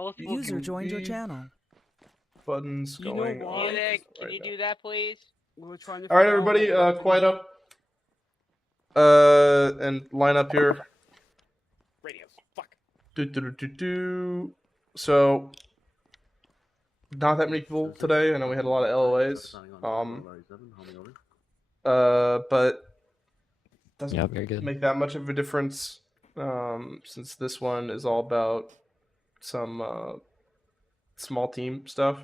multiple User joined your Leave. channel. Buttons You know going why? on. Music, can right you now. do that, please? We're trying to All right, figure out everybody, what weapons- quiet up. And line up here. Radios. Fuck. So, not that many people today. I know we had a lot of LOAs. But doesn't Yeah, very good. make that much of a difference. Since this one is all about some small team stuff,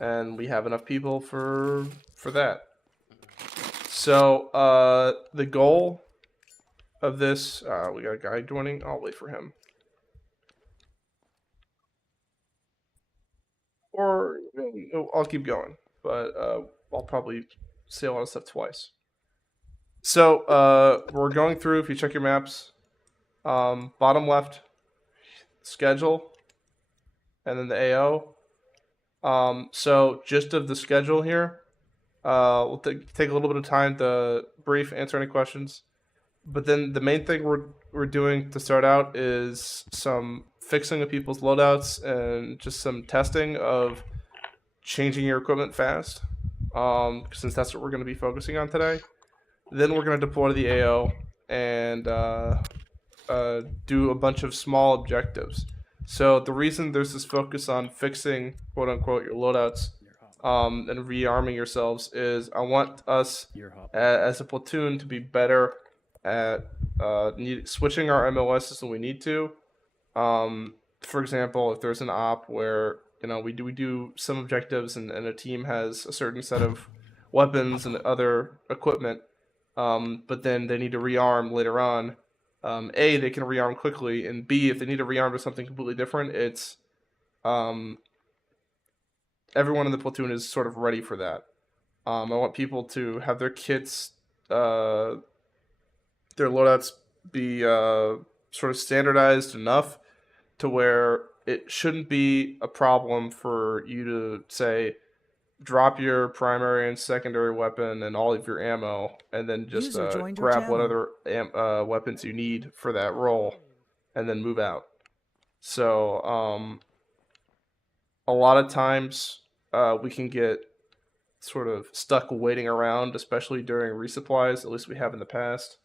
and we have enough people for that. So the goal of this, we got a guy joining. I'll wait for him. Or I'll keep going, but I'll probably say a lot of stuff twice. So we're going through. If you check your maps, bottom left, schedule, and then the AO. So just of the schedule here, we'll take a little bit of time to brief, answer any questions. But then the main thing we're doing to start out is some fixing of people's loadouts and just some testing of changing your equipment fast, since that's what we're going to be focusing on today. Then we're going to deploy to the AO and do a bunch of small objectives. So the reason there's this focus on fixing, quote unquote, your loadouts and rearming yourselves is I want us as a platoon to be better at switching our MOSs when we need to. For example, if there's an op where we do some objectives and a team has a certain set of weapons and other equipment, but then they need to rearm later on. A, they can rearm quickly, and B, if they need to rearm to something completely different, it's everyone in the platoon is sort of ready for that. I want people to have their kits, their loadouts be sort of standardized enough to where it shouldn't be a problem for you to say drop your primary and secondary weapon and all of your ammo, and then just grab what other weapons you need for that role, and then move out. So a lot of times we can get sort of stuck waiting around, especially during resupplies, at least we have in the past.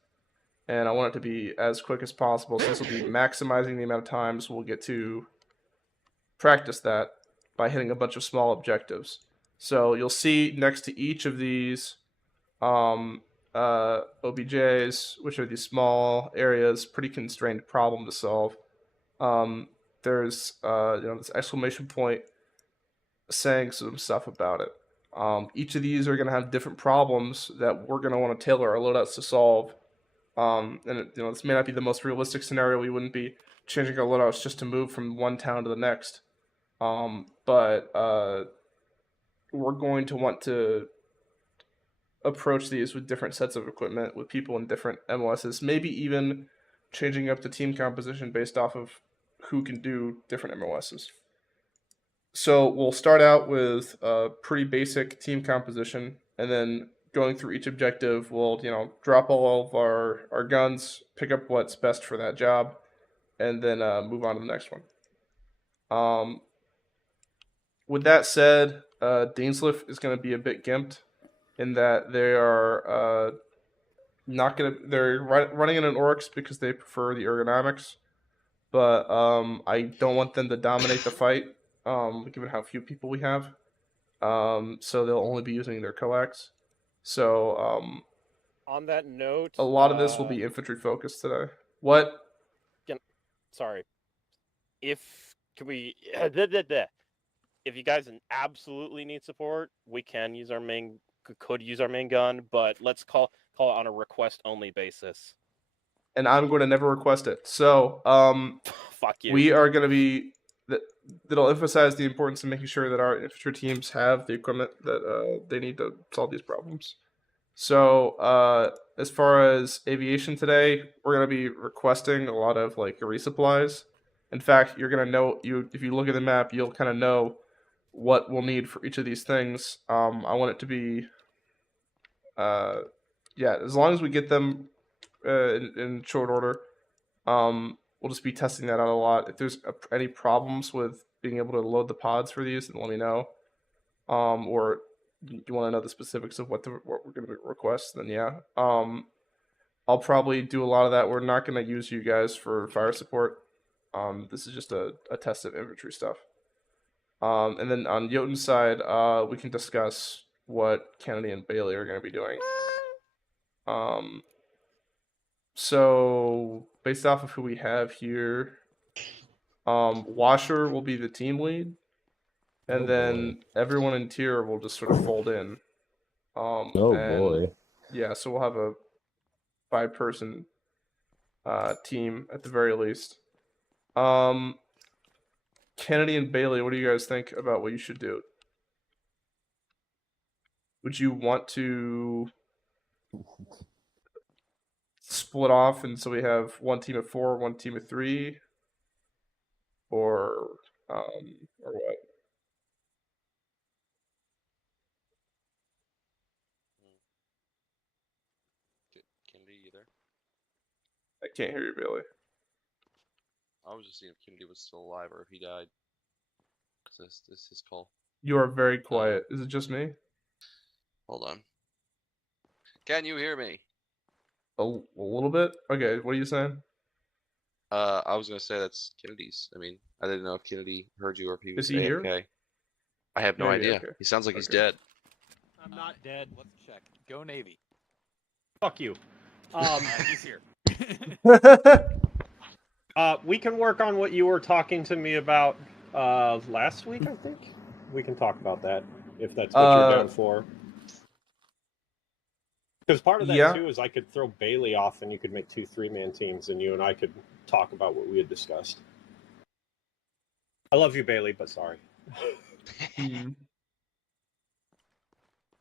And I want it to be as quick as possible, so this will be maximizing the amount of times we'll get to practice that by hitting a bunch of small objectives. So you'll see next to each of these OBJs, which are these small areas, pretty constrained problem to solve. There's this exclamation point saying some stuff about it. Each of these are going to have different problems that we're going to want to tailor our loadouts to solve. And this may not be the most realistic scenario. We wouldn't be changing our loadouts just to move from one town to the next. But we're going to want to approach these with different sets of equipment, with people in different MOSs, maybe even changing up the team composition based off of who can do different MOSs. So we'll start out with a pretty basic team composition, and then going through each objective, we'll drop all of our guns, pick up what's best for that job, and then move on to the next one. With that said, Dainsliff is going to be a bit gimped in that they are they're running in an Oryx because they prefer the ergonomics, but I don't want them to dominate the fight, given how few people we have. So they'll only be using their coax. So on that note, a lot of this will be infantry focused today. What? Sorry. If you guys absolutely need support, we can use could use our main gun, but let's call it on a request only basis. And I'm going to never request it. So fuck you. We are going to be that'll emphasize the importance of making sure that our infantry teams have the equipment that they need to solve these problems. So as far as aviation today, we're going to be requesting a lot of resupplies. In fact, you're going to know, if you look at the map, you'll kind of know what we'll need for each of these things. I want it to be, as long as we get them in short order. we'll just be testing that out a lot. If there's any problems with being able to load the pods for these, then let me know. Or you want to know the specifics of what we're going to request, then yeah. I'll probably do a lot of that. We're not going to use you guys for fire support. This is just a test of infantry stuff. And then on Jotun's side, we can discuss what Kennedy and Bailey are going to be doing. So based off of who we have here, Washer will be the team lead, and then everyone in tier will just sort of fold in. Boy. Yeah, so we'll have a 5-person team at the very least. Kennedy and Bailey, what do you guys think about what you should do? Would you want to split off and so we have one team of 4, one team of 3, or what? Kennedy, you there? I can't hear you, Bailey. I was just seeing if Kennedy was still alive or if he died. This is his call. You are very quiet. Is it just me? Hold on. Can you hear me? A little bit? Okay, what are you saying? I was gonna say that's Kennedy's. I mean, I didn't know if Kennedy heard you or if he was Is he here? AFK. I have no Maybe, idea. okay. He sounds like he's Okay. dead. I'm not dead. Let's check. Go Navy. Fuck you. He's here. We can work on what you were talking to me about last week, I think. We can talk about that if that's what you're down for. Because part of that too is I could throw Bailey off and you could make 2 3-man teams and you and I could talk about what we had discussed. I love you, Bailey, but sorry.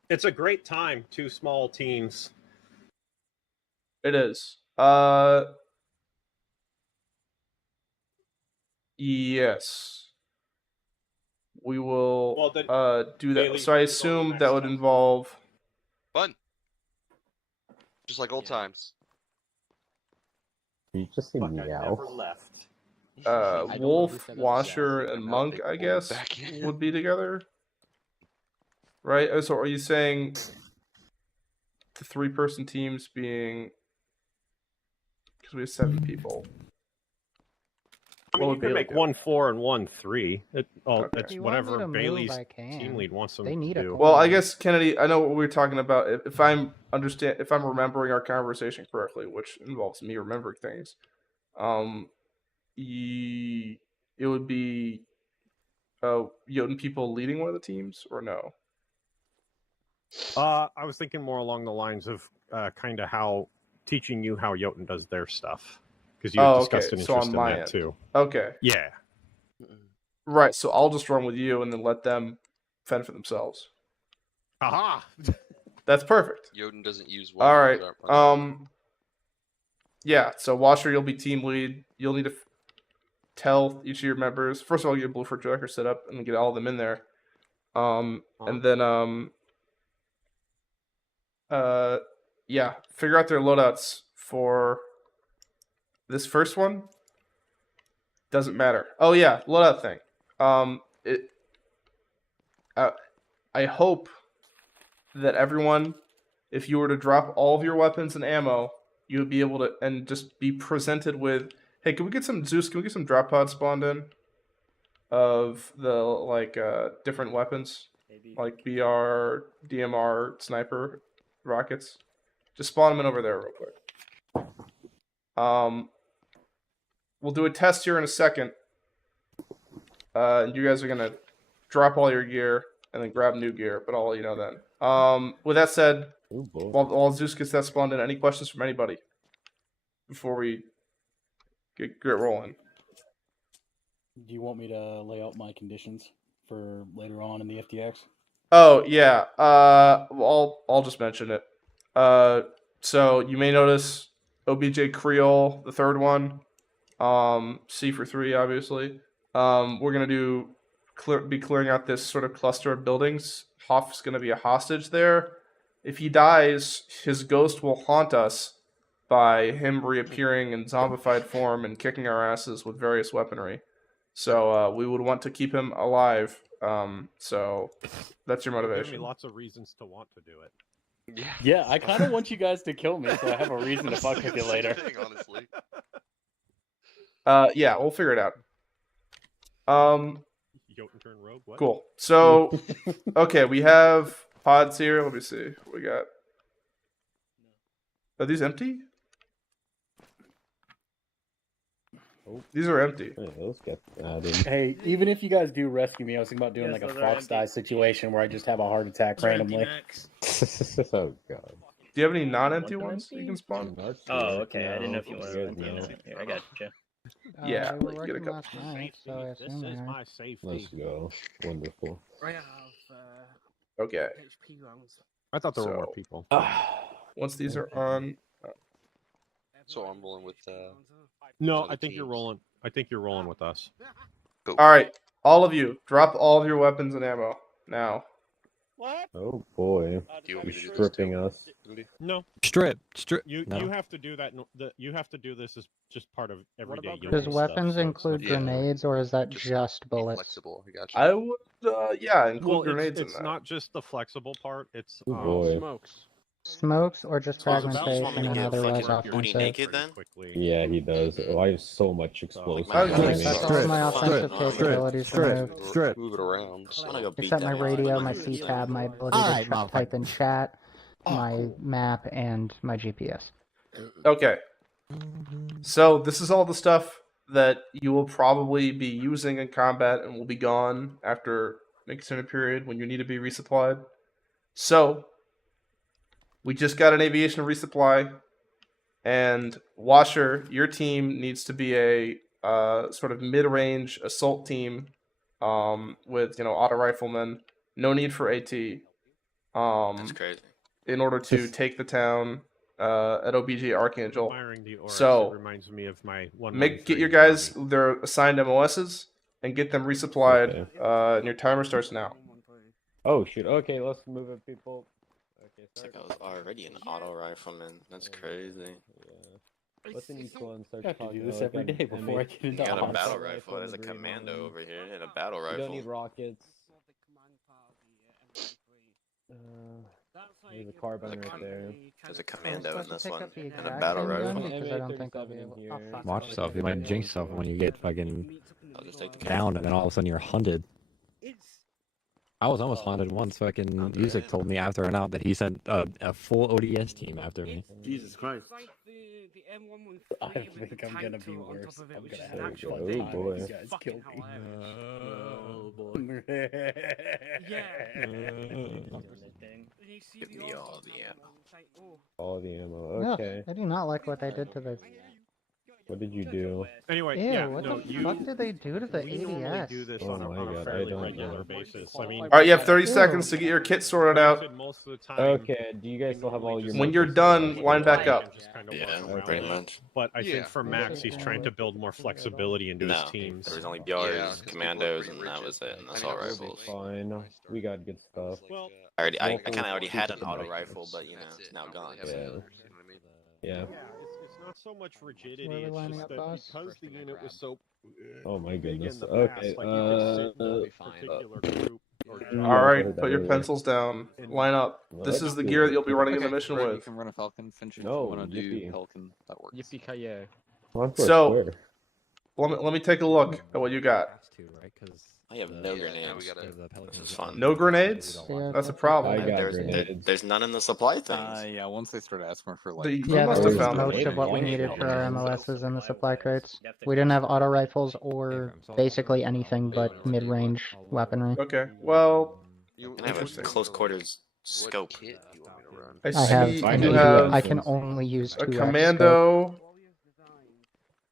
It's a great time, 2 small teams. It is. Yes. We will Well, then, do that. Bailey, So I you go assume next that would time. involve Fun. Just like old times. You just say Fuck, I meow. never left. don't know who Wolf, said that. Washer, Yeah, and now Monk, they I pulled guess, back in. would be together. Right? So are you saying the 3-person teams being, because we have 7 people? I mean, What you would could Bailey make do? 1 4 and 1 3. Okay. It's If you want me whatever to move, Bailey's I can. team lead wants them They need to a do. Well, I guess Kennedy, I know what we were talking about. If I'm remembering our conversation correctly, which involves me remembering things, it would be Jotun people leading one of the teams, or no? I was thinking more along the lines of kind of how teaching you how Jotun does their stuff, because you had discussed an So interest on in my that end. too. Okay, Yeah. right. So I'll just run with you and then let them fend for themselves. Aha! That's perfect. Jotun doesn't use one. All right. Yeah. So Washer, you'll be team lead. You'll need to tell each of your members. First of all, get a blue for tracker set up and get all of them in there. And then yeah, figure out their loadouts for this first one. Doesn't matter. Oh yeah, loadout thing. I hope that everyone, if you were to drop all of your weapons and ammo, you would be able to and just be presented with, hey, can we get some Zeus? Can we get some drop pods spawned in of the different weapons, like BR, DMR, sniper, rockets? Just spawn them in over there real quick. We'll do a test here in a second. And you guys are gonna drop all your gear and then grab new gear, but I'll let you know then. With that said, Oh boy. while Zeus gets that spawned in, any questions from anybody before we get rolling? Do you want me to lay out my conditions for later on in the FTX? Oh yeah. I'll just mention it. So you may notice OBJ Creole, the third one. C for 3, obviously. We're gonna be clearing out this sort of cluster of buildings. Hoff's gonna be a hostage there. If he dies, his ghost will haunt us by him reappearing in zombified form and kicking our asses with various weaponry. So we would want to keep him alive. So that's your Give me motivation. lots of reasons to want to do it. Yeah, I kind of want you guys to kill me, so I have a reason to fuck with you later. Thing, honestly. Yeah, we'll figure it out. Jotun turn rogue. What? Cool. So, okay, we have pods here. Let me see. What we got? Are these empty? Oh. These are empty. Hey, those get added. Hey, even if you guys do rescue me, I was thinking about doing Yes, like a those are Fox die situation where I just have a heart attack Those are empty randomly. max. Oh god. Do you have any non-empty Want them ones you empty? can spawn? Oh, okay. I didn't know if you wanted Good, to no. Here, I got you. Yeah, they you were get a working couple. last night, so I This assume they is are. my safety. Let's go. Wonderful. I have Okay. HP rounds. I thought there were more So- people. Once these are on, So I'm rolling with No, other I think you're teams. rolling. I think you're rolling with us. Cool. all right, all of you, drop all of your weapons and ammo now. What? Oh boy. Do you want me to do this Stripping too? us. Rudy? No, Strip. you No. you have to do that. You have to do this as just part of everyday. about Jotun Does stuff, weapons so it's include not- Yeah. grenades, or is that Just just Be bullets? flexible. I got you. I would, yeah, include Well, grenades it's in that. not just the flexible part. It's Oh boy. smokes. Smokes or just So you just want me fragmentation to and get otherwise fucking booty offensive? naked then? Quickly. Yeah, he does. Oh, I have so much explosive. my Alright, guys that's are all of my fucking offensive army. capabilities removed. Strip. Move it around. I'm gonna go beat Except my that radio, my motherfucker. C-tab, my ability Alright, to motherfucker. type in chat, Oh, my cool. map, and my GPS. Okay. So this is all the stuff that you will probably be using in combat and will be gone after an extended period when you need to be resupplied. So we just got an aviation resupply, and Washer, your team needs to be a sort of mid-range assault team with auto riflemen. No need for AT. That's crazy. In order to take the town at OBG Archangel. Admiring the auras, So, it reminds me of my get your guys their assigned MOSs and get them resupplied. And your timer starts now. Oh shoot. Okay, let's move it, people. Okay, It's like start. I was already an auto rifleman. That's crazy. Yeah. What's in each one? Start I have to talking do this about, every like, day before I get You into got a ops. battle Auto rifle. There's a rifle, commando green over here and a battle You rifle. don't need rockets. There's a carbine right there. There's a So I'm commando in supposed to this pick one up the and a exact battle same gun rifle. because I don't think I'll be M837 able. in Oh, here. fuck. Watch yourself. You might jinx yourself when you get fucking I'll just take the down, and then all of a sudden you're hunted. I was almost hunted once. Fucking Okay. Music told me after and out that he sent a full ODS team after me. Jesus Christ. I think I'm gonna be worse. I'm gonna have an a actual fun thing. time Oh, if you boy. guys kill me. Oh boy. Give me all the ammo. All the ammo. No, Okay. I do not like what they did to the. What did you do? Anyway, Ew, yeah, what no, the you. fuck did they do to the We normally ADS? do this Oh on my a God, I fairly don't regular know. basis. I mean, All right, you have 30 Ew. seconds to get your kit sorted out. granted, most of the time, Okay. Do you guys still have all your? When you're methods? done, line back up. Just kind of Yeah, work around pretty it. much. But I Yeah. think for Max, he's trying to build more flexibility into No, his teams. there was only Yeah, BRs, 'cause people are commandos, pretty and that rigid. was it, and I assault know, We'll be rifles. fine. We got good stuff. Well, I Multiple kind of already had an people auto can rifle, make but you know, That's it's it. now I don't gone. really have Yeah. any others, you know what I mean? Yeah. it's not so much rigidity. Where are we It's lining just up, that boss? because the unit was so Oh my big in goodness. the Okay. past, like you could sit in a fine. particular group or Yeah, job. All I right, heard that put your earlier. pencils down. Line up. This is the gear that you'll be running in the mission You with. can run a Falcon, Finch, if No, you want to do yippee. Pelican. That works. Yippee-ki-yay. Run for a So- square. Let me take a look at what you got. Has to, right? 'Cause I have no Yeah, grenades. now we gotta- the Pelicans This is are- fun. No grenades? Yeah, That's a I problem. got grenades. There's none in the supply things. Yeah, once they start asking for like, You Yeah, must that have was found most them. of what we Yeah. needed for our Yeah. MOSs in the supply crates. We didn't have auto rifles or basically anything but mid-range weaponry. Okay, well, You, And I have a Interesting. close quarters What scope. kit do you want me to run? I I see have. you I an do AD have I can only use a 2x commando,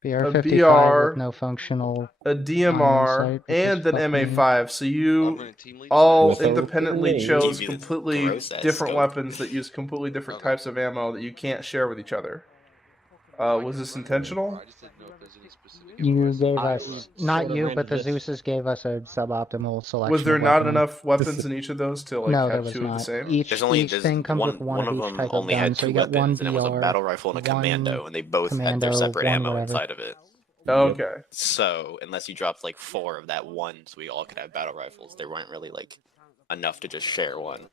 BR-55 BR, with no functional. a DMR, Sight, which is and an fucking- MA5. So I'm you running team lead all So- independently Give chose me this completely gross-ass different scope. weapons that use completely different Okay. types of ammo that you can't share with each other. Was this intentional? I just didn't know if there's any You gave I us, not sorta you, ran but the into this. Zeus's gave us a suboptimal selection. Was there of not weaponry. enough weapons in each of those to like No, there have was two of the not. same? Each thing comes with one of of each them type of only gun, had so two you get one weapons, and it was a BR, battle rifle and a one commando, and they both had commando, their separate one ammo whatever. inside of it. Okay. So unless you dropped like 4 of that one, so we all could have battle rifles, there weren't really like enough to just share one.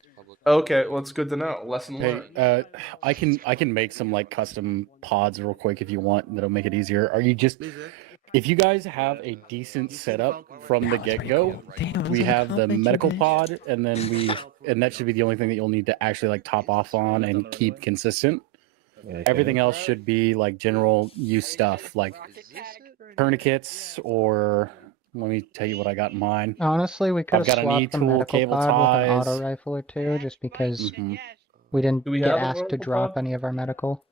Okay, well, it's good to know. Lesson learned. Hey, I can make some like custom pods real quick if you want. That'll make it easier. Are you just if you guys have a decent setup from the get go, we have the medical pod, and then that should be the only thing that you'll need to actually like top off on and keep consistent. Okay. Everything else should be like general use stuff, like tourniquets, or let me tell you what I got in mine. Honestly, we could I've have got an swapped the E-tool, medical cable pod with an ties. auto rifle or two, just because Mhm. we didn't Do we get have a asked to medical drop pod? any of our medical.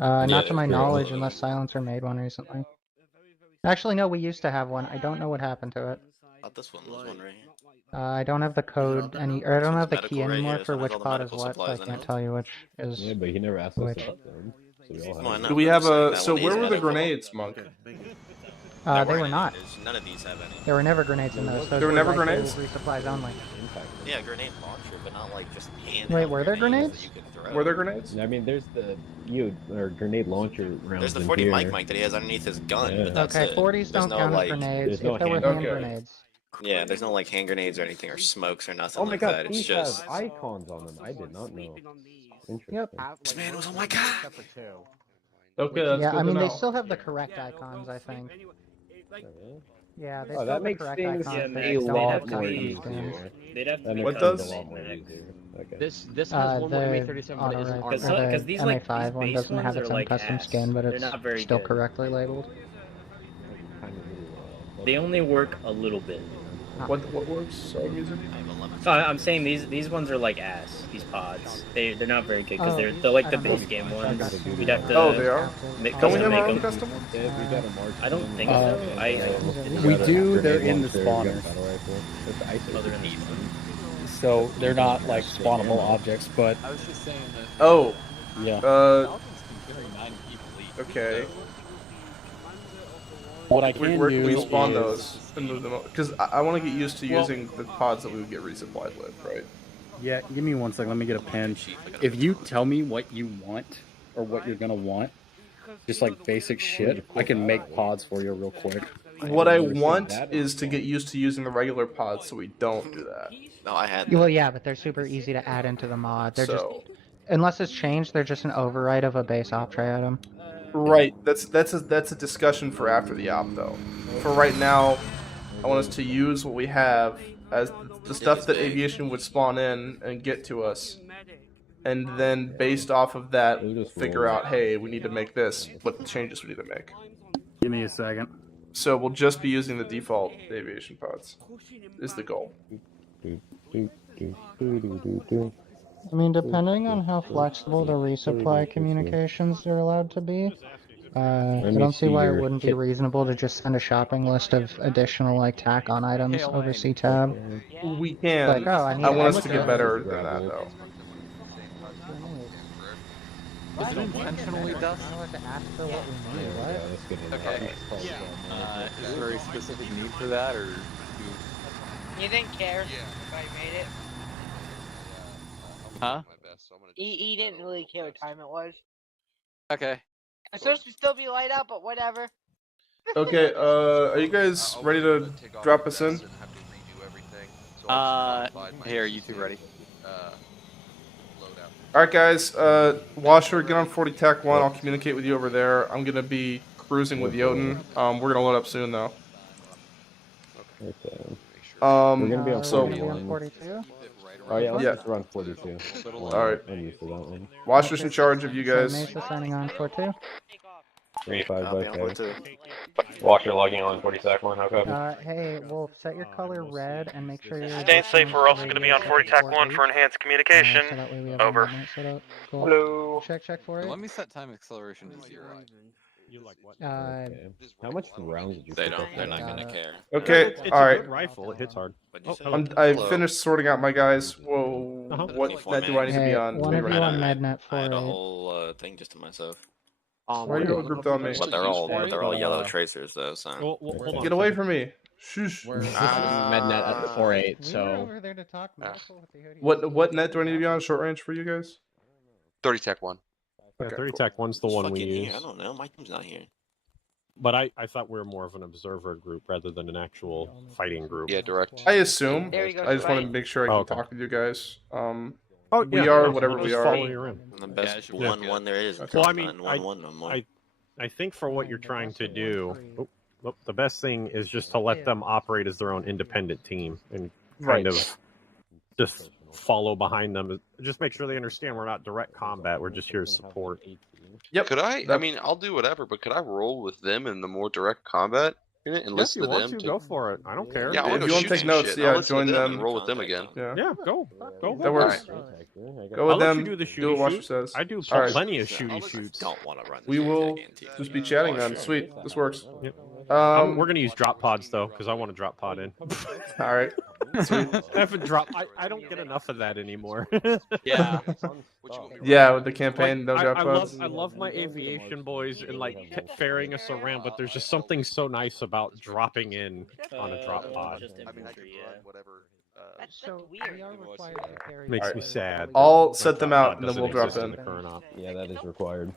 Yeah, Not to my there's knowledge, a- unless Silencer made one recently. Actually, no, we used to have one. I don't know what happened to it. I thought this one was one right here. I don't have the code or I don't have the medical key right anymore here. for This one has which all the pod is medical what, so I supplies in can't it. tell you which is Yeah, but he never asked us which. about them. So we all Well, I have know. Do we have a? That So one where is were the medical. grenades, Monk? They were not. None of these have any. There were never grenades in those. Those There were never rifle grenades? resupplies only. Yeah, grenade launcher, but not like just handheld. Wait, were there grenades grenades? that you could throw. Were there grenades? I mean, there's the grenade launcher rounds. There's the in 40 here. mic that he has underneath his gun, Yeah. but that's Okay, it. 40s There's don't no count as like, grenades. there's no If there were hand hand grenades. grenades. yeah, there's no like hand grenades or anything or smokes or nothing Oh my like god, that. It's these just have icons on them. I did not know. Interesting. Yep. this man was on my god. Okay, that's Yeah, good I mean to they know. still have the correct icons, I think. Yeah, they Oh, still that have the makes correct things icons. They a just don't lot have more custom easier. skins. They'd have to That be What makes custom. things does? a lot more easier. Okay. This has one more The MA37, but auto it isn't rifle, armored. or Because the these like MA5 these one base doesn't have ones its are own like custom ass. skin, but They're it's not very still good. correctly labeled. Kind of little, They only work a little bit. What works? Sorry, user. I have 11. So I'm saying these ones are like ass. These pods. They're not very good because Oh, they're like I the don't know. base game ones. That's- You'd have to. Oh, they are. Make, Don't we have make our own them. custom ones? Yeah, we got a mark. I don't think Uh, so. We do, they're in the spawner. Oh, they're in these. So they're not like spawnable objects, but I was just saying that. Oh, yeah. Falcon's considering 9 people each. okay. What I Where can can do we spawn is, those and move them? Because I want to get used to Well- using the pods that we would get resupplied with, right? Yeah, give me one second. Let me get a pen. If you tell me what you want or what you're gonna want, just like basic shit, I can make pods for you real quick. What I want is to get used to using the regular pods, so we don't do that. No, I had. Well, yeah, but they're super easy to add into the mod. They're So, just, unless it's changed, they're just an override of a base op tray item. right, that's a discussion for after the op, though. For right now, I want us to use what we have as the stuff that aviation would spawn in and get to us, and then based off of that, figure out, hey, we need to make this. What changes we need to make? Give me a second. So we'll just be using the default aviation pods. Is the goal. I mean, depending on how flexible the resupply communications are allowed to be, I me don't see see why it your wouldn't be reasonable to just send a shopping list of additional like tack-on items over C-Tab. We can. Like, oh, I need I want us X to get of better these. than that, though. Was it intentionally dust? I want to ask for what we need. What? Okay. Is there a specific need for that, or? He didn't care if I made it. Huh? He didn't really care what time it was. Okay. It's supposed to still be light up, but whatever. Okay, are you guys ready to drop us in? Hey, are you two ready? Alright guys, Washer, get on 40 Tac 1, I'll communicate with you over there. I'm gonna be cruising with Jotun. We're gonna load up soon though. Okay. We're gonna be on so 42? Oh yeah, let's Yeah. just run 42. Alright. I'm used to that one. Washer's in charge of you So guys. Mesa signing on for 2. 25 I'll be by on board 5. too. Washer logging on 40 sec 1, okay. Hey, we'll set your color red and make sure you're... Staying safe, we're also going to be on 40 TAC 1 for enhanced communication. So that way we have Over. our movement set up. Cool. Hello. Check for it. Let me set time acceleration to 0. You like what? Okay. How much rounds did you They pick don't. up They're there? not gonna care. Okay, It's a alright. good rifle. It hits hard. But you said I hello. finished sorting out my guys. Whoa, what net do I need to be Hey, on? one of you on MedNet I had a 48. whole thing just to myself. Why are you all grouped on me? But they're all yellow tracers though. So hold on Get a away second. from me. Shush. We're mednet at 4-8, We so were over there to talk medical with the hoodie. What net do I need to be on short range for you guys? 30 Tech 1. Yeah, Okay, 30 cool. Tech 1's the Who's one we fucking use. here? I don't know. My team's not here. But I thought we were more of an observer group rather than an actual fighting group. Yeah, direct. I assume. There we go, I just want to Spike. make sure I can Okay. talk with you guys. Oh, We yeah, are no, whatever we'll we just are. follow you around. The best Yeah, 1-1 there is. Okay. Well, I mean, 1-1 no more. I think for what you're trying to do, the best thing is just to let them operate as their own independent team and kind of just follow behind them. Just make sure they understand we're not direct combat. We're just here to support. Yep. Could I? I that- mean, I'll do whatever, but could I roll with them in the more direct combat unit and If listen you to want them? to, go for it. I don't care. Yeah, I If want to you go wanna shoot take some notes, shit. yeah, I'll listen join to them them. and roll with them again. Yeah. Yeah, go. That works. Go with I'll let them. you do the Do what shooty Washer shoot. says. I do All right. plenty of shooty shoots. Don't want to run. We the will anti- just be chatting then. Sweet. This works. Yep. Um. We're gonna use drop pods though, because I want to drop pod in. All right. Sweet. I haven't dropped. I don't get enough of that anymore. Yeah. Yeah, with the campaign, no Like, drop I pods. love my aviation boys and like ferrying us around, but there's just something so nice about dropping in on a drop pod. Just I mean, I could infantry, run yeah. wvery That's So weird. we are required to carry. Makes Alright. me sad. I'll set them Drop out pod and then doesn't we'll drop exist in. the current op. Yeah, that is required.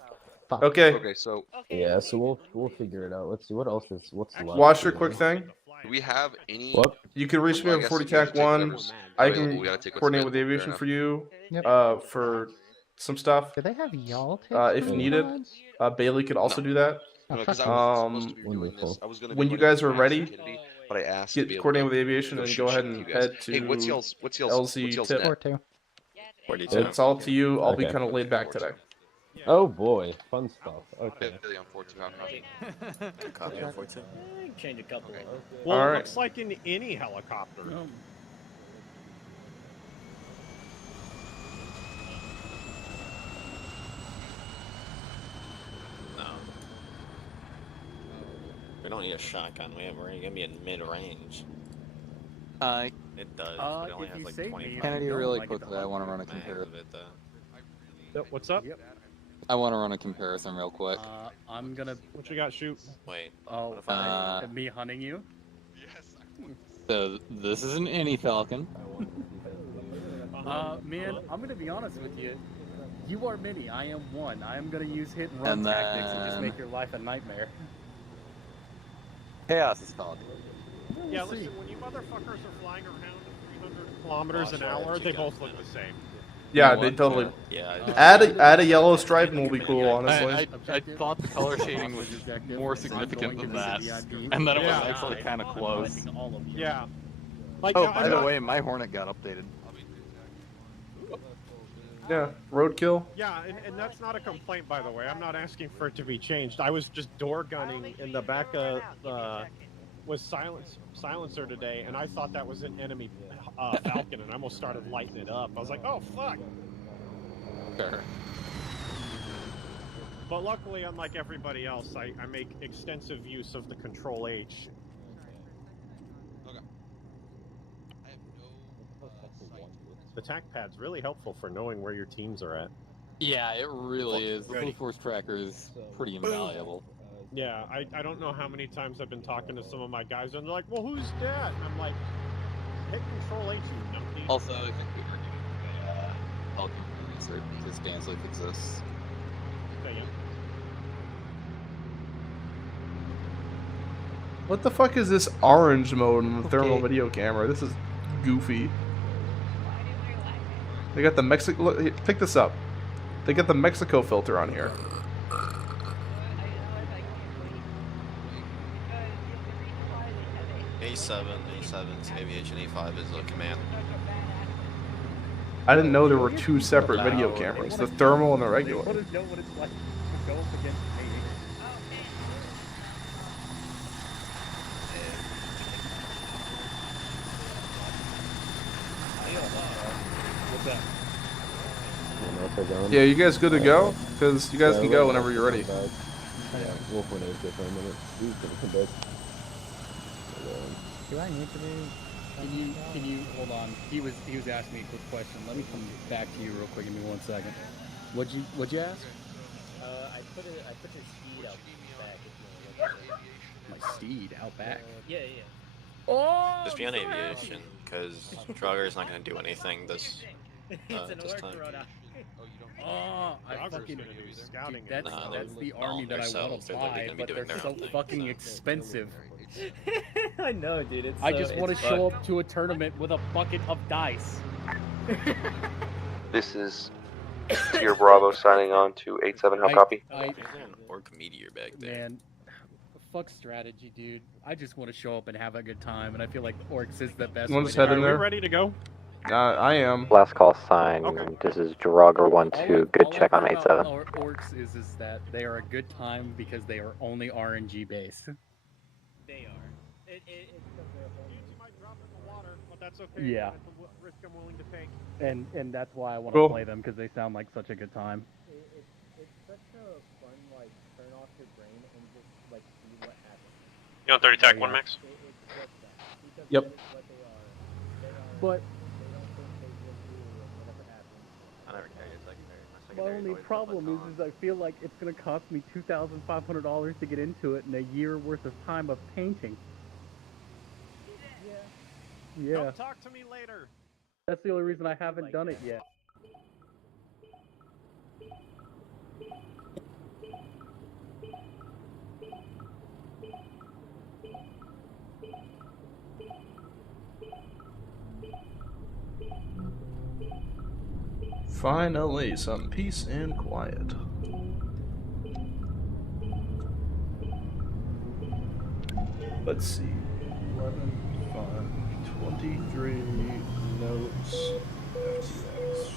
Okay. Okay, so Okay. Yeah, so we'll figure it out. Let's see what else is what's left. Washer, quick thing. do we have any? What? You can reach me Well, I on guess 40 we gotta TAC take 1. whatever's I available. can We gotta take what's coordinate with available. aviation Fair for you. Yep. For some stuff. Do they have y'all take If some needed. pods? Bailey could also No. do that. No, Oh, because fuck I was supposed to be doing Wonderful. this. I was gonna When be you running guys are Max ready, and Kennedy, but I asked to Get be able coordinated to with aviation go and shoot go ahead shit with and you guys. head to Hey, what's y'all's LZ net? tip. 4-2. 42. It's all to you. I'll be Okay. kind of laid back today. Oh boy, fun stuff. Okay. Really unfortunate. Copy on 42. Change a couple of them. Well, All it right. looks like in any helicopter. No. We don't need a shotgun. We're gonna be in mid-range. It does. But it only if has you like save 25. me, Kennedy, don't really like it quickly, I want to run a mags compare. of it, though. Yep, what's up? I want to run a comparison real quick. I'm gonna. What you got? Shoot. Wait. Oh, What if I- me hunting you? So this is an any Falcon. Man, I'm gonna be honest with you. You are many. I am one. I am gonna use hit and run And tactics and just then- make your life a nightmare. Chaos is called. Yeah, We'll see. listen, when you motherfuckers are flying around at 300 kilometers an hour, they both look the same. Yeah, know they what? totally. Yeah. Add a yellow stripe and we'll be cool, honestly. I thought the color shading was more significant than that, and then it was Yeah. actually kind of close. Yeah. Like, Oh, now, by I'm the not- way, my Hornet got updated. Yeah, roadkill. Yeah, and that's not a complaint, by the way. I'm not asking for it to be changed. I was just door gunning in the back of with silencer today, and I thought that was an enemy Falcon, and I almost started lighting it up. I was like, oh fuck! Fair. But luckily, unlike everybody else, I make extensive use of the Control H. The TAC pad's really helpful for knowing where your teams are at. Yeah, it really is. The Blue Force Tracker is pretty invaluable. Yeah, I don't know how many times I've been talking to some of my guys, and they're like, well, who's that? And I'm like, hit Control H, you numpty. Also, I think we are doing a Falcon insert because Danzig exists. Okay, yeah. What the fuck is this orange mode in the thermal video camera? This is goofy. They got the Mexico. Look, here, pick this up. They got the Mexico filter on here. A7's aviation A5 is a command. I didn't know there were two separate video cameras, the thermal and the regular. Know what it's like to go up against me. What's that? Yeah, you guys good to go? Because you guys can go whenever you're ready. Yeah, we'll coordinate it for a minute. He's gonna come back. Do I need to do? Can you hold on? He was asking me a quick question. Let me come back to you real quick. Give me 1 second. What'd you ask? I put your steed out back if you want to look at it. My steed out back. Yeah. Oh, Just be I'm on so aviation, happy. because Drugger's not going to do anything this It's an this orc time. Rhoda. Oh, you don't. Oh, I Dogger's fucking gonna do scouting. dude, Nah, that's the all army that I want themselves, to they're literally buy, gonna be but doing they're their so own thing, fucking so. expensive. I know, dude. It's I so, just want to it's show fucked. up to a tournament with a bucket of dice. This is Tier Bravo signing on to 87. How copy? There's an orc meteor back there. Man, fuck strategy, dude. I just want to show up and have a good time, and I feel like Orcs is the best. You want way to to head do in it. there? Are we ready to go? I am. Last call sign. Okay. This is Drugger 1-2. Good All check I on heard about 87. Orcs is that they are a good time because they are only RNG based. They are. It's because they're only. You might drop in the water, but that's okay. Yeah. That's a risk I'm willing to take. And that's why I want to Cool. play them, because they sound like such a good time. It's such a fun, like, turn off your brain and just, like, see what happens. You on 30 tac Oh, 1 yeah. max? It's just that. Because Yep. that is what they are. But They don't think they will do whatever happens. I never carry a secondary. My my secondary only always problem is I feel like it's going to cost me $2,500 to get into it and a year worth of time of painting. Yeah. Don't talk to me later. That's the only reason I haven't done it yet. Finally, some peace and quiet. Let's see. 11, 5, 23 notes. FTX.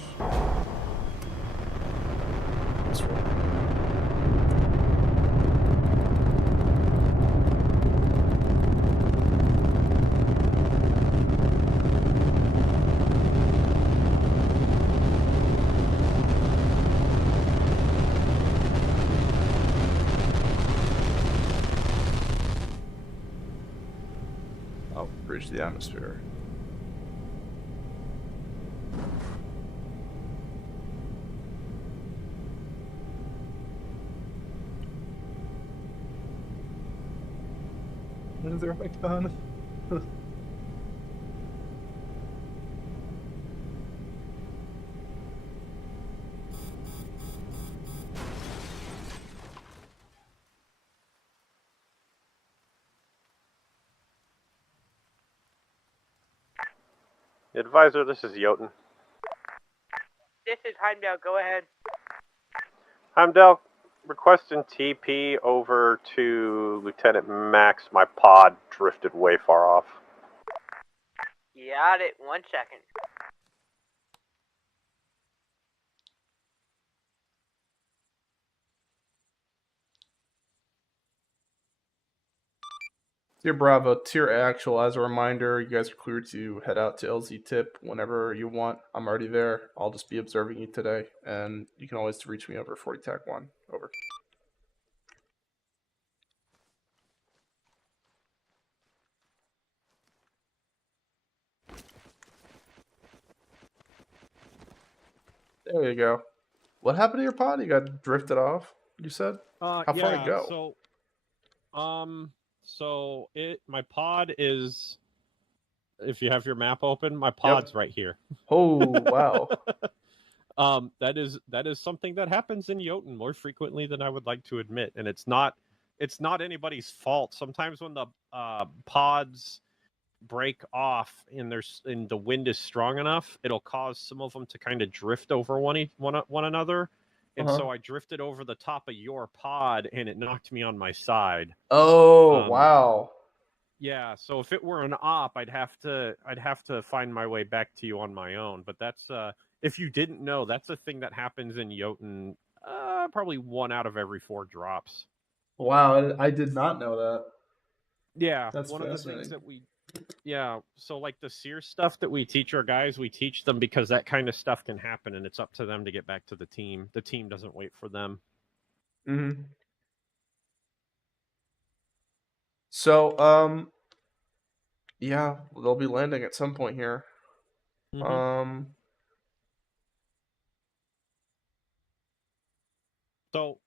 Let's roll. I'll bridge the atmosphere. What is there effect on? Advisor, this is Jotun. This is Heimdall. Go ahead. Heimdall, requesting TP over to Lieutenant Max. My pod drifted way far off. Got it. 1 second. Dear Bravo, Tier Actual, as a reminder, you guys are clear to head out to LZ Tip whenever you want. I'm already there. I'll just be observing you today, and you can always reach me over 40 TAC 1. Over. There you go. What happened to your pod? You got drifted off, you said? How far yeah, to go? So my pod is, if you have your map open, my pod's right here. Oh, wow. That is something that happens in Jotun more frequently than I would like to admit, and it's not anybody's fault. Sometimes when the pods break off and the wind is strong enough, it'll cause some of them to kind of drift over one another. And so I drifted over the top of your pod, and it knocked me on my side. Oh, wow. Yeah, so if it were an op, I'd have to find my way back to you on my own. But that's if you didn't know, that's a thing that happens in Jotun. Probably 1 out of every 4 drops. Wow, I did not know that. Yeah, That's one of the fascinating. things that so like the SEER stuff that we teach our guys, we teach them because that kind of stuff can happen, and it's up to them to get back to the team. The team doesn't wait for them. Mm-hmm. So, yeah, they'll be landing at some point here. So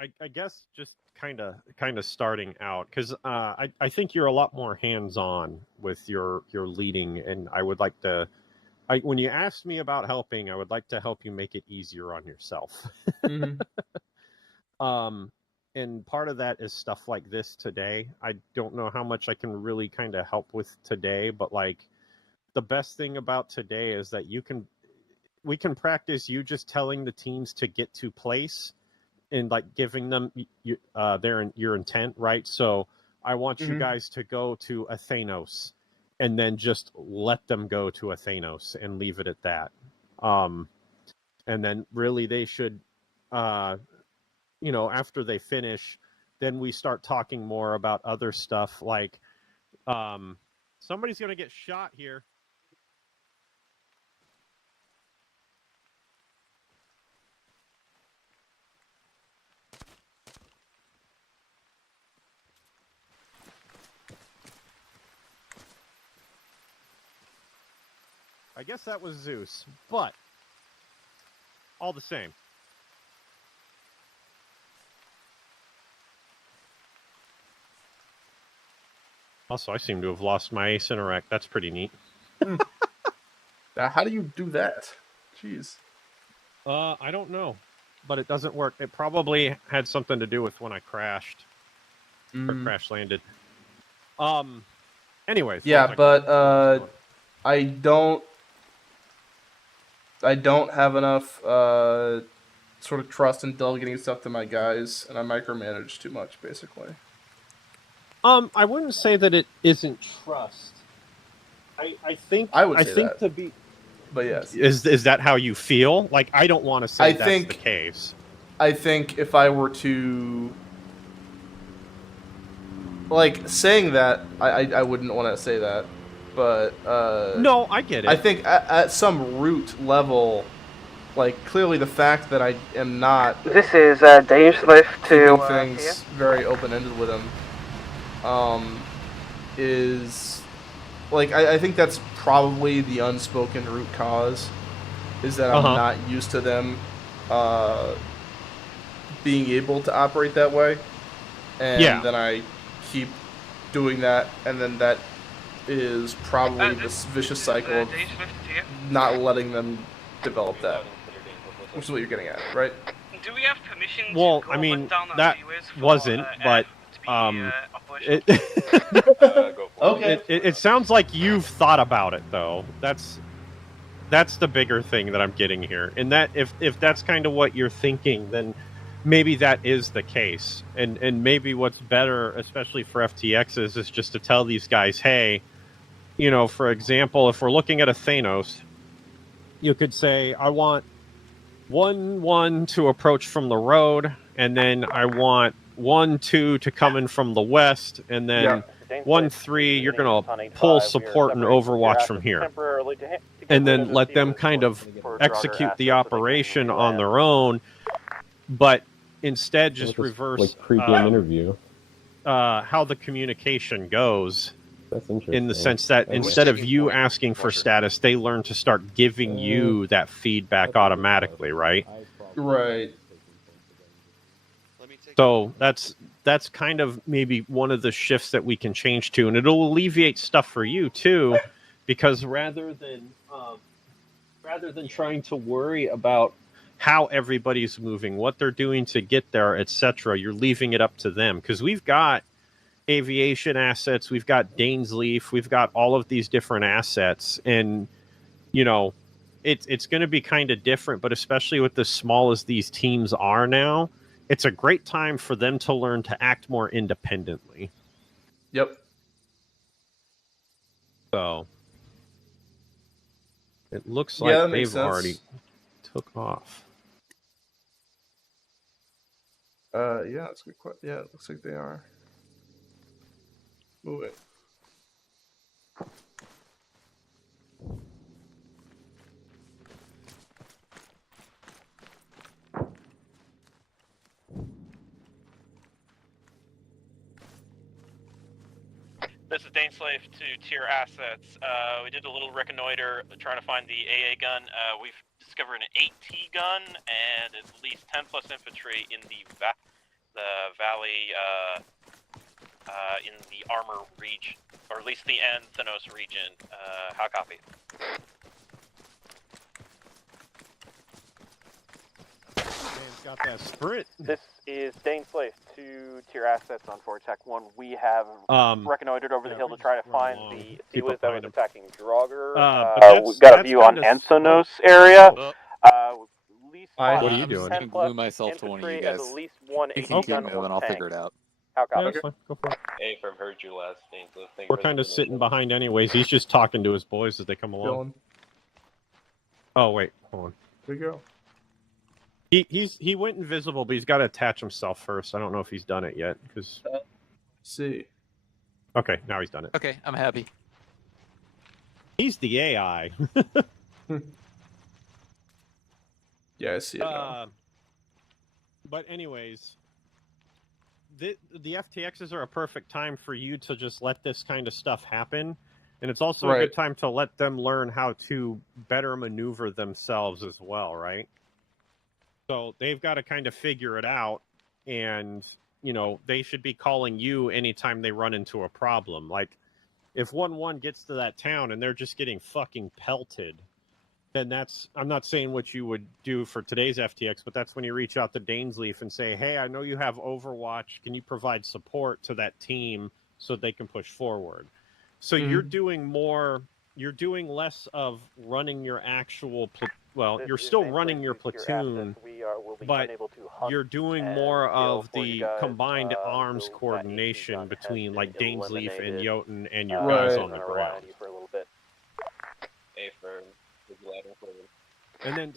I guess just kind of starting out, because I think you're a lot more hands-on with your leading, and I would like to. When you asked me about helping, I would like to help you make it easier on yourself. And part of that is stuff like this today. I don't know how much I can really kind of help with today, but like the best thing about today is that we can practice you just telling the teams to get to place and like giving them your intent, right? So I want you guys to go to Athanos, and then just let them go to Athanos and leave it at that. And then really they should, after they finish, then we start talking more about other stuff like, somebody's going to get shot here. I guess that was Zeus, but all the same. Also, I seem to have lost my ace interact. That's pretty neat. How do you do that? Jeez. I don't know, but it doesn't work. It probably had something to do with when I crashed or crash landed. Anyways. Yeah, but I don't have enough sort of trust in delegating stuff to my guys, and I micromanage too much, basically. I wouldn't say that it isn't trust. I think I would say that. to be, but yes, is that how you feel? Like, I don't want to say that's the case. I think if I were to like saying that, I wouldn't want to say that, but no, I get it. I think at some root level, like clearly the fact that I am not. This is Danish Lift to things very open ended with him. Is like I think that's probably the unspoken root cause, is that I'm not used to them being able to operate that way, and then I keep doing that, and then that is probably this vicious cycle of not letting them develop that, which is what you're getting at, right? Do we have permission well, to go I mean, down that wasn't, but it sounds like you've thought about it, though. That's the bigger thing that I'm getting here. And that if that's kind of what you're thinking, then maybe that is the case. And maybe what's better, especially for FTX, is just to tell these guys, hey, for example, if we're looking at a Thanos, you could say, I want 1-1 to approach from the road, and then I want 1-2 to come in from the west, and then 1-3 you're going to pull support and overwatch from here, and then let them kind of execute the operation on their own, but instead just reverse like pre-game interview how the communication goes. That's interesting. In the sense that instead of you asking for status, they learn to start giving you that feedback automatically, right? Right. So that's kind of maybe one of the shifts that we can change to, and it'll alleviate stuff for you too, because rather than trying to worry about how everybody's moving, what they're doing to get there, etc., you're leaving it up to them, because we've got aviation assets, we've got Dainsleaf, we've got all of these different assets, and it's going to be kind of different, but especially with as small as these teams are now, it's a great time for them to learn to act more independently. Yep. So it looks like they've sense. already took off. Yeah, that's a good question. Yeah, it looks like they are. Move it. This is Daneslave to tier assets. We did a little reconnoiter trying to find the AA gun. We've discovered an 8T gun and at least 10 plus infantry in the the valley in the armor region, or at least the Anthenos region. How copy? Man's got that sprint. This is Dane Slave to tier assets on Forward Tech 1. We have reconnoitered over the hill to try to find the Seaways that was attacking Draugr. We've got a view on Anthenos area. What are you doing? I glue myself to one of you guys. At least one You can keep moving, I'll figure it out. How Yeah, copy? that's fine. Go for it. Hey, from heard you last name. We're kind of sitting behind anyways. He's just talking to his boys as they come along. Dylan, Oh wait, hold on. there you go. He went invisible, but he's got to attach himself first. I don't know if he's done it yet. Cause... See. Okay, now he's done it. Okay, I'm happy. He's the AI. Yeah, I see it now. But anyways, the FTXs are a perfect time for you to just let this kind of stuff happen. And it's also a good time to let them learn how to better maneuver themselves as well, right? So they've got to kind of figure it out, and, you know, they should be calling you anytime they run into a problem. Like, if 1-1 gets to that town and they're just getting fucking pelted, then that's, I'm not saying what you would do for today's FTX, but that's when you reach out to Dainsleaf and say, hey, I know you have Overwatch. Can you provide support to that team so they can push forward? So you're doing more, you're doing less of running your actual, well, you're still running your platoon, but you're doing more of the combined arms coordination between, like, Dainsleaf and Jotun and your guys on the ground. And then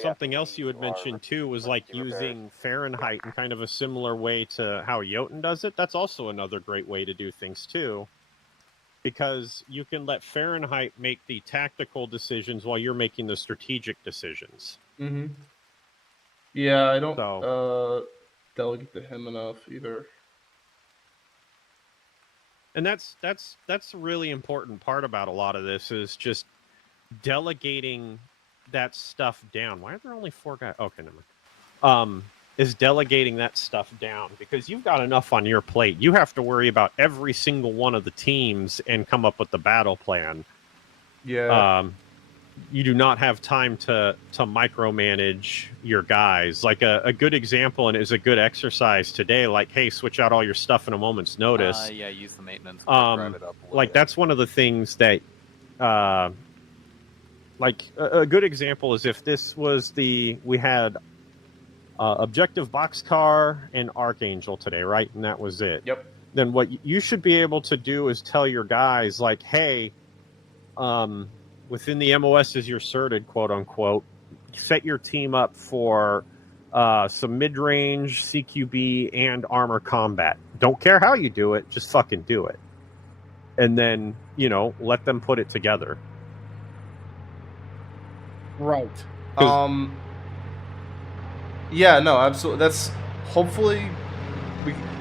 something else you had mentioned too was like using Fahrenheit in kind of a similar way to how Jotun does it. That's also another great way to do things too, because you can let Fahrenheit make the tactical decisions while you're making the strategic decisions. Mm-hmm. Yeah, I don't delegate to him enough either. And that's a really important part about a lot of this is just delegating that stuff down. Why are there only 4 guys? Okay, never mind. Is delegating that stuff down, because you've got enough on your plate. You have to worry about every single one of the teams and come up with the battle plan. Yeah. You do not have time to micromanage your guys. Like a good example, and it was a good exercise today, like, hey, switch out all your stuff in a moment's notice. Yeah, use the maintenance. Drive it up like, that's one of the things that like a good example is if this was we had Objective Boxcar and Archangel today, right? And that was it. Yep. Then what you should be able to do is tell your guys, like, hey, within the MOS as you're certed, quote unquote, set your team up for some mid-range CQB and armor combat. Don't care how you do it, just fucking do it. And then, you know, let them put it together. Right. Yeah, no, absolutely. That's hopefully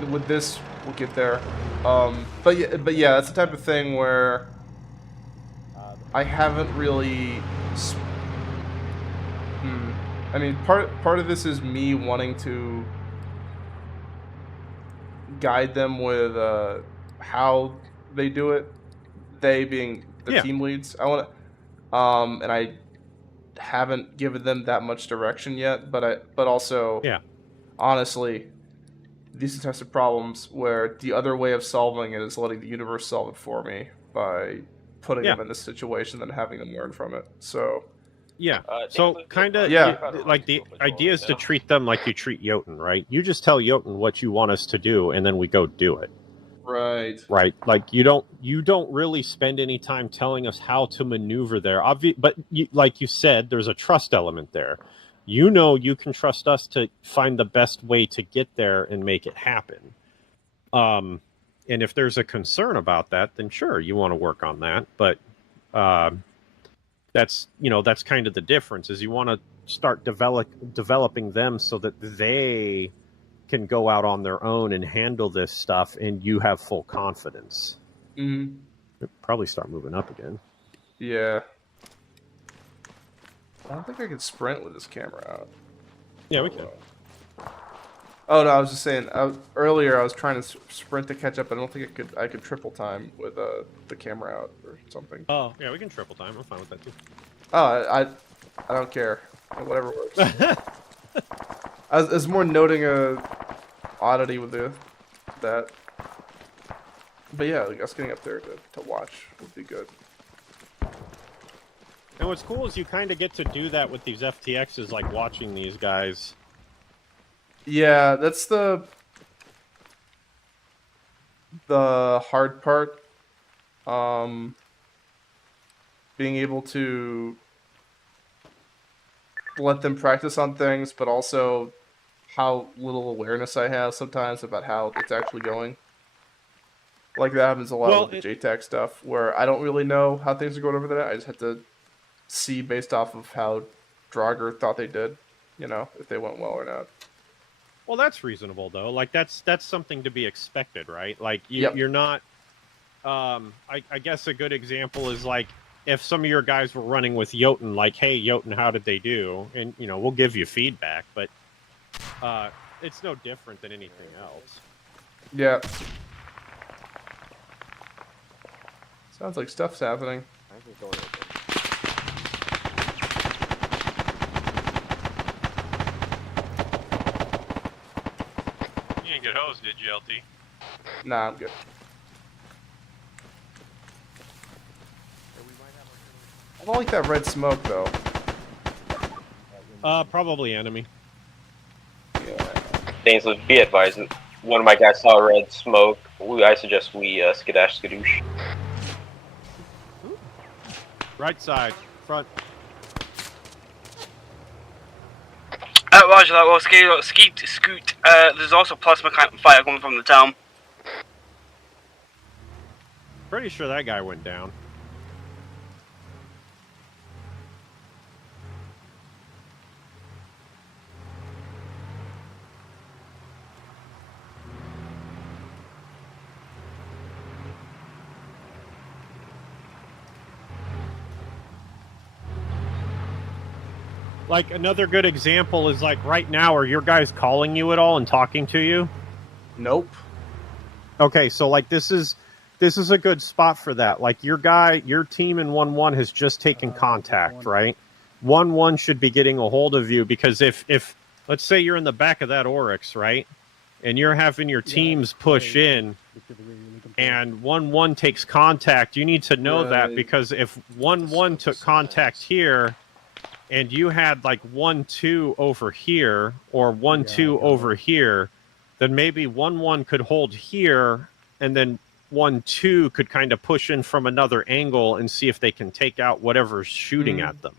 with this we'll get there. But yeah, that's the type of thing where I haven't really. I mean, part of this is me wanting to guide them with how they do it. They being the team leads. I want to, and I haven't given them that much direction yet. But also, honestly, these are the types of problems where the other way of solving it is letting the universe solve it for me by putting them in this situation and having them learn from it. So. Yeah. So kind of like the idea is to treat them like you treat Jotun, right? You just tell Jotun what you want us to do, and then we go do it. Right. Right. Like you don't really spend any time telling us how to maneuver there. But like you said, there's a trust element there. You know, you can trust us to find the best way to get there and make it happen. And if there's a concern about that, then sure, you want to work on that. But that's kind of the difference, is you want to start developing them so that they can go out on their own and handle this stuff, and you have full confidence. Mm-hmm. Probably start moving up again. Yeah. I don't think I can sprint with this camera out. Yeah, we can. Oh no, I was just saying. Earlier, I was trying to sprint to catch up. I don't think I could triple time with the camera out or something. Oh yeah, we can triple time. I'm fine with that too. Oh, I don't care. Whatever works. I was more noting a oddity with that. But yeah, like us getting up there to watch would be good. And what's cool is you kind of get to do that with these FTXs, like watching these guys. Yeah, that's the hard part. Being able to let them practice on things, but also how little awareness I have sometimes about how it's actually going. Like that happens a lot with the JTAC stuff, where I don't really know how things are going over there. I just have to see based off of how Draugr thought they did, you know, if they went well or not. Well, that's reasonable though. Like that's something to be expected, right? Like you're not. I guess a good example is like if some of your guys were running with Jotun, like, hey, Jotun, how did they do? And you know, we'll give you feedback, but it's no different than anything else. Yeah. Sounds like stuff's happening. You didn't get hosed, did you, LT? Nah, I'm good. I don't like that red smoke though. Probably enemy. Dainsleif, be advised. One of my guys saw red smoke. I suggest we skidash skadoosh. Right side, front. Roger that. Well, scoot. There's also plasma fire coming from the town. Pretty sure that guy went down. Like another good example is like right now, are your guys calling you at all and talking to you? Nope. Okay, so like this is a good spot for that. Like your team in 1-1 has just taken contact, right? 1-1 should be getting a hold of you because if let's say you're in the back of that Oryx, right? And you're having your teams push in and 1-1 takes contact, you need to know that because if 1-1 took contact here and you had like 1-2 over here or 1-2 over here, then maybe 1-1 could hold here and then 1-2 could kind of push in from another angle and see if they can take out whatever's shooting at them.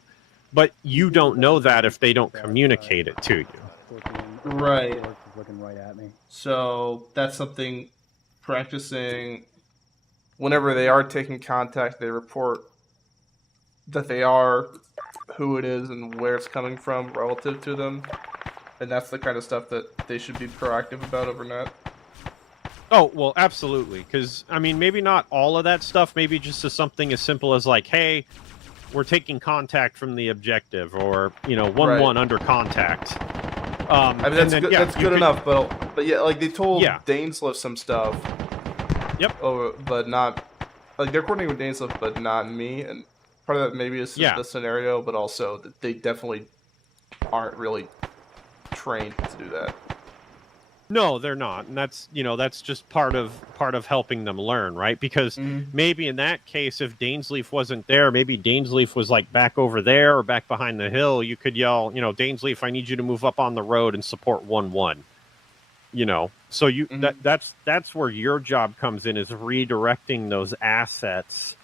But you don't know that if they don't communicate it to you. Right. Looking right at me. So that's something practicing whenever they are taking contact, they report that they are, who it is, and where it's coming from relative to them. And that's the kind of stuff that they should be proactive about over net. Oh, well, absolutely. Because, I mean, maybe not all of that stuff. Maybe just as something as simple as like, hey, we're taking contact from the objective, or, you know, 1-1 under contact. I mean, that's good, that's good enough, but yeah, like they told Dainsleif some stuff. Yep. Oh, but not, like they're coordinating with Dainsleif, but not me. And part of that maybe is the scenario, but also that they definitely aren't really trained to do that. No, they're not, and that's, you know, that's just part of helping them learn, right? Because maybe in that case, if Dainsleif wasn't there, maybe Dainsleif was like back over there or back behind the hill. You could yell, you know, Dainsleif, I need you to move up on the road and support 1-1. You know, so you that's where your job comes in, is redirecting those assets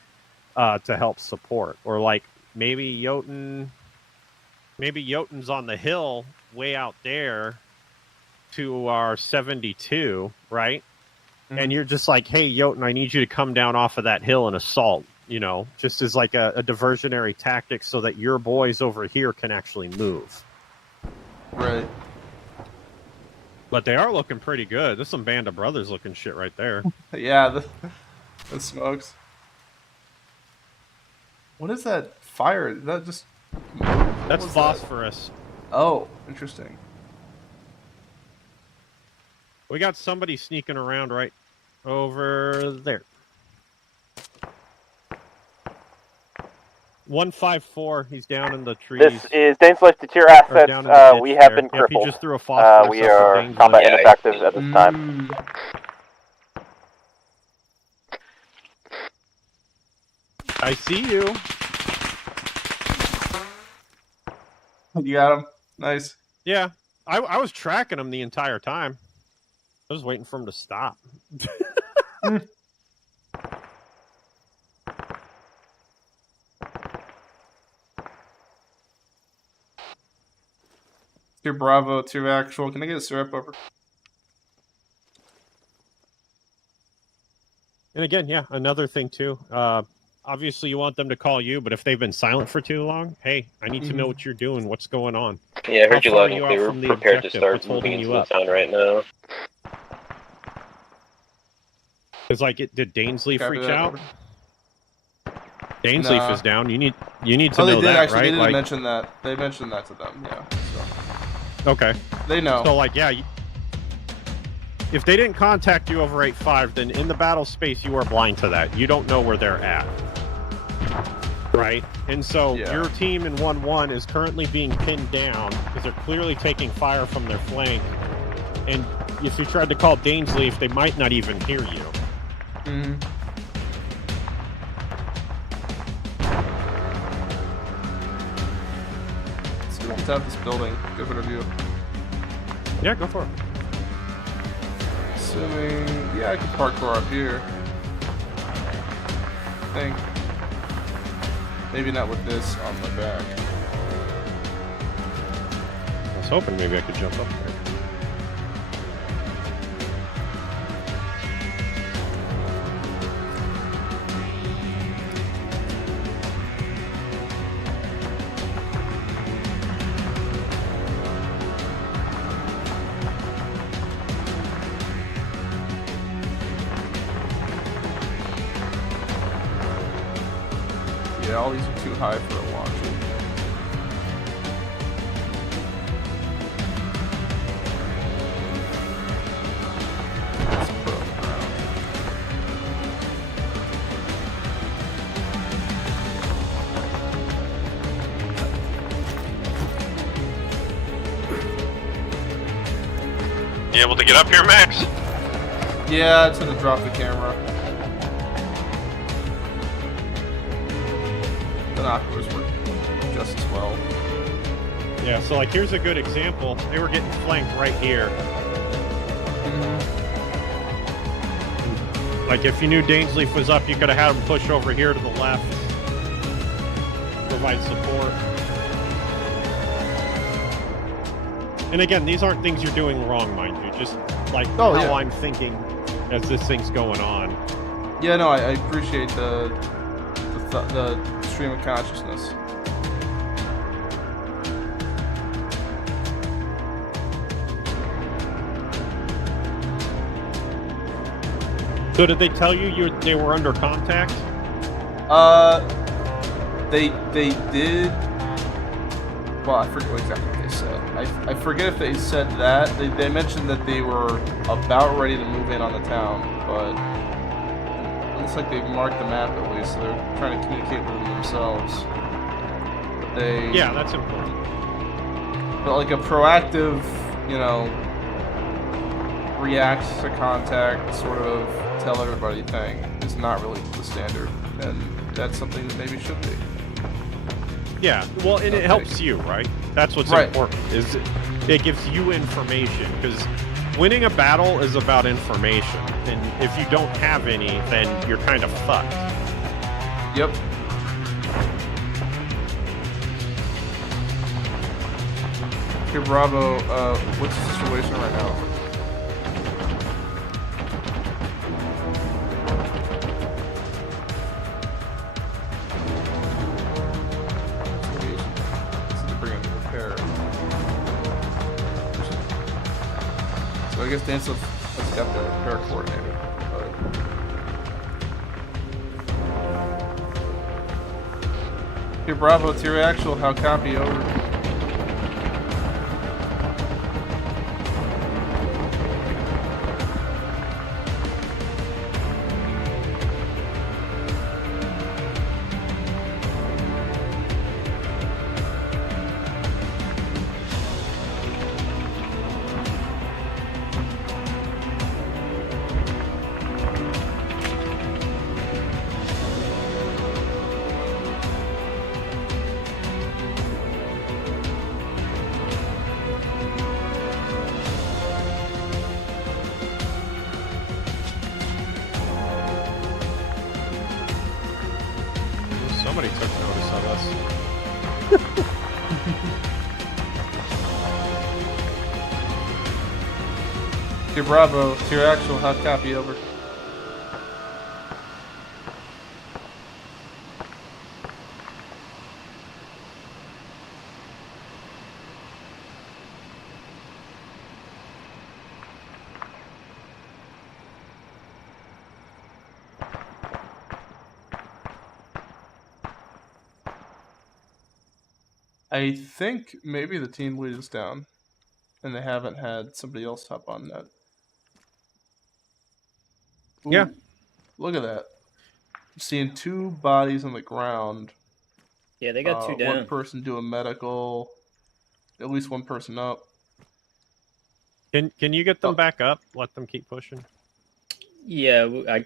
to help support, or like maybe Jotun's on the hill way out there to our 72, right? And you're just like, hey, Jotun, I need you to come down off of that hill and assault, you know, just as like a diversionary tactic so that your boys over here can actually move. Right. But they are looking pretty good. There's some Band of Brothers looking shit right there. Yeah, the smokes. What is that fire? Is that just... That's phosphorus. Oh, interesting. We got somebody sneaking around right over there. 154. He's down in the trees. This is Dane's Life to tier assets. We have been crippled. Yep, he just threw a phosphorus we up are at Dane's combat Life. ineffective at this time. I see you. You got him. Nice. Yeah, I was tracking him the entire time. I was waiting for him to stop. Tier Bravo, tier actual. Can I get a syrup over? And again, yeah, another thing too. Obviously, you want them to call you, but if they've been silent for too long, hey, I need to know what you're doing. What's going on? Yeah, I heard you How far loud are and out clear. from the Prepared to objective? start What's moving holding into you the up? town right now. Because like, did Dainsleaf Copy reach that, out? over. Dainsleaf Nah. is down. You need to Oh, they know did that, actually. right? They did Like, mention that. They mentioned that to them. Yeah. So. okay. They know. So like, yeah. If they didn't contact you over 8-5, then in the battle space you are blind to that. You don't know where they're at. Right? And so your team in 1-1 is currently being pinned down because they're clearly taking fire from their flank. And if you tried to call Dainsleaf, they might not even hear you. Mm-hmm. Let's out this building. Go for the view. Yeah, go for it. Assuming, yeah, I can parkour up here. I think. Maybe not with this on my back. I was hoping maybe I could jump up there. Yeah, all these are too high for a launch. Let's put on the ground. You able to get up here, Max? Yeah, it's gonna drop the camera. Binoculars work just as well. Yeah, so like here's a good example. They were getting flanked right here. Like if you knew Dainsleaf was up, you could have had him push over here to the left. Provide support. And again, these aren't things you're doing wrong, mind you. Just like how I'm thinking as this thing's going on. Yeah, no, I appreciate the stream of consciousness. So did they tell you they were under contact? They did. Well, I forget exactly what they said. I forget if they said that. They mentioned that they were about ready to move in on the town, but it looks like they've marked the map at least, so they're trying to communicate with them themselves. But yeah, that's important. But like a proactive, react to contact, sort of tell everybody thing is not really the standard, and that's something that maybe should be. Yeah, well, and it helps you, right? That's what's important, is it gives you information, because winning a battle is about information, and if you don't have any, then you're kind of fucked. Yep. Okay, Bravo, what's the situation right now? So I guess Dance's got the repair coordinator. Here, Bravo, to your actual, how copy, over. Somebody took notice of us. Dear Bravo, to your actual hot copy, over. I think maybe the team lead is down, and they haven't had somebody else hop on that. Ooh, yeah. Look at that. I'm seeing 2 bodies on the ground. Yeah, they got 2 down. One person doing medical. At least one person up. Can you get them back up? Let them keep pushing. Yeah, I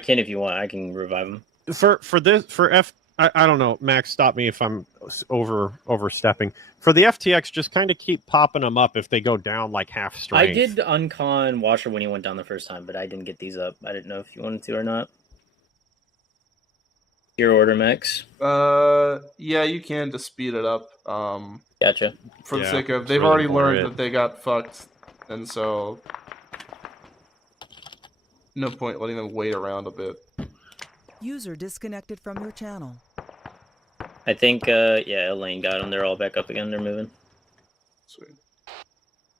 can if you want. I can revive them. I don't know, Max, stop me if I'm overstepping. For the FTX, just kind of keep popping them up if they go down like half strength. I did uncon Washer when he went down the first time, but I didn't get these up. I didn't know if you wanted to or not. Your order, Max. Yeah, you can to speed it up. Gotcha. For the sake of, they've already learned that they got fucked, and so no point letting them wait around a bit. User disconnected from your channel. I think, yeah, Elaine got them. They're all back up again. They're moving. Sweet.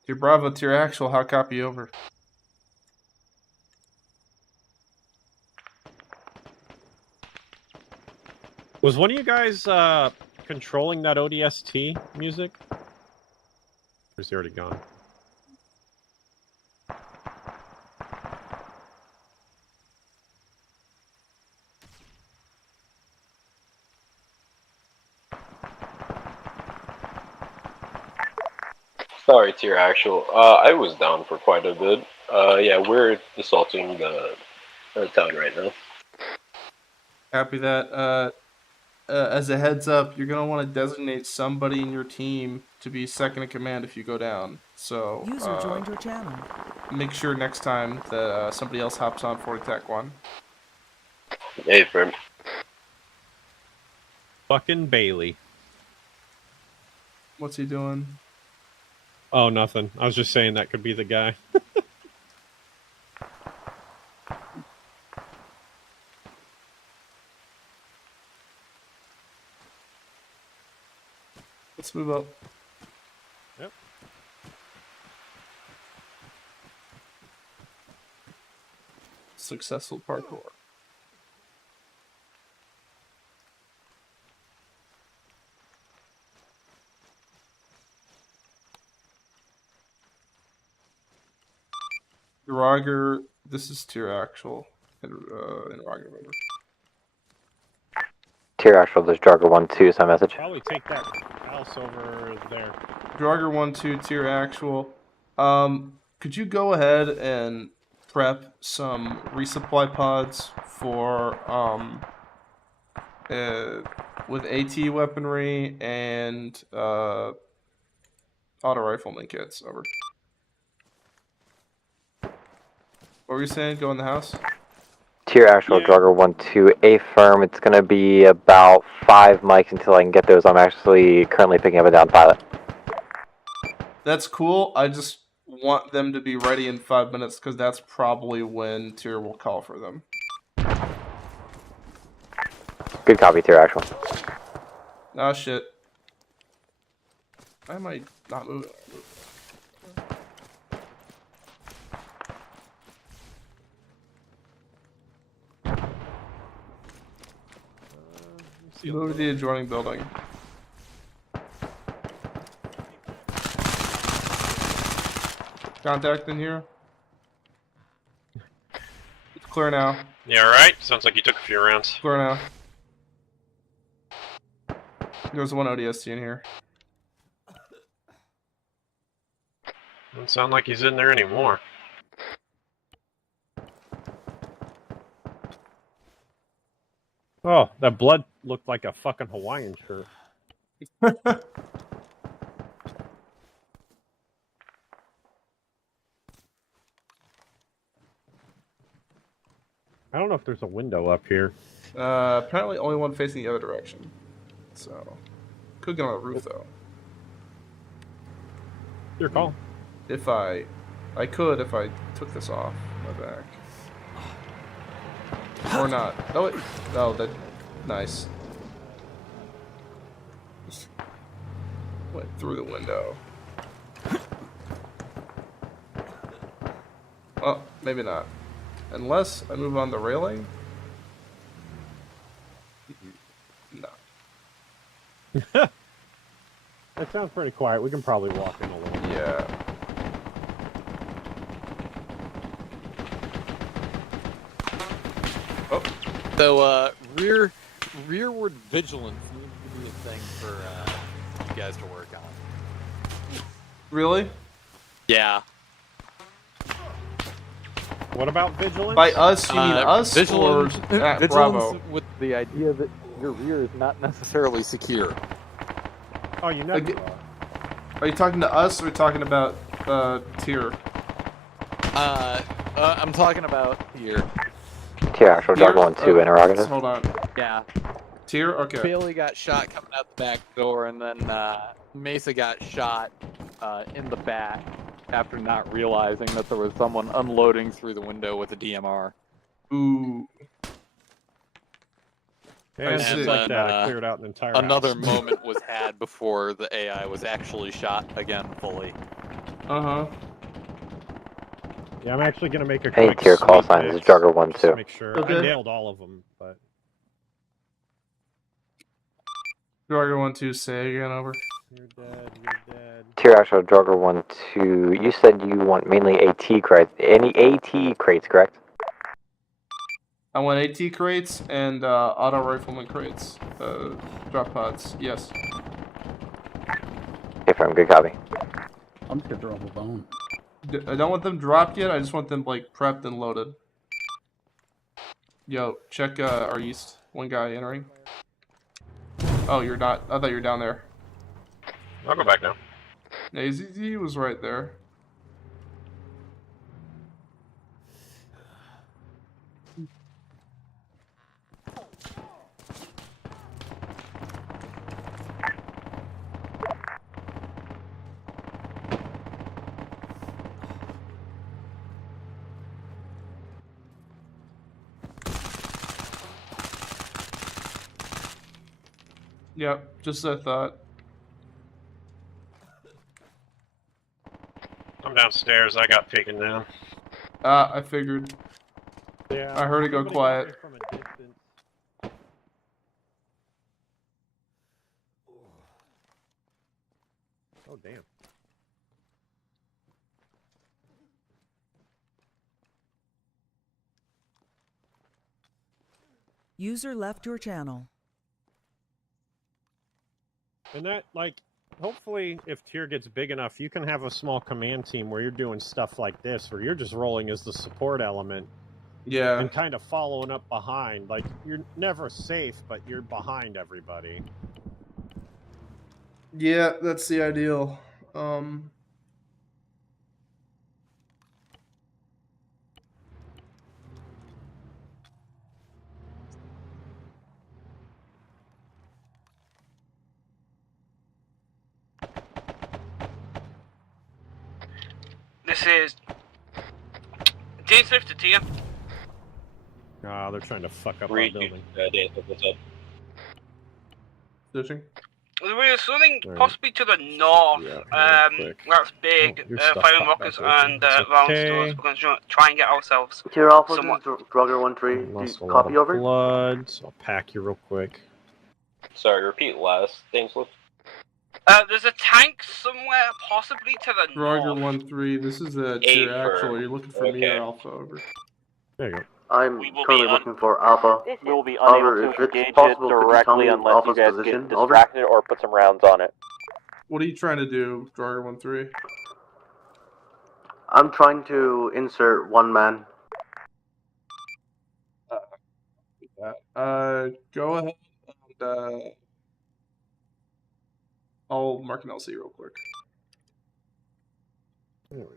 Dear Bravo, to your actual, hot copy, over. Was one of you guys controlling that ODST music? Or is he already gone? Sorry, to your actual. I was down for quite a bit. Yeah, we're assaulting the town right now. Copy that. As a heads up, you're gonna want to designate somebody in your team to be second in command if you go down. So User joined your channel. Make sure next time that somebody else hops on for attack 1. Hey, friend. Fucking Bailey. What's he doing? Oh, nothing. I was just saying that could be the guy. Let's move up. Yep. Successful parkour. Roger, this is tier actual. Roger, remember. Tier actual, there's Drager 1-2, send message. Probably take that house over there. Drager 1-2, tier actual. Could you go ahead and prep some resupply pods for with AT weaponry and auto rifleman kits? Over. What were you saying? Go in the house? Tier actual, Drager 1-2, A firm. It's gonna be about 5 mics until I can get those. I'm actually currently picking up a down pilot. That's cool. I just want them to be ready in 5 minutes because that's probably when tier will call for them. Good copy, tier actual. Ah, shit. I might not move it. Move to the adjoining building. Contact in here. It's clear now. Yeah, right. Sounds like you took a few rounds. Clear now. There's one ODST in here. Doesn't sound like he's in there anymore. Oh, that blood looked like a fucking Hawaiian shirt. I don't know if there's a window up here. Apparently only one facing the other direction. So, could get on the roof though. Your call. If I could if I took this off my back. Or not. Oh, that, nice. Went through the window. Oh, maybe not. Unless I move on the railing. No. That sounds pretty quiet. We can probably walk in a little bit. Yeah. Oh. So, rearward vigilance needs to be a thing for you guys to work on. Really? Yeah. What about vigilance? By us, you mean us vigilance, or at vigilance Bravo? with the idea that your rear is not necessarily secure. Oh, you never Are you talking to us or talking about Tier? I'm talking about here. Tier actual Dog 1-2 interrogative. Hold on. Yeah. Tier? Okay. Bailey got shot coming out the back door, and then Mesa got shot in the back after not realizing that there was someone unloading through the window with a DMR. Ooh. And then, like that, it cleared out an entire another house. moment was had before the AI was actually shot again fully. Uh-huh. Yeah, I'm actually going to make a Any quick tier call sweep signs is next, Jogger just to 1-2. make sure. Okay. I nailed all of them, but... Jogger 1-2, say again, over. You're dead, you're dead. Tier actual Jogger 1-2. You said you want mainly AT crates. Any AT crates, correct? I want AT crates and auto rifleman crates. Drop pods, yes. Affirm, good copy. I'm just gonna throw him a bone. I don't want them dropped yet, I just want them like prepped and loaded. Yo, check our east. One guy entering. Oh, you're not. I thought you were down there. I'll go back now. No, he was right there. Yep, just as I thought. I'm downstairs. I got taken down. I figured. Yeah. I heard it go somebody got quiet. me from a distance. Oh, damn. User left your channel. And that, like, hopefully, if tier gets big enough, you can have a small command team where you're doing stuff like this, where you're just rolling as the support element. Yeah. And kind of following up behind. Like, you're never safe, but you're behind everybody. Yeah, that's the ideal. This is Dean Swift to Tia. Ah, they're trying to fuck up our Read building. what's up? Searching. There's something Right. possibly to the north. quick. That's big. Oh, your stuff Firing popped rockets back open. and It's round okay. stores. We're going to try and get ourselves Tier Alpha, somewhat. this is Drugger 1-3. Do Lost a you lot copy of over? blood, so I'll pack you real quick. Sorry, repeat last things. There's a tank somewhere, possibly to the Roger north. 1-3. This is a A tier for- actual. Are you looking for me or okay. Alpha? Over. There you go. I'm We will currently be looking for Alpha. We will be However, unable if to it's engage it possible, could you tell directly me unless you Alpha's guys position? get Over. distracted or put some rounds on it. What are you trying to do, Drugger 1-3? I'm trying to insert one man. Go ahead and I'll mark an LC real quick. There we go.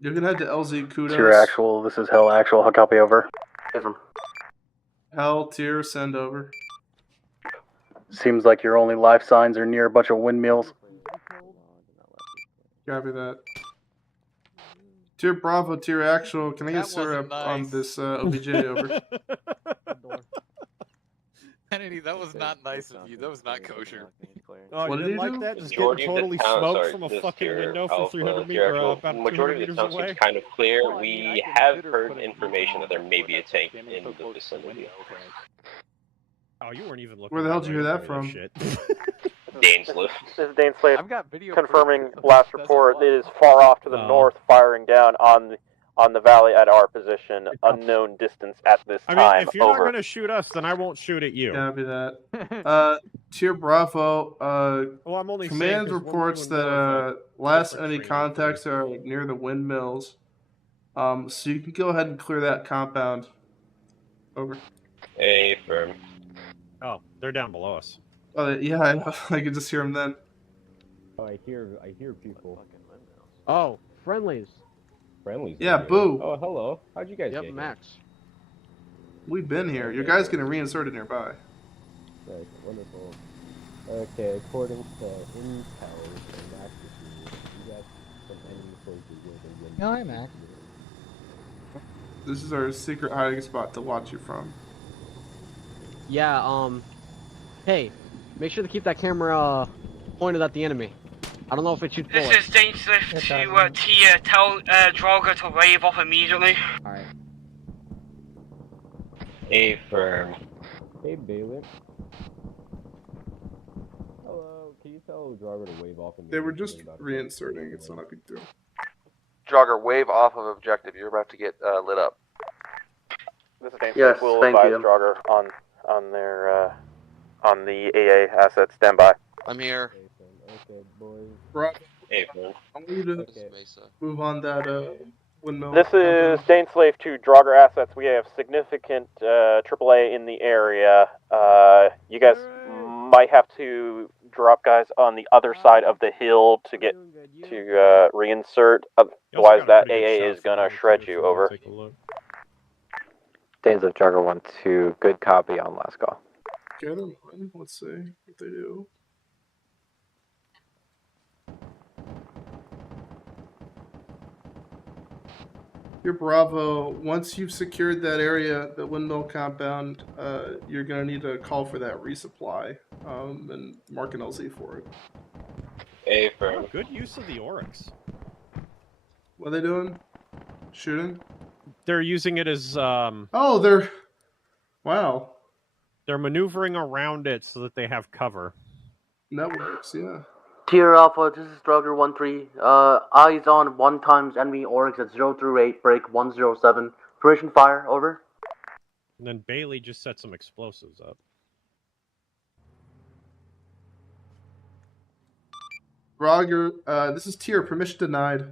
You can head to LZ Kudos. Tier actual, this is Hell actual. How copy over? Affirm. Hell, tier, send over. Seems like your only life signs are near a bunch of windmills. Copy that. Tier Bravo, tier actual. Can I get That syrup wasn't on nice. this OBJ over? Kennedy, that was not nice of you. That was not kosher. Oh, What you did didn't he like do? that? Just Majority getting of the totally town, smoked sorry, from a this fucking tier window from alpha, 300 tier meters, actual, about 200 majority of the meters town away. seems kind of clear. Well, I mean, I We have considered heard putting information that there may be a tank in so the close to the vicinity. window, but- Oh, you weren't even looking. Where the hell that did you way hear at that any of from? Shit. Dainsliff. This is Dane Slave. I've got video Confirming proof. last Says report. was. It is far off to the north, firing down on the valley at our position. Unknown distance at this I time. mean, if you're Over. not gonna shoot us, then I won't shoot at you. Copy that. Tier Bravo. Well, I'm only saying Command 'cause we're reports doing more of that a last different enemy training contacts are near the windmills. So you can go ahead and clear that compound. Over. Affirm. Oh, they're down below us. Oh yeah, I know. I can just hear them then. Oh, I hear people. Oh, friendlies. Friendlies. Yeah, boo. Oh, hello. How'd you guys get Yep, here? Max. We've been here. Your guy's getting reinserted nearby. Right, wonderful. Okay, according to intel and accuracy, you got some enemy forces within the No, hi, Mac. This is our secret hiding spot to watch you from. Yeah, hey, make sure to keep that camera pointed at the enemy. I don't know if it shoots bullets. This is Dainsliff to Tia. Tell Draugr to wave off immediately. Alright. Affirm. Hey, Bailey. Hello, can you tell Draugr to wave off? They were just reinserting. It's not a big deal. Draugr, wave off of objective. You're about to get lit up. This is Dane Yes, Slave. We'll thank advise you. Draugr on their on the AA assets. Stand by. I'm here. Okay, boys. Bravo. Affirm. I want you to move on that windmill. This is Dane Slave to Draugr assets. We have significant AAA in the area. You guys might have to drop guys on the other side of the hill to get to reinsert. Otherwise, that AA is gonna shred you. Over. Danes of Jugger 1-2, good copy on last call. Get them. Let's see what they do. Your Bravo, once you've secured that area, the windmill compound, you're going to need to call for that resupply and mark an LZ for it. Affirm. Oh, good use of the Oryx. What are they doing? Shooting? They're using it as Oh, they're... Wow. they're maneuvering around it so that they have cover. That works, yeah. Tier Alpha, this is Draugr 1-3. Eyes on 1 times enemy Oryx at 038, break 107. Permission fire, over. And then Bailey just set some explosives up. Roger, this is Tier, permission denied.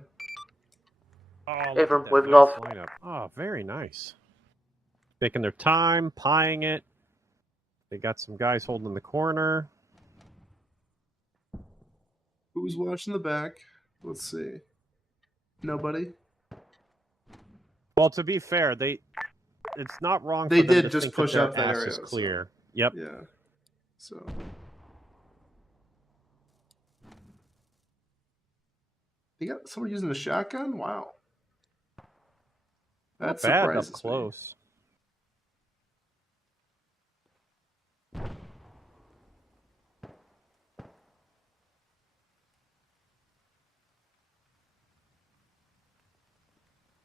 Oh, Hey, look from at that waving nice off. lineup. Oh, very nice. Taking their time, pieing it. They got some guys holding the corner. Who's watching the back? Let's see. Nobody? Well, to be fair, it's not wrong They for them did to just think push that up their that ass area. is clear. Yep. Yeah. So. They got someone using a shotgun? Wow. That Not bad up surprises me. close.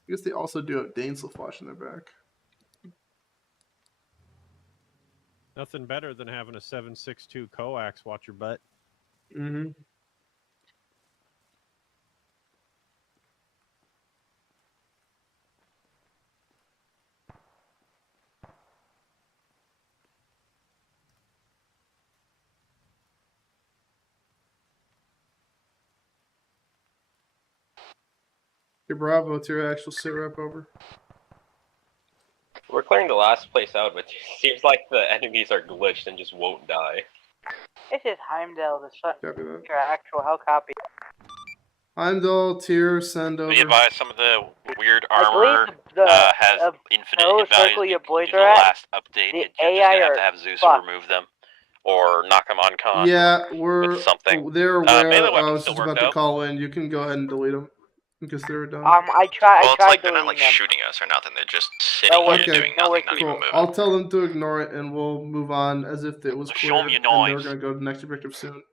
I guess they also do have Dainsliff watching their back. Nothing better than having a 7.62 coax watch your butt. Mm-hmm. Your Bravo, it's your actual sit rep, over. We're clearing the last place out, but it seems like the enemies are glitched and just won't die. This is Heimdall, the Copy that. actual. How copy? Heimdall, tier, send over. Be advised, some of the weird I armor believe the has infinite hit circle value. your boys Due to are the at, last update, the you're just AI gonna have are to have Zeus fucked. remove them, or knock them on con. Yeah, we're something. they're aware. Melee I weapons was still just work, about though. to call in. You can go ahead and delete them because they're done. I tried Well, it's like they're not deleting like them. shooting us or nothing. They're just sitting No, here Okay, doing nothing, not even cool. moving. I'll tell them to ignore it, and we'll move on as if it was So show clear. 'em your And they're noise. gonna go to the next objective soon.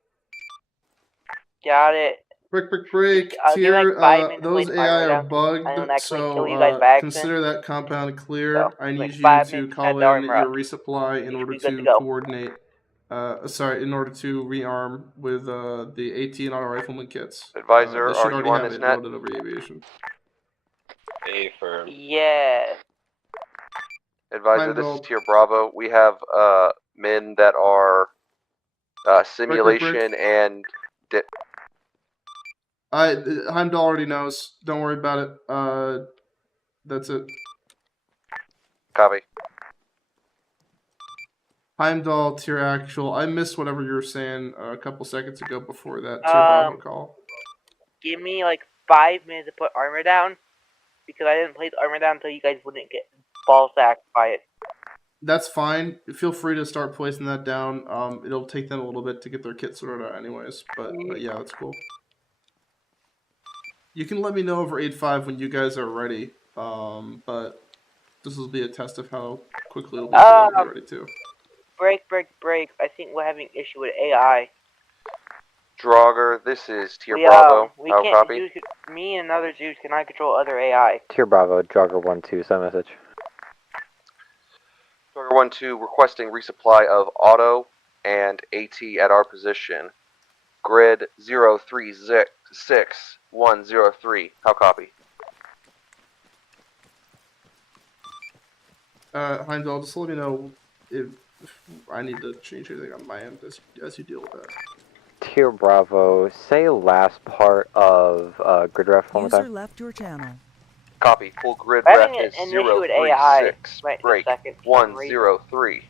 Got it. Break. I'll give Tier. like 5 minutes to Those place AI armor are down, and bugged, then I can kill you so guys by accident. consider that compound clear. So, I need like you 5 to minutes to call set in the armor your up. resupply in You order should be good to to go. coordinate. In order to rearm with the AT and auto rifleman kits. Advisor, they should are you already on have this it net? loaded over aviation. Affirm. Yeah. Advisor, this is Heimdall. Tier Bravo. We have men that are simulation and. Heimdall already knows. Don't worry about it. That's it. Copy. Heimdall, tier actual. I missed whatever you were saying a couple seconds ago before that tier Bravo call. Give me like 5 minutes to put armor down, because I didn't place armor down until you guys wouldn't get ball sacked by it. That's fine. Feel free to start placing that down. It'll take them a little bit to get their kit sorted out anyways. But yeah, that's cool. You can let me know over 8.5 when you guys are ready. But this will be a test of how quickly it'll be for them to be ready too. Break. I think we're having issue with AI. Draugr, this is Tier Bravo. We How can't copy? me and another Zeus cannot control other AI. Tier Bravo, Draugr 1-2, send message. Draugr 1-2 requesting resupply of auto and AT at our position. Grid 036103. How copy? Heimdall, just let me know if I need to change anything on my end as you deal with that. Tier Bravo, say last part of grid ref one more User time. left your channel. Copy. Full grid We're ref having is an issue with AI 036 right break this second for some reason. 103.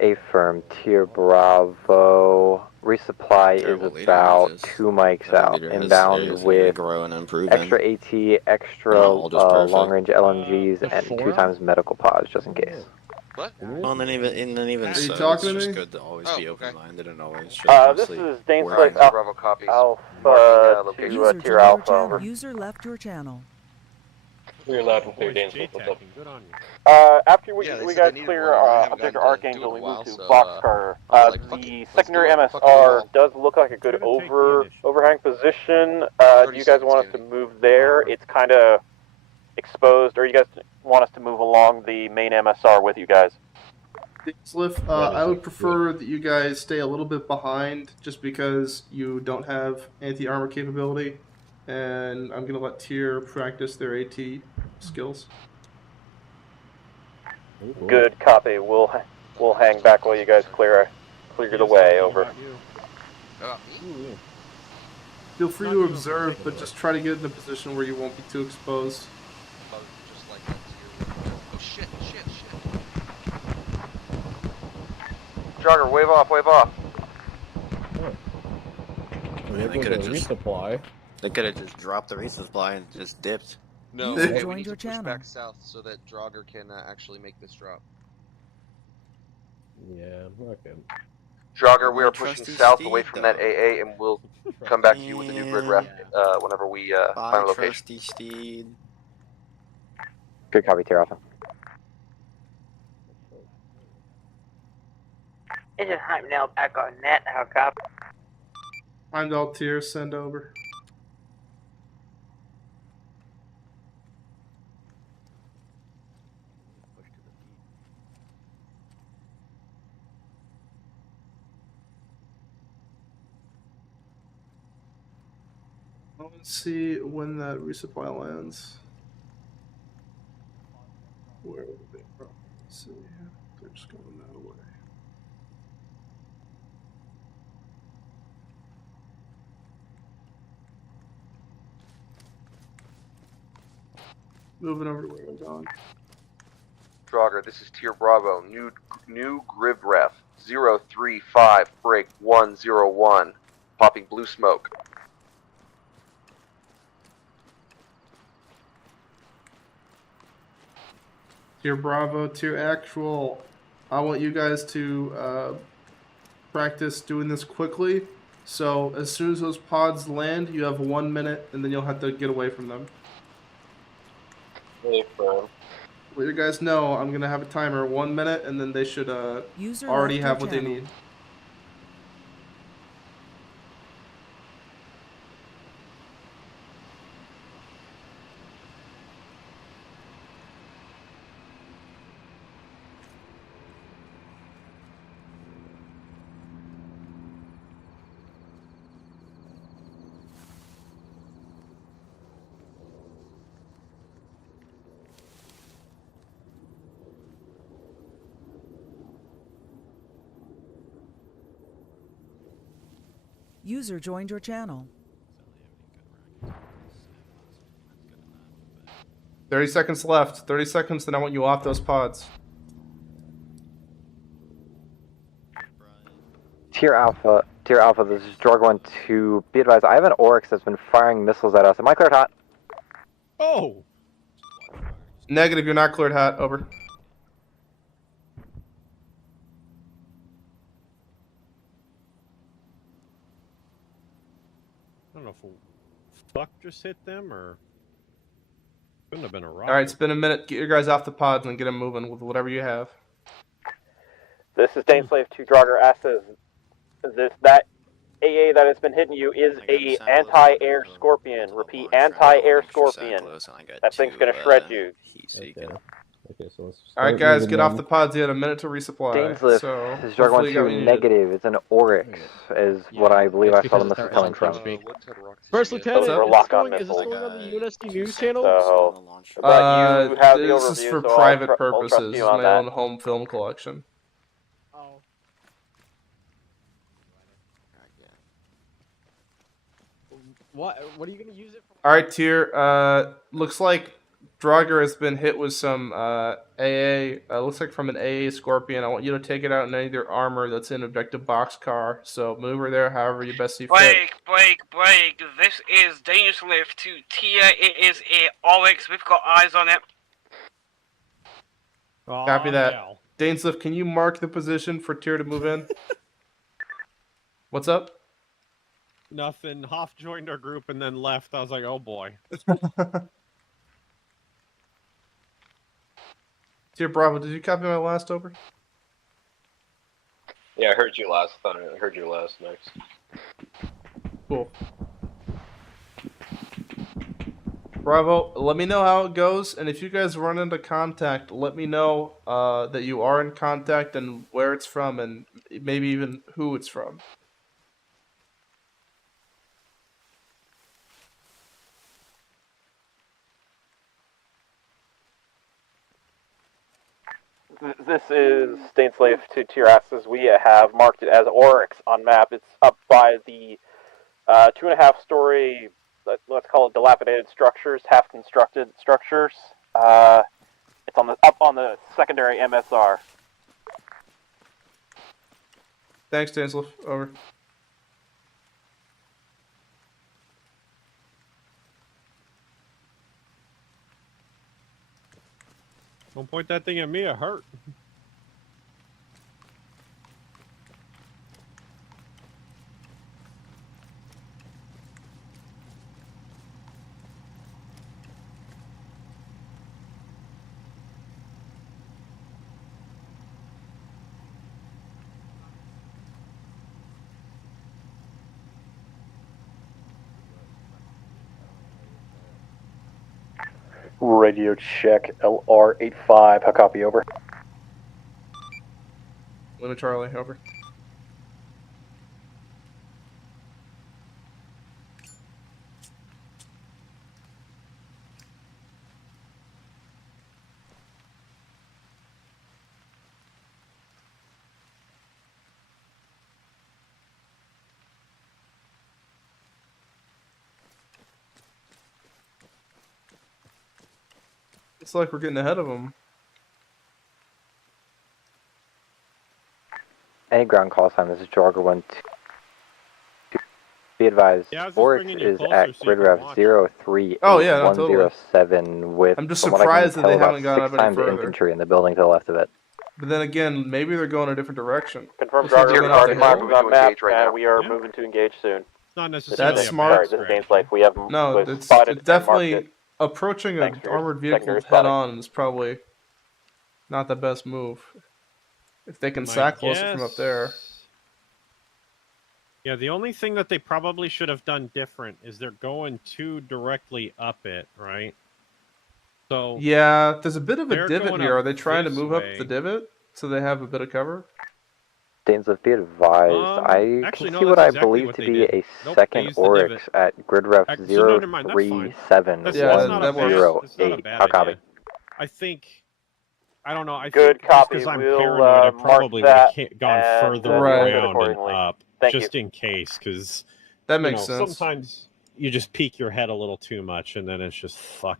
Affirm, Tier Bravo. Resupply is about 2 mics out. Inbound with extra AT, extra long range LMGs, and 2 times medical pods just in case. What? Well, and then even you so, talking it's to just me? good to always be open-minded and always just This mostly is Dane work Slate on- Bravo copies. Alpha to User Tier joined your Alpha channel. over. User left your channel. We're loud and clear, Dane. What's up? Good on you. After we Yeah, they said guys they needed clear one, and I haven't Objective gotten to Archangel, do it we in a while, move to so, Boxcar. I was like, fuck it, The let's secondary do it. Fucking MSR wall. does look like a good Should've taken the initiative. overhang position. 30 Do you guys want us to seconds, move there? It's kind of exposed, or you guys want us to move along the main MSR with you guys? Sliff, I would prefer that you guys stay a little bit behind just because you don't have anti-armor capability, and I'm going to let Tier practice their AT skills. Good copy. We'll hang back while you guys clear the way. Over. Me? Feel free to observe, but just try to get in a position where you won't be too exposed. Just like that tier. Oh shit. Draugr, wave off. They could have just resupply. They could have just dropped the resupply and just dipped. No, User we joined need your to push channel. back south so that Draugr can actually make this drop. Yeah, okay. Draugr, we My are pushing trusty south steed, away from though. that AA, and we'll come back to you with a new grid ref whenever we find a location. Trusty steed. Good copy, Tier Alpha. This is Hype now back on net. How copy? Heimdall, Tier, send over. Let's see when that resupply lands. Where would they probably see? They're just going that way. Moving over to where I'm going. Draugr, this is Tier Bravo. New grid ref 035 break 101. Popping blue smoke. Tier Bravo, Tier Actual. I want you guys to practice doing this quickly. So as soon as those pods land, you have 1 minute, and then you'll have to get away from them. Hey, bro. Let you guys know I'm gonna have a timer, 1 minute, and then they should User already left have your what they channel. need. User joined your channel. 30 seconds left. 30 seconds, then I want you off those pods. Tier Alpha, this is Drug 1-2. Be advised, I have an Oryx that's been firing missiles at us. Am I cleared hot? Oh! Negative, you're not cleared hot. Over. I don't know if a fuck just hit them or couldn't have been a rocket. Alright, it's been a minute. Get your guys off the pods and get them moving with whatever you have. This is Daneslave 2 Draugr asks, that AA that has been hitting you is a anti-air scorpion. Repeat, anti-air scorpion. That thing's gonna shred you. Okay, so let's Alright guys, get off the pods. You had a minute to resupply. Dainslift, So this is Drug hopefully you got what 1-2 you needed. negative. It's an Oryx, is what I believe I saw the missile coming from. First Lieutenant, Those are is lock-on this missiles. going on the UNSC news channel? So, but you have the this overview, is for so private I'll purposes. trust This you is on my that. own home film collection. Oh. What are you gonna use it for? Alright, Tier. Looks like Draugr has been hit with some AA. Looks like from an AA Scorpion. I want you to take it out in any of their armor that's in objective boxcar. So move her there however you best see fit. Blake. This is Daneslave 2 Tier. It is a Oryx. We've got eyes on it. Copy that. Dainslift, can you mark the position for Tier to move in? What's up? Nothing. Hoff joined our group and then left. I was like, oh boy. Tier Bravo, did you copy my last over? Yeah, I heard you last time. I heard you last next. Cool. Bravo, let me know how it goes, and if you guys run into contact, let me know that you are in contact and where it's from, and maybe even who it's from. This is Daneslave 2 Tier asks, we have marked it as Oryx on map. It's up by the 2.5-story, let's call it dilapidated structures, half-constructed structures. It's on up on the secondary MSR. Thanks, Dainsliff. Over. Don't point that thing at me, it hurt. Radio check, LR85, how copy, over? Luna Charlie, over. It's like we're getting ahead of them. any ground call sign, this is Jogger 1-2. Be advised, Oryx is at grid ref 038-107 with, I'm just from what I can surprised that tell, they about haven't gone 6 up any times further. infantry in the building to the left of it. But then again, maybe they're going a different direction. Confirm Looks like Jogger, they're going up the hill. on map, and we are moving to engage soon. Not necessarily That's a smart. bad This is Dane's strategy. Life. We have No, was it's spotted and marked definitely it. approaching an Thanks for your armored vehicle secondary head spotting. on is probably not the best move. If they can My sack closer from up there. Yeah, the only thing that they probably should have done different is they're going too directly up it, right? So Yeah, there's a bit of a they're divot going here. up Are they trying to this move up way. the divot so they have a bit of cover? Daneslift, be advised, I actually, can no, see what that's I exactly believe what to they be did. a Nope, they second used the Oryx at grid ref So never mind, that's fine. 037-108. How copy? I think, I don't know. I Good think copy. just because I'm We'll, paranoid, I mark probably would that have gone and, further right. around and accordingly. up, Thank just in case, because That makes sense. Sometimes you just peek your head a little too much, and then it's just fuck.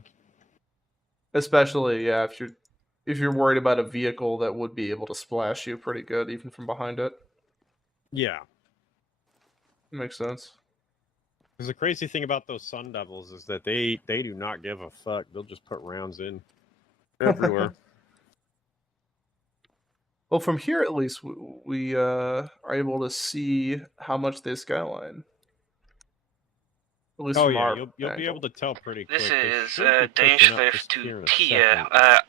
Especially, yeah, if you're worried about a vehicle that would be able to splash you pretty good, even from behind it. Yeah. Makes sense. Because the crazy thing about those Sun Devils is that they do not give a fuck. They'll just put rounds in everywhere. Well, from here at least, we are able to see how much they skyline. At least from our you'll be able to tell pretty quick. This They is should be pushing up Dangerous just here to in a Tia. second.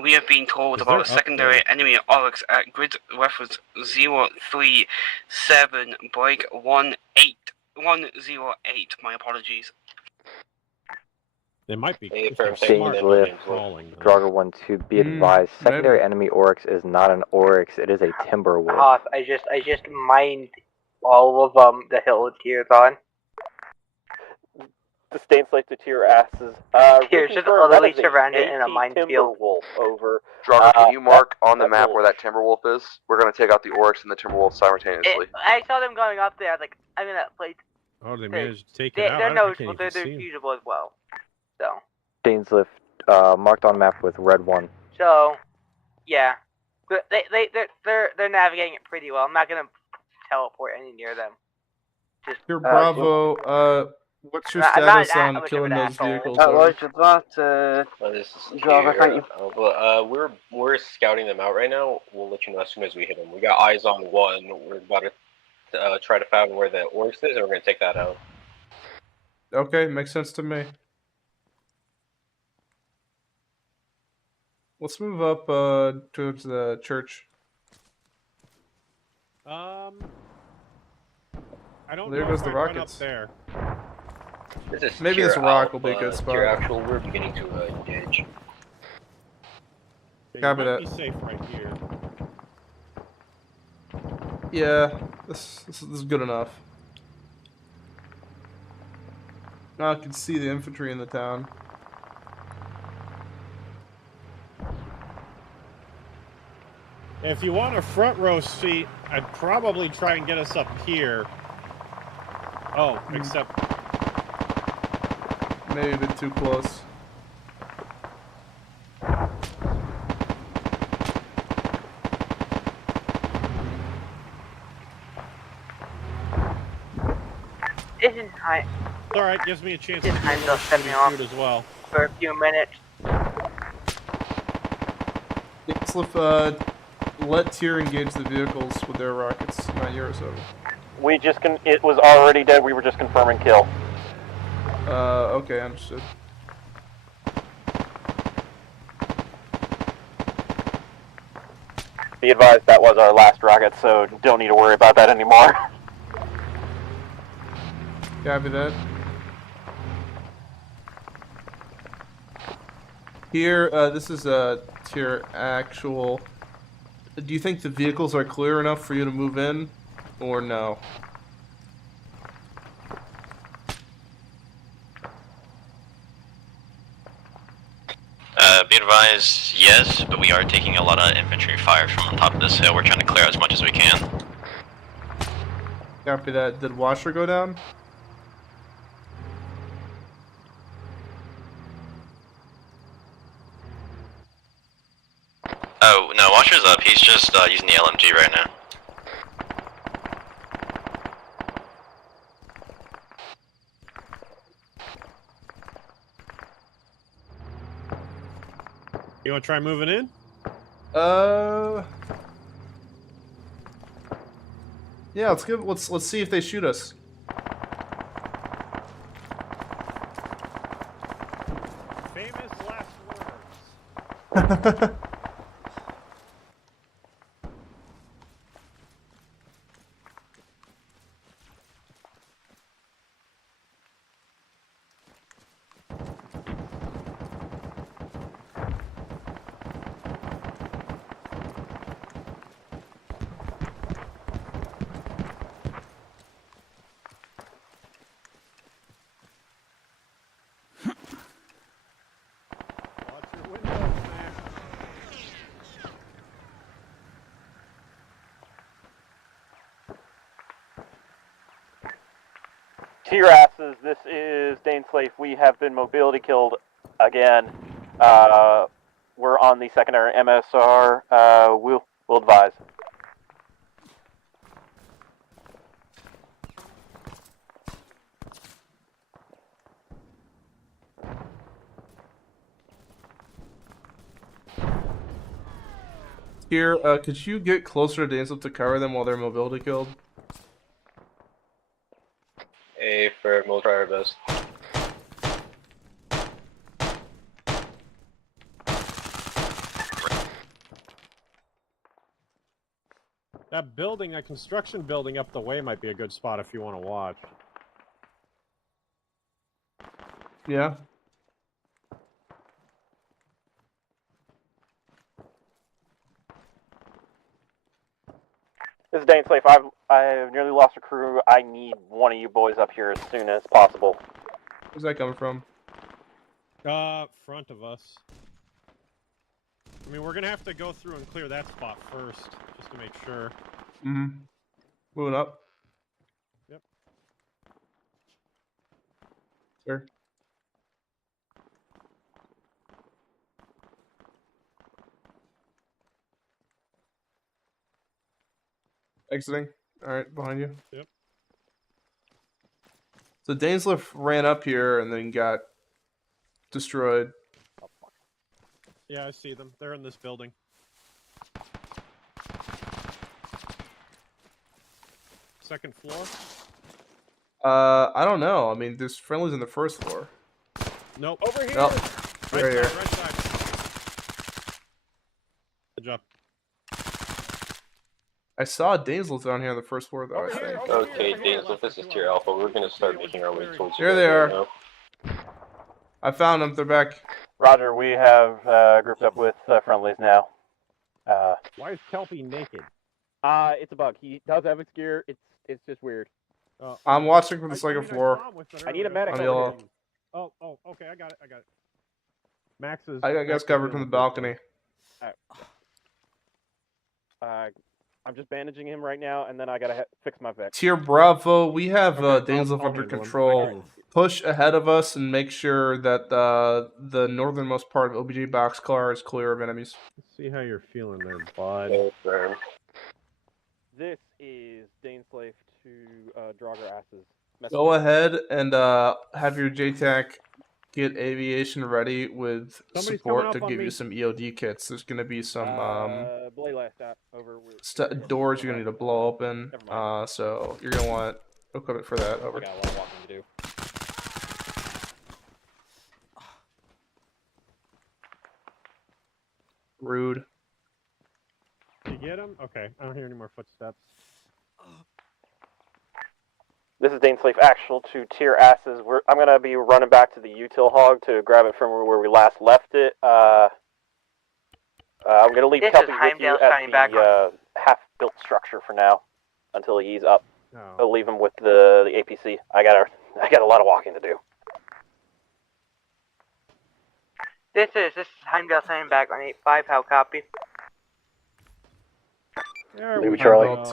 We have been told 'Cause about a they're up secondary there. enemy Oryx at grid reference 037 break 108. My apologies. They might be Daneslift, crawling. Jogger 1-2, be advised, secondary enemy Oryx is not an Oryx, it is a Timberwolf. Hoth, I just mined all of the hill tiers on. The Dane's Life to tier asses. Tiers just reconfirm, literally that is surrounded AT in a minefield. Timberwolf over. Jogger, can you mark on the that map wolf. where that Timberwolf is? We're going to take out the Oryx and the Timberwolf simultaneously. I saw them going up there. I was like, I'm gonna play. Oh, they managed to take it They're out. I can't noticeable. even They're see 'em. fusible as well. So. Daneslift, marked on map with red 1. So, yeah, they're navigating it pretty well. I'm not gonna teleport any near them. Just Here, Bravo. What's your status on killing those vehicles? This is Jogger, thank you. We're scouting them out right now. We'll let you know as soon as we hit them. We got eyes on one. We're about to try to find where the Oryx is, and we're gonna take that out. Okay, makes sense to me. Let's move up towards the church. I don't There know goes if the I run rockets. up there. Maybe this rock will be a good spot. Actual, we're beginning to engage. Okay, Copy you might that. be safe right here. Yeah, this is good enough. Now I can see the infantry in the town. If you want a front row seat, I'd probably try and get us up here. Oh, except Maybe a bit too close. isn't time. all right. Gives me a chance to This time they'll shoot set me off as well. for a few minutes. Daneslift, let Tier engage the vehicles with their rockets, not yours, over. We just it was already dead. We were just confirming kill. Okay, understood. Be advised, that was our last rocket, so don't need to worry about that anymore. Copy that. Here, this is a Tier actual. Do you think the vehicles are clear enough for you to move in, or no? Be advised, yes, but we are taking a lot of infantry fire from on top of this hill. We're trying to clear as much as we can. Copy that. Did Washer go down? Oh, no, Washer's up. He's just using the LMG right now. You want to try moving in? Yeah, let's see if they shoot us. Famous last words. To your asses, this is Dane Slave. We have been mobility killed again. We're on the secondary MSR. We'll advise. Here, could you get closer to Dainsleif to cover them while they're mobility killed? A for we'll try our best. That building, that construction building up the way might be a good spot if you want to watch. Yeah. This is Dane Slave. I've nearly lost a crew. I need one of you boys up here as soon as possible. Where's that coming from? Front of us. I mean, we're gonna have to go through and clear that spot first, just to make sure. Mm-hmm. Moving up. Yep. Sure. Exiting. Alright, behind you. Yep. So Dainsleif ran up here and then got destroyed. Yeah, I see them. They're in this building. Second floor? I don't know. I mean, there's friendlies on the first floor. Nope. Over here! Nope. Right Right here. side, right side. Good job. I saw Dainsleif down here on the first floor, though, I think. Okay, Dainsleif, this is Tier Alpha. We're gonna start making our way towards you. Here they right are. now. I found them. They're back. Roger, we have grouped up with friendlies now. Why is Kelpie naked? It's a bug. He does have his gear. It's just weird. I'm watching from the second floor. I need a medic On over yellow. here. Oh, okay, I got it. Max is. I got guys covered from the balcony. I'm just bandaging him right now, and then I gotta fix my Vic. Tier Bravo, we have Dainsleif I'll under handle him. control. Push ahead of us and make sure that the northernmost part of OBJ boxcar is clear of enemies. Let's see how you're feeling there, bud. This is Dane Slave to Draugr Asses. Go ahead and have your JTAC get aviation ready with Somebody's support coming to up on give me. you some EOD kits. There's going to be some Belay last stop over. doors you're going to need to blow open. So you're going to want equipment for that. Over. I got a lot of walking to do. Rude. Did you get him? Okay, I don't hear any more footsteps. This is Dane Slave Actual to Tier Asses. I'm going to be running back to the util hog to grab it from where we last left it. I'm going to leave This Kelpie is with Heimdall you at signing back the half-built structure for now until he's up. Oh. I'll leave him with the APC. I got a lot of walking to do. This is Heimdall signing back on 8-5. How copy? There Maybe we Charlie. go.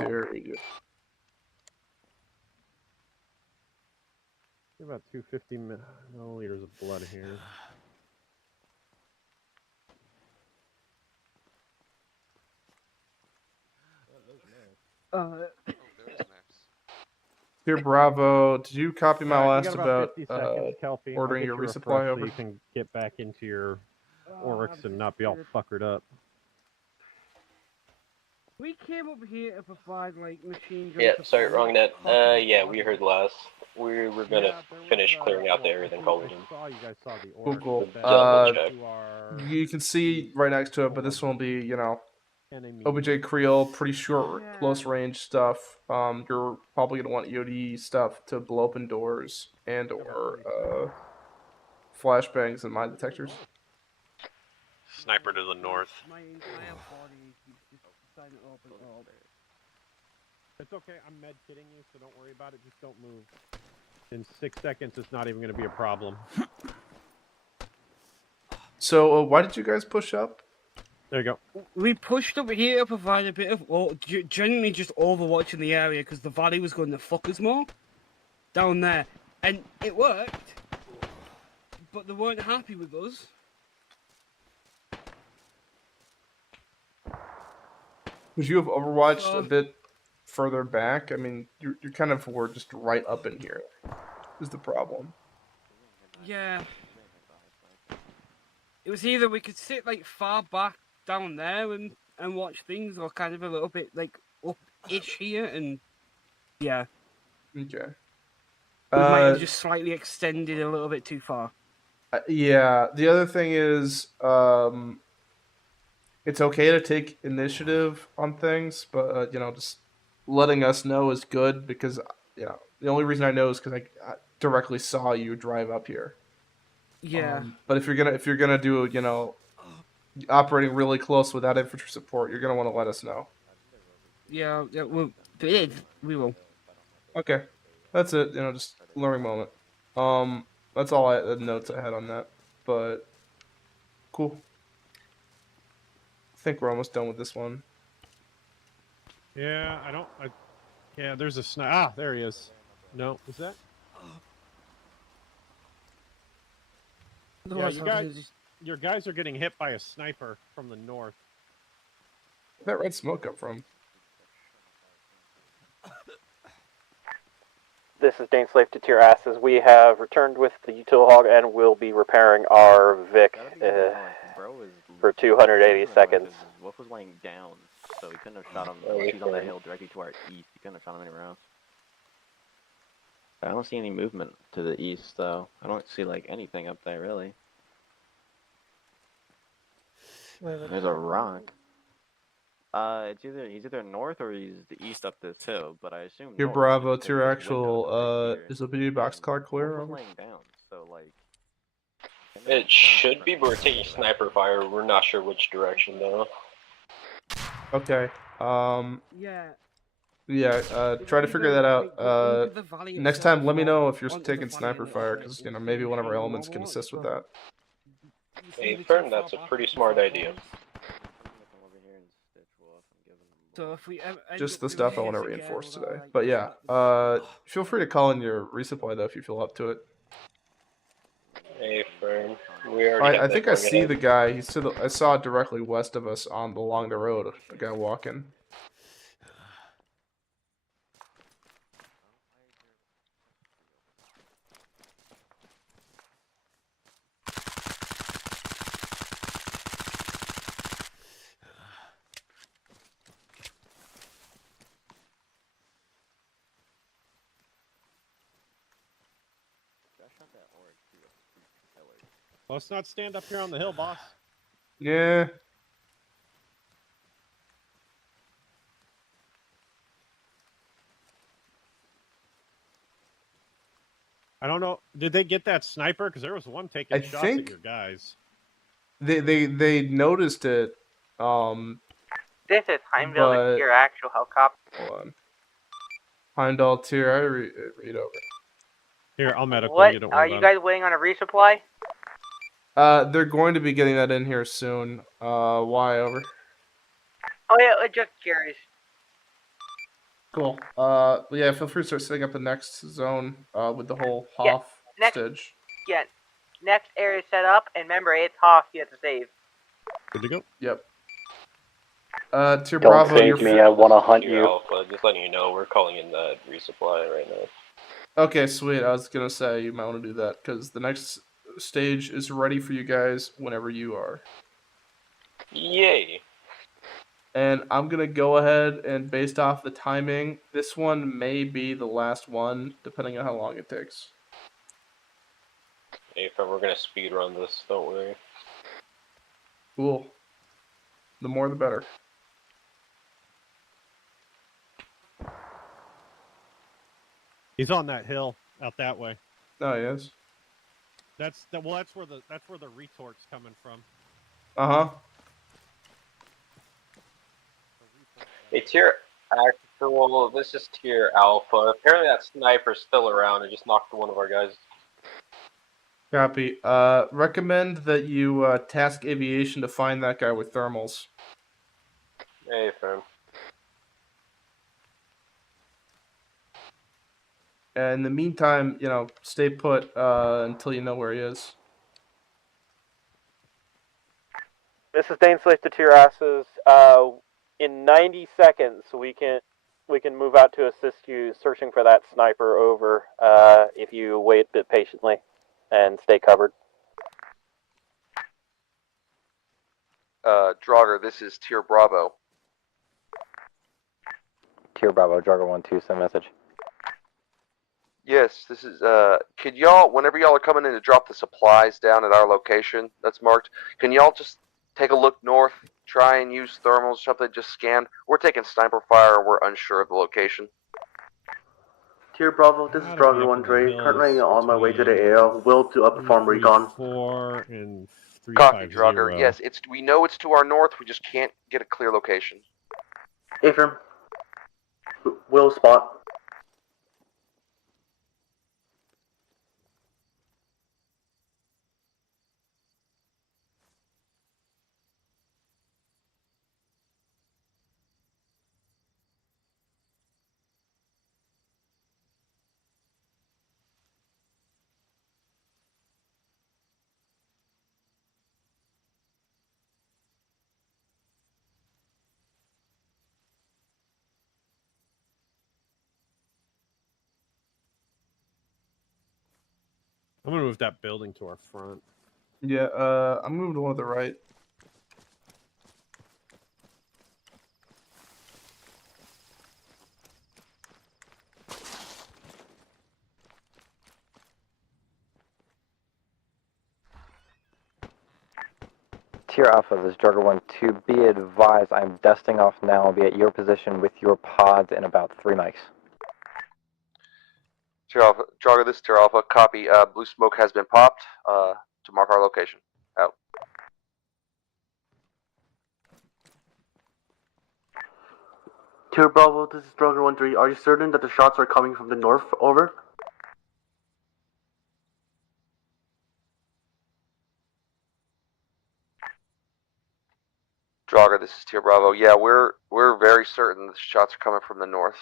About 250 milliliters of blood here. Dear Bravo, did you copy my You last got about 50 seconds, Kelpie. I'll ordering get your you a resupply refresh over? so you can get back into your Oryx and not be all fuckered up. We came up here to provide like machine guns. Yeah, sorry, wrong net. Yeah, we heard last. We were gonna finish clearing out the area, then call it in. You guys saw the Cool, Oryx. cool. Double check. You can see right next to it, but this won't be, OBJ Creel, pretty short, close range stuff. You're probably gonna want EOD stuff to blow open doors and or flashbangs and mine detectors. Sniper to the north. My entire body keeps just deciding to open up. It's okay. I'm med kitting you, so don't worry about it. Just don't move. In 6 seconds, it's not even going to be a problem. So, why did you guys push up? There you go. We pushed up here to provide a bit of, genuinely just overwatching the area because the valley was going to fuck us more down there, and it worked. But they weren't happy with us. Would you have overwatched a bit further back? I mean, you kind of were just right up in here. Is the problem? Yeah. It was either we could sit like far back down there and watch things, or kind of a little bit like up-ish here, and yeah. Okay. We might have just slightly extended a little bit too far. Yeah. The other thing is, it's okay to take initiative on things, but just letting us know is good because the only reason I know is because I directly saw you drive up here. Yeah. But if you're gonna do operating really close without infantry support, you're gonna want to let us know. Yeah, we will. Okay, that's it. Just learning moment. That's all the notes I had on that. But cool. I think we're almost done with this one. Yeah, yeah, there's a sniper. Ah, there he is. No, is that? Yeah, your guys are getting hit by a sniper from the north. Where'd that red smoke come from? This is Dane Slave to Tier Asses. We have returned with the Util Hog and will be repairing our Vic for 280 seconds. Wolf was laying down, so he couldn't have shot him. He's on the hill directly to our east. He couldn't have shot him anywhere else. I don't see any movement to the east, though. I don't see anything up there really. There's a rock. He's either north or he's the east up this hill, but I assume. Here, Bravo, to your actual is the video box card clear? Wolf was laying down, so It should be, but we're taking sniper fire. We're not sure which direction though. Okay. Yeah. Yeah. Try to figure that out. Next time, let me know if you're taking sniper fire, because maybe one of our elements can assist with that. Hey, Fern, that's a pretty smart idea. So if we just the stuff I want to reinforce today. But yeah, feel free to call in your resupply though if you feel up to it. Hey, Fern. We already I think I see the guy. I saw directly west of us along the road. The guy walking. Let's not stand up here on the hill, boss. Yeah. I don't know. Did they get that sniper? Because there was one taking shots at your guys. They noticed it. This is Heimdall to your actual helicopter. Hold on. Heimdall tier. I read over. Here, I'll medical. What? You don't Are you guys waiting on a resupply? They're going to be getting that in here soon. Why over? Oh yeah, just curious. Cool. Yeah, feel free to start setting up the next zone with the whole Hoff stage. Yeah, next area set up, and remember, it's Hoff you have to save. Good to go. Yep. Tier Bravo, save me, I want to hunt you. Alpha, just letting you know, we're calling in that resupply right now. Okay, sweet. I was gonna say you might want to do that because the next stage is ready for you guys whenever you are. Yay! And I'm going to go ahead and, based off the timing, this one may be the last one, depending on how long it takes. Hey, we're going to speed run this, don't worry. Cool. The more the better. He's on that hill out that way. Oh, he is. That's where the retort's coming from. Uh-huh. Hey, tier actual, this is tier alpha. Apparently that sniper's still around and just knocked one of our guys. Copy. Recommend that you task aviation to find that guy with thermals. Hey, fam. And in the meantime, stay put until you know where he is. This is Dane Slate to tier asses. In 90 seconds, we can move out to assist you searching for that sniper. Over. If you wait a bit patiently and stay covered. Draugr, this is Tier Bravo. Tier Bravo, Draugr 1-2, send message. Yes, this is, could y'all, whenever y'all are coming in to drop the supplies down at our location that's marked, can y'all just take a look north, try and use thermals, something, just scan? We're taking sniper fire, we're unsure of the location. Tier Bravo, this is Draugr 1-3, currently on my way to the AO, will to perform recon. 4 and 3 Copy, Draugr. Yes, we know it's to our north, we just can't get a clear location. Affirm. Will spot. I'm gonna move that building to our front. Yeah, I'm moving to one to the right. Tier Alpha, this is Draugr 1-2. Be advised, I'm dusting off now. I'll be at your position with your pods in about 3 mics. Tier Alpha, Draugr, this is Tier Alpha. Copy. Blue smoke has been popped to mark our location. Out. Tier Bravo, this is Draugr 1-3. Are you certain that the shots are coming from the north? Over. Draugr, this is Tier Bravo. Yeah, we're very certain the shots are coming from the north.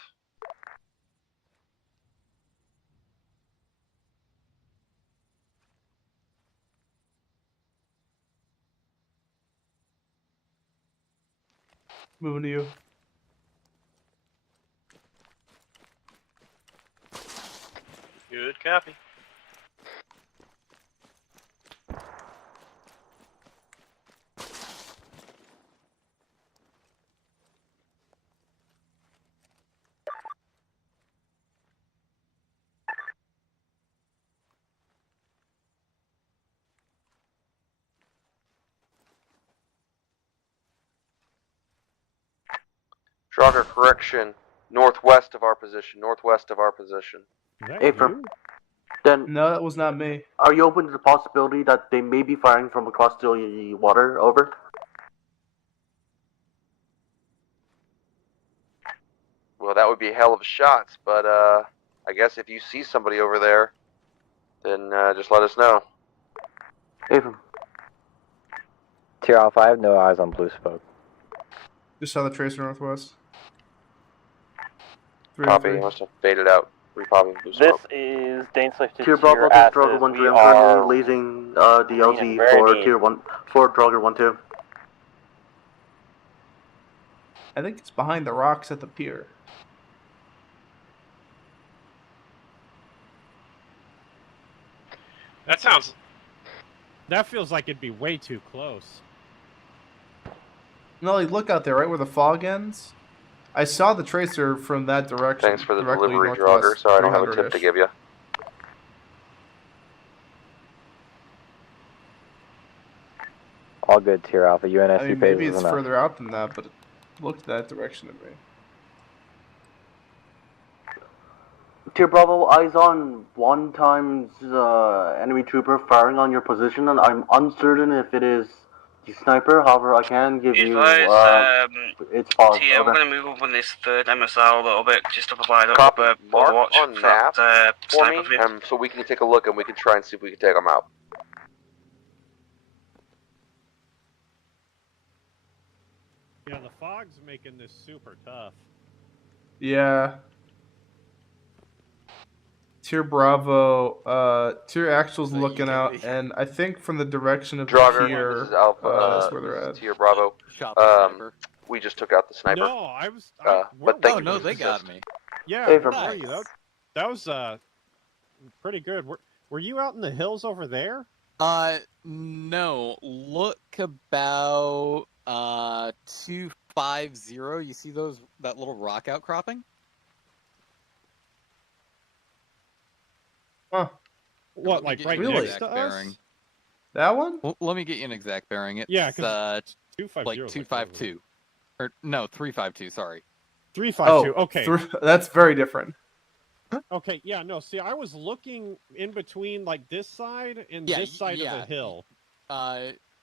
Moving to you. Good copy. Draugr, correction. Northwest of our position. Northwest of our position. Affirm. Then, no, that was not me. Are you open to the possibility that they may be firing from across the water? Over. Well, that would be a hell of a shot, but I guess if you see somebody over there, then just let us know. Affirm. Tier Alpha, I have no eyes on blue smoke. Just saw the tracer northwest. Copy, you must have faded out. Repopping blue smoke. This is Dane Slate to Tier Bravo, this is Draugr 1-3. I'm currently lasing the LZ for Tier 1 for Draugr 1-2. I think it's behind the rocks at the pier. That sounds That feels like it'd be way too close. No, like look out there, right where the fog ends. I saw the tracer from that direction. Thanks for the directly delivery, northwest, Drogger. Sorry, I don't have a tip 300-ish. to give you. All good, Tier Alpha. UNSC I mean, phase maybe is it's enough. further out than that, but it looked that direction to me. Tier Bravo, eyes on 1 times enemy trooper firing on your position, and I'm uncertain if it is the sniper. However, I can give you it's pause. Yeah, Over. we're going to move up on this third MSL a little bit just to provide a Copy. proper Mark watch on for map that for me, sniper field. so we can take a look and we can try and see if we can take them out. Yeah, the fog's making this super tough. Yeah. Tier Bravo, Tier Actual's looking out, and I think from the direction of Drogger, the tier this is Alpha. is where they're at. Tier Bravo. We just took out the sniper. No, I was. But thank you no, for the they got assist. me. Yeah, Hey, where from- were you? That was pretty good. Were you out in the hills over there? No. Look about 250. You see that little rock outcropping? Huh. What, like right next to us? That one? Well, let me get you an exact bearing. It's Yeah, 'cause 250 like is like 252. Or no, 352, sorry. 352. Oh, okay. That's very different. Okay, yeah, no. See, I was looking in between like this side and Yeah, this side yeah. of the hill.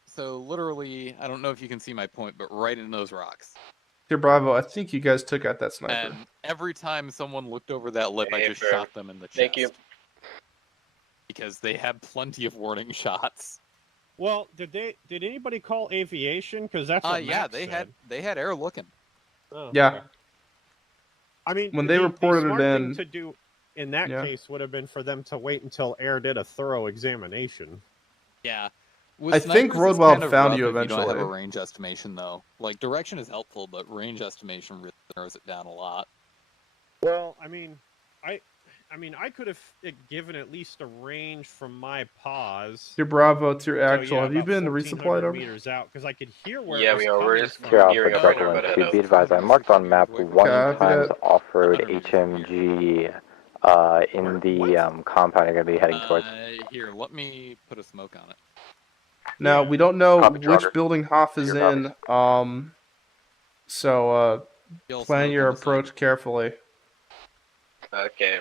So literally, I don't know if you can see my point, but right in those rocks. Tier Bravo, I think you guys took out that sniper. And every time someone looked over that lip, I Hey, just fair. shot them in the chest. Thank you. Because they had plenty of warning shots. Well, did anybody call aviation? Because that's what Yeah, Max they said. had air looking. Oh, Yeah. okay. I mean, When they the reported smart it thing in- to do in that Yeah. case would have been for them to wait until air did a thorough examination. Yeah. I think snipers, it's Roadwild kind of found rough you if you don't have a eventually. range estimation, though. Like, direction is helpful, but range estimation really throws it down a lot. Well, I mean, I could have given at least a range from my pause. Tier Bravo, Tier So, Actual. yeah, Have you about been 1,400 resupplied over? meters out because I could hear where Yeah, it was we are. We're coming just from. Tier Alpha gearing up Truckland right now. 2, be advised, I marked on map 1 Copy times that. off-road HMG in the compound you're going to be heading towards. Here, let me put a smoke on it. Now, we don't know Copy, which Jogger. building Hoff is Tier in, so You'll plan smoke your on the side. approach carefully. Okay.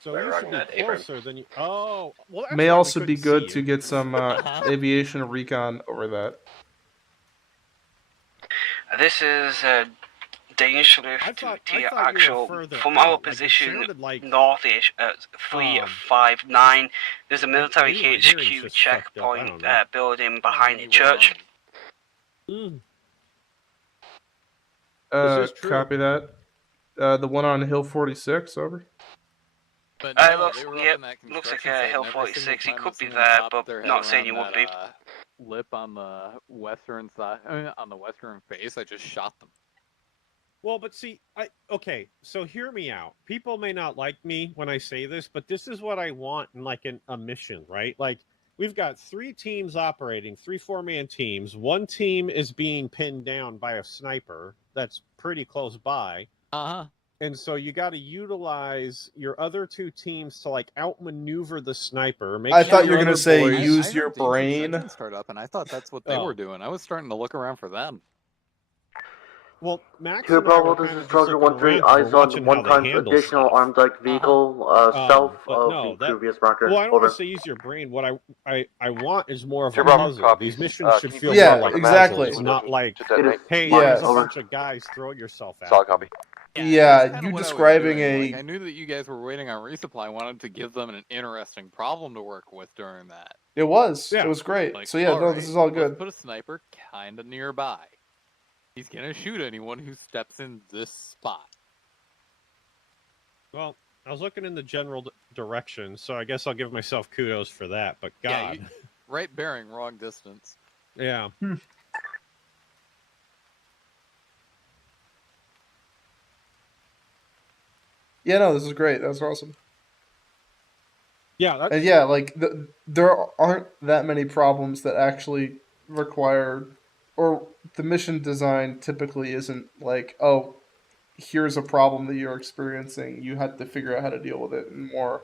So Right, you right, should that be apron. closer than you. Oh, well, that's May why we also be couldn't good see to you. get some aviation recon over that. This is Danish Lift I thought to you were Actual. further From out, our like, it position sounded like, northish at 359, there's a military maybe my hearing's HQ just fucked up, I checkpoint don't know. building behind the church. Mm. This is true. Copy that. The one on Hill 46, over. But no, Looks, they were yep, up in that looks like construction site, Hill and every single 46. He time could that be someone there, popped but their head not saying he around would be. that, lip on the western side, on the western face, I just shot them. Well, but see, okay, so hear me out. People may not like me when I say this, but this is what I want in like a mission, right? Like we've got 3 teams operating, 3 4-man teams. One team is being pinned down by a sniper that's pretty close by. Uh-huh. And so you got to utilize your other 2 teams to like outmaneuver the sniper. I sure thought you were your gonna other say boys- use your Danger brain. Protection start up, and I thought that's what they Oh. were doing. I was starting to look around for them. Well, Max Tier and I were Bravo, this kind is of just Charger looking 13, around 'cause eyes we're on watching 1 how they times handle additional stuff. armed like vehicle south But of no, the that- previous marker. Well, I don't Over. want to say use your brain. What I want is more of a Tier Bravo, puzzle. copy. These missions should Can you feel please Yeah, more like exactly. puzzles, not like, To detonate. hey, Yes. there's a Over. bunch of guys, throw yourself at Solid them. copy. Yeah, that's kinda you what I was describing doing. a Like, I knew that you guys were waiting on resupply. I wanted to give them an interesting problem to work with during that. It was Yeah. great. Like, So yeah, no, alright, this is all let's good. put a sniper kind of nearby. He's gonna shoot anyone who steps in this spot. Well, I was looking in the general direction, so I guess I'll give myself kudos for that. But God, Yeah, right bearing, wrong distance. yeah. Yeah, no, this is great. That's awesome. Yeah, and yeah, like there aren't that many problems that actually require, or the mission design typically isn't like, oh, here's a problem that you're experiencing. You have to figure out how to deal with it, and more.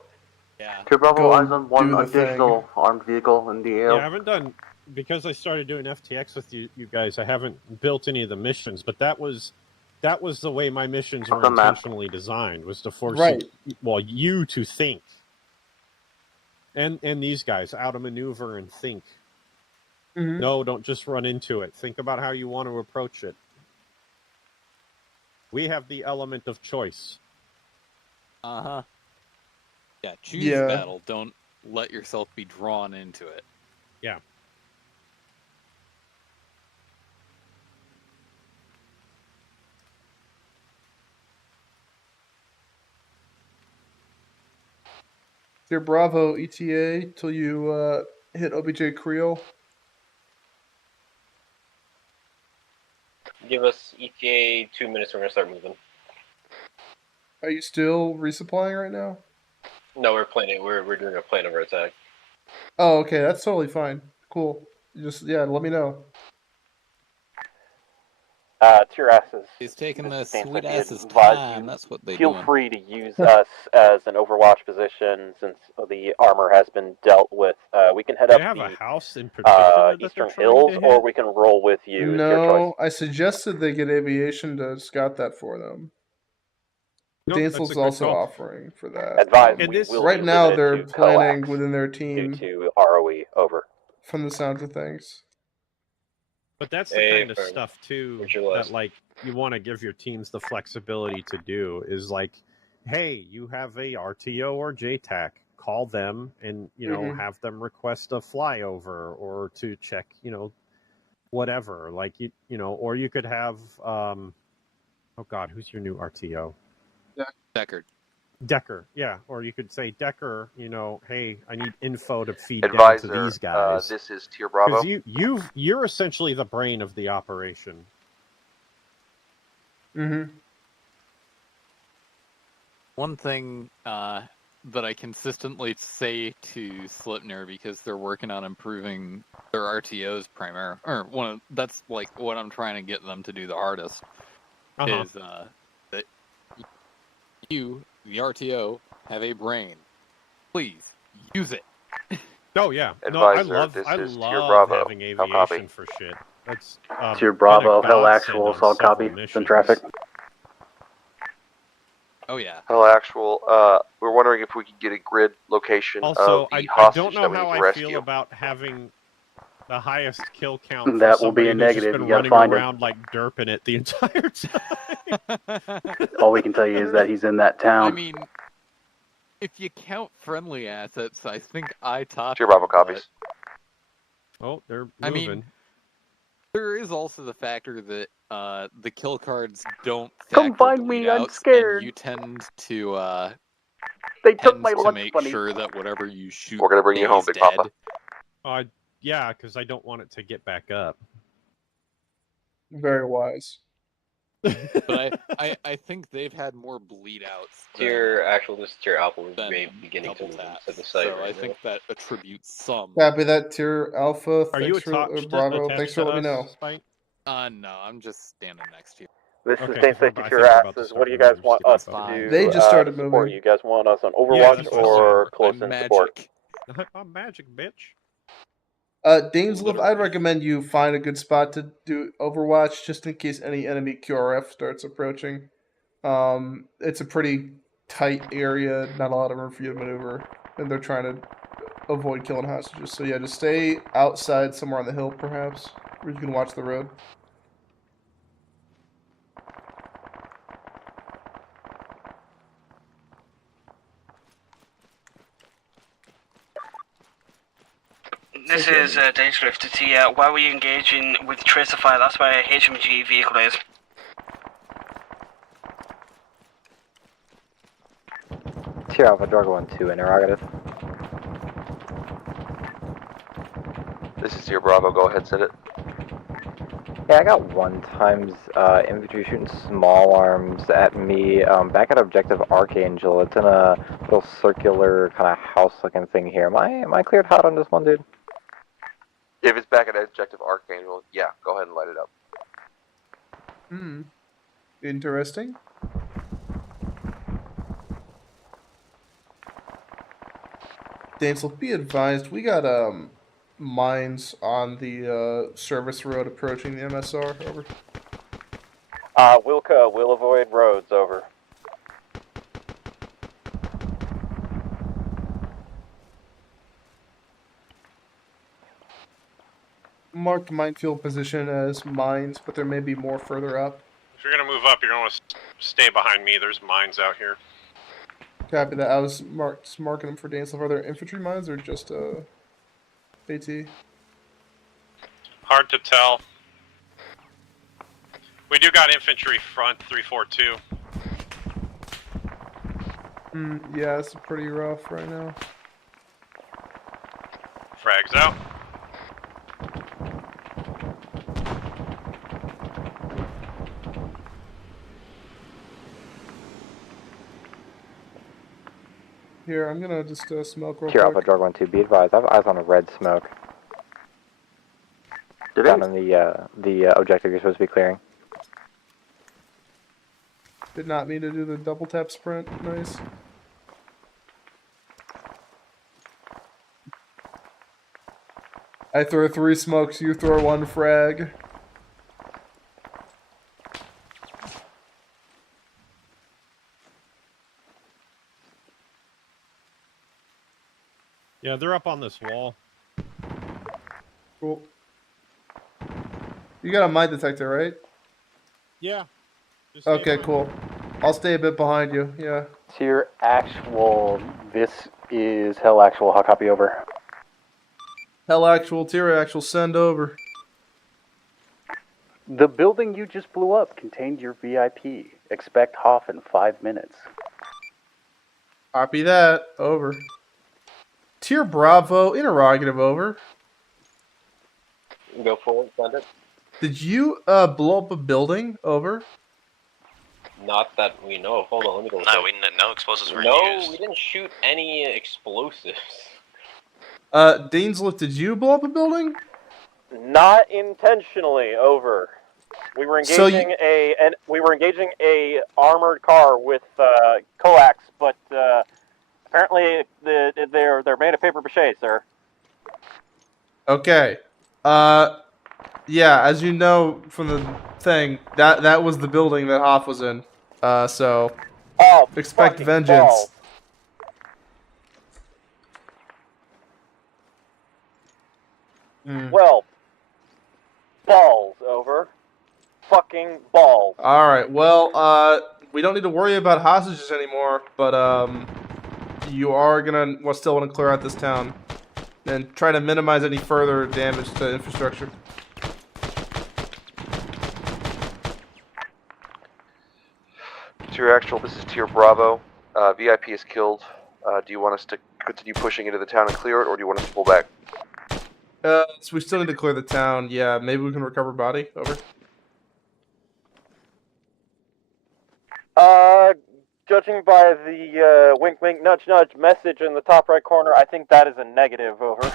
Yeah. Tier Bravo, Go eyes on one do the additional armed vehicle in the air. Yeah, I haven't done, because I started doing FTX with you guys. I haven't built any of the missions, but that was the way my missions were intentionally designed, was to force you to think, and these guys out of maneuver and think. Mm-hmm. No, don't just run into it. Think about how you want to approach it. We have the element of choice. Uh-huh. Yeah, choose Yeah. battle. Don't let yourself be drawn into it. Yeah. Tier Bravo ETA till you hit OBJ Creole. Give us ETA 2 minutes. We're gonna start moving. Are you still resupplying right now? No, we're planning. We're doing a plan of our attack. Oh, okay, that's totally fine. Cool. Just let me know. Tier S's. He's taking the Stance sweet might be ass's advised time. you That's what they feel doing. free to use us as an Overwatch position since the armor has been dealt with. We can head They up have the a house in particular that Eastern they're trying Hills, to hit? or we can roll with you. It's your choice. No, I suggested they get aviation to scout that for them. Nope, that's a Dainsel's good also call. offering for that. Advised, And we this- will Right be now, limited they're to planning coax within their due team. to ROE. Over. From the sounds of things. But that's the kind of stuff too that like you want to give your teams the flexibility to do, is like, hey, you have a RTO or JTAC, call them and have them request a flyover or to check whatever, like or you could have oh god, who's your new RTO? Decker, yeah. Or you could say, Decker, hey, I need info to feed down to these guys. This is Tier Bravo. Because you're essentially the brain of the operation. Mm-hmm. One thing that I consistently say to Slipner, because they're working on improving their RTOs that's like what I'm trying to get them to do the hardest, is that you, the RTO, have a brain. Please use it. Oh yeah, Advisor, I this love is Tier Bravo. having How copy? aviation for shit. That's Tier been Bravo, a Hell godsend Actual, on assault several copy. It's in missions. traffic. Oh yeah. Hello, Actual. We're wondering if we could get a grid location Also, of the I hostage don't know that we how need to I rescue. feel about having the highest kill count for That will be somebody a who's negative. just been You gotta running find him. around like derping it the entire time. All we can tell you is that he's in that town. I mean, if you count friendly assets, I think I topped. Tier Bravo him, but- copies. Oh, they're moving. I mean, there is also the factor that the kill cards don't Come factor find me, I'm bleedouts, scared. and you tend to They took my to lunch make money. sure that whatever you shoot We're gonna bring you home, stays Big Papa. dead. Yeah, because I don't want it to get back up. Very wise. But I think they've had more bleed outs. Tier Actual, this is Tier Alpha. We're than beginning to move taps. to the site So right I now. think that attributes some. Copy that, Tier Alpha. Are you Thanks for Bravo. attached Thanks for to letting me us, know. Spike? No, I'm just standing next to you. This is Okay, Stay Safe I to think Tier we're about to Asses. start What do you guys moving. want Just us keep to up. do? They just started support moving. you guys want us on Yeah, Overwatch just or I'm close-in magic. support? I'm magic, bitch. Dainslev, I'd recommend you find a good spot to do Overwatch just in case any enemy QRF starts approaching. It's a pretty tight area, not a lot of room for you to maneuver, and they're trying to avoid killing hostages. So yeah, just stay outside somewhere on the hill, perhaps, where you can watch the road. This is Danger to Tia. Why were you engaging with Tracer Fire? That's where a HMG vehicle is. Tier Alpha, Drago 1-2, interrogative. This is Tier Bravo. Go ahead, set it. Yeah, I got 1x infantry shooting small arms at me back at Objective Archangel. It's in a little circular kind of house-looking thing here. Am I cleared hot on this one, dude? If it's back at Objective Archangel, yeah, go ahead and light it up. Hmm. Interesting. Dansel, be advised, we got mines on the service road approaching the MSR. Over. Wilka will avoid roads. Over. Marked minefield position as mines, but there may be more further up. If you're gonna move up, you're gonna want to stay behind me. There's mines out here. Copy that. I was marking them for Dansel. Are there infantry mines or just AT? Hard to tell. We do got infantry front 342. Yeah, it's pretty rough right now. Frags out. Here, I'm gonna just smoke real Tier quick. Alpha Drug 1-2, be advised. I have eyes on a red smoke. Down on the objective you're supposed to be clearing. Did not mean to do the double tap sprint. Nice. I throw 3 smokes, you throw 1 frag. Yeah, they're up on this wall. Cool. You got a mine detector, right? Yeah. Okay, cool. I'll stay a bit behind you, yeah. Tier actual, this is Hell Actual, how copy over? Hell actual, tier actual, send over. The building you just blew up contained your VIP. Expect Hoff in 5 minutes. Copy that, over. Tier Bravo, interrogative, over. Go forward, send it. Did you blow up a building, over? Not that we know of. Hold on, let me go. No, no explosives were No, used. we didn't shoot any explosives. Dainsliff, did you blow up a building? Not intentionally, over. We were So engaging a armored car with coax, but apparently they're made of paper mache, sir. Okay. Yeah, as you know from the thing, that was the building that Hoff was in. So expect vengeance. balls. Well, balls, over. Fucking balls. All right. Well, we don't need to worry about hostages anymore, but you are gonna still want to clear out this town and try to minimize any further damage to infrastructure. Tier actual, this is Tier Bravo. VIP is killed. Do you want us to continue pushing into the town and clear it, or do you want us to pull back? So we still need to clear the town. Yeah, maybe we can recover body. Over. Judging by the wink wink nudge nudge message in the top right corner, I think that is a negative, over.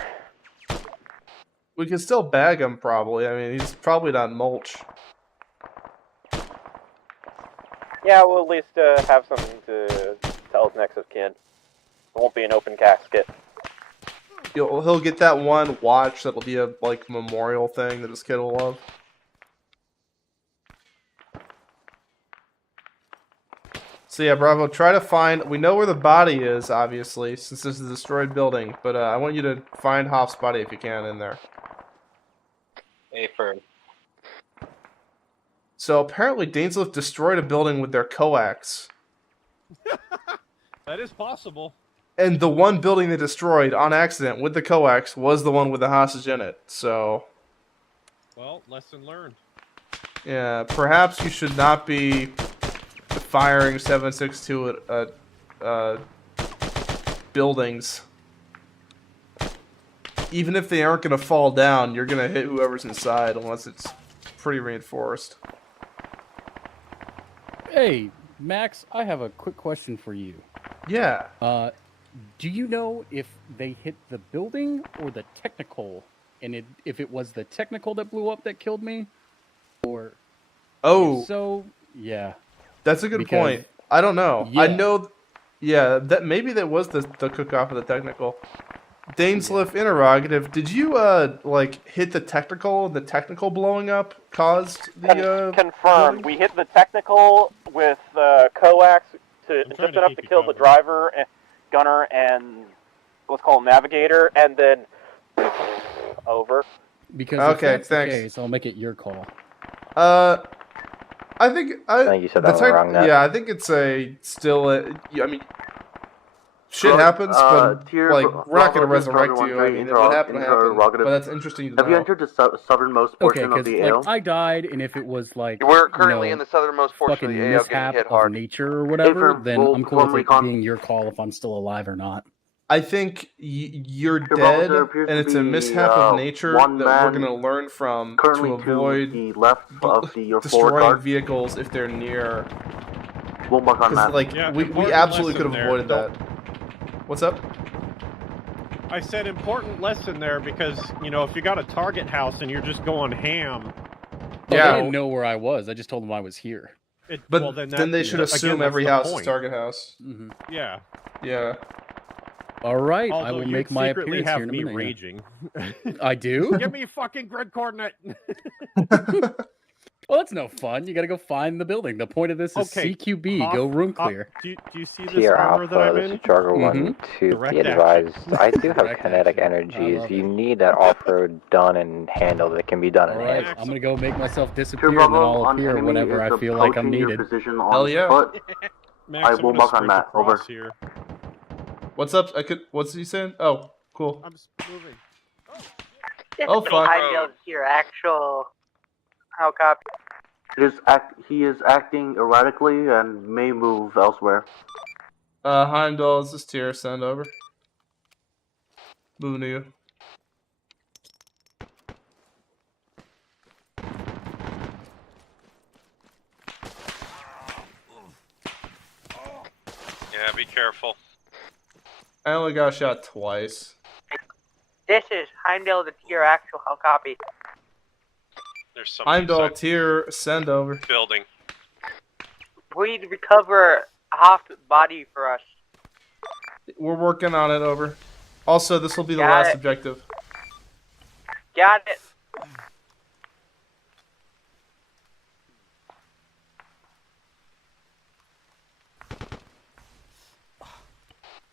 We can still bag him, probably. I mean, he's probably not mulch. Yeah, we'll at least have something to tell his next of kin. It won't be an open casket. He'll get that one watch that'll be a memorial thing that his kid will love. So yeah, Bravo, try to find... We know where the body is, obviously, since this is a destroyed building. But I want you to find Hoff's body if you can in there. A firm. So apparently Dainsliff destroyed a building with their coax. That is possible. And the one building they destroyed on accident with the coax was the one with the hostage in it. So... Well, lesson learned. Yeah, perhaps you should not be firing 7.62 at buildings. Even if they aren't going to fall down, you're going to hit whoever's inside unless it's pretty reinforced. Hey, Max, I have a quick question for you. Yeah. Do you know if they hit the building or the technical? And if it was the technical that blew up that killed me? Or... Oh. So, yeah. That's a good point. I don't know. Yeah. I know... Yeah, that maybe that was the cook-off of the technical. Dainsliff interrogative. Did you like hit the technical? The technical blowing up caused the Confirmed. We hit the technical with coax just enough to kill the driver, and gunner, and let's call him navigator, and then over. Because if that's the case, I'll make it your call. I think you said that on the wrong net. Yeah, I think it's I mean, shit happens, but like we're not gonna resurrect you. I mean, what happened happened. But that's interesting to know. Have you entered the southernmost portion of the AO? I died, and if it was like we're currently in the southernmost portion fucking of the AO, getting mishap hit of hard. nature or whatever, then I'm cool with it being your call if I'm still alive or not. I think you're dead, and it's a mishap of nature that we're going to learn from to avoid the left of your destroying vehicles if they're near. We'll mark on that. Like, we absolutely could have avoided that. What's up? I said important lesson there because, you know, if you got a target house and you're just going ham... They didn't know where I was. I just told them I was here. But then they should assume every house is target house. Mm-hmm. Yeah. Yeah. All right, Although I will you make my secretly appearance have here in a me minute. raging. I do? Give me a fucking grid coordinate. Well, that's no fun. You gotta go find the building. The point of this is CQB. Go room clear. Do you see this Tier armor that I'm Alpha, this in? is Jargo 1 2. Direct Be advised, I do have kinetic energies. You need that off-road done and handled. It can be done in Alright, hand. I'm gonna go make myself disappear, and then I'll appear whenever I feel like I'm needed. Hell yeah. Max, I I'm will gonna mark on sprint that. Over. across here. What's up? What's he saying? Oh, cool. I'm moving. Oh, fuck. I know your actual. How copy? He is acting erratically and may move elsewhere. Heimdall, is this tier? Send over. Moving to you. Yeah, be careful. I only got shot twice. This is Heimdall the tier actual. How copy? There's something Heimdall tier, send over. building. We need to recover Hoff's body for us. We're working on it, over. Also, this will be the Got last it. objective. Got it.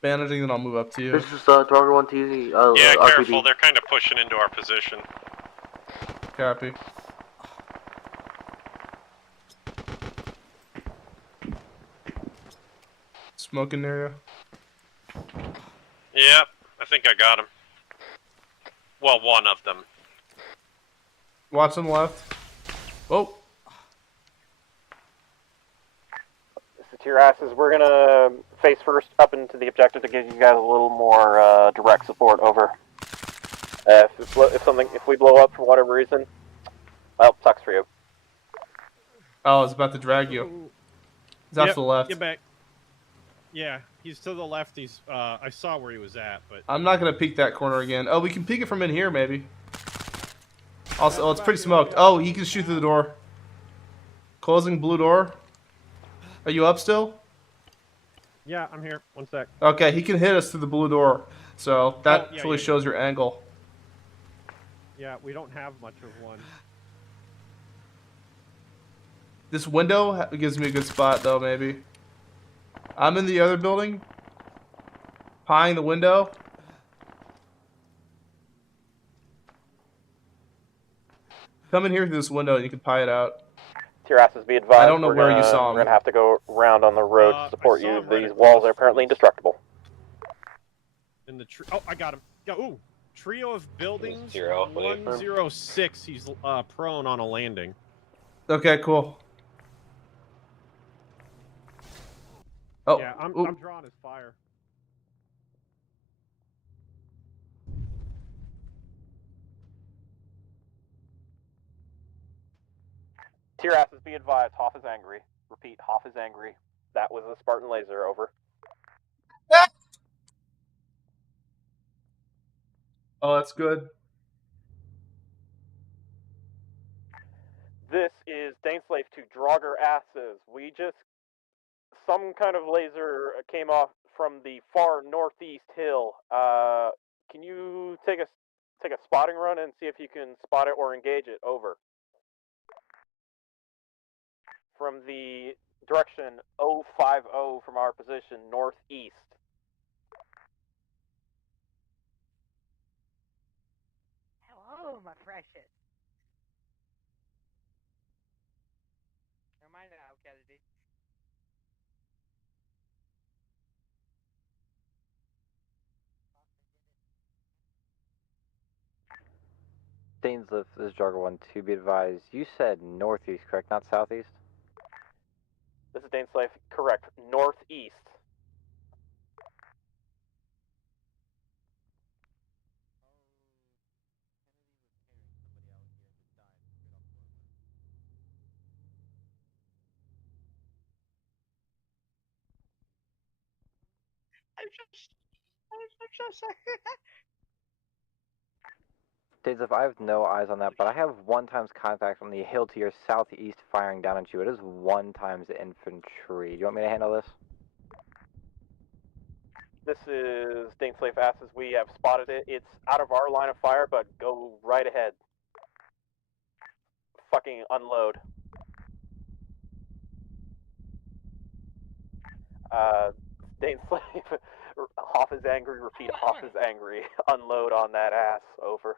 Bandaging, then I'll move up to you. This is Target 1 TZ. Yeah, RPD. careful. They're kind of pushing into our position. Copy. Smoking area. Yep, I think I got him. Well, one of them. Watch on the left. Oh. This is tier asses. We're gonna face first up into the objective to give you guys a little more direct support. Over. If we blow up for whatever reason, well, sucks for you. Oh, it's about to drag you. He's off to the left. Get back. Yeah, he's to the left. He's. I saw where he was at, but I'm not gonna peek that corner again. Oh, we can peek it from in here, maybe. Also, it's pretty smoked. Oh, he can shoot through the door. Closing blue door. Are you up still? yeah, I'm here. One sec. Okay, he can hit us through the blue door. So that yeah, really yeah. shows your angle. Yeah, we don't have much of one. This window gives me a good spot, though, maybe. I'm in the other building. Pieing the window. Come in here through this window and you can pie it out. Tier asses, be advised. I don't know where you saw him. We're gonna have to go around on the road to support you. These walls are apparently indestructible. In the tree. Oh, I got him. Yeah, ooh. Trio of buildings. 106. 106. He's prone on a landing. Okay, cool. Oh, yeah, I'm drawing his fire. Tier asses, be advised, Hoff is angry. Repeat, Hoff is angry. That was a Spartan laser, over. Oh, that's good. This is Daneslave to Draugr asses. Some kind of laser came off from the far northeast hill. Can you take a spotting run and see if you can spot it or engage it? Over. From the direction 050 from our position northeast. Hello, my precious. Never mind now, Kennedy. Dainsliff, this is Draugr 1-2, be advised. You said northeast, correct? Not southeast? This is Daneslave, correct. Northeast. I'm so sorry. Dainsliff, I have no eyes on that, but I have 1 times contact from the hill to your southeast firing down at you. It is 1 times infantry. Do you want me to handle this? This is Daneslave asses. We have spotted it. It's out of our line of fire, but go right ahead. Fucking unload. Daneslave, Hoff is angry. Repeat, Hoff is angry. Unload on that ass. Over.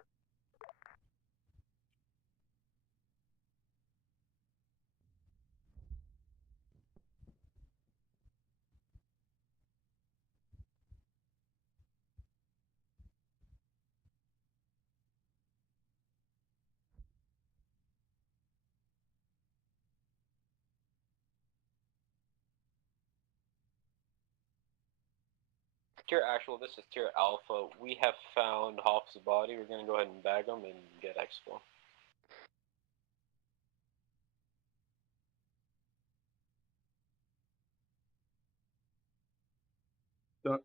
Tier actual, this is Tier Alpha. We have found Hoff's body. We're gonna go ahead and bag him and get expo.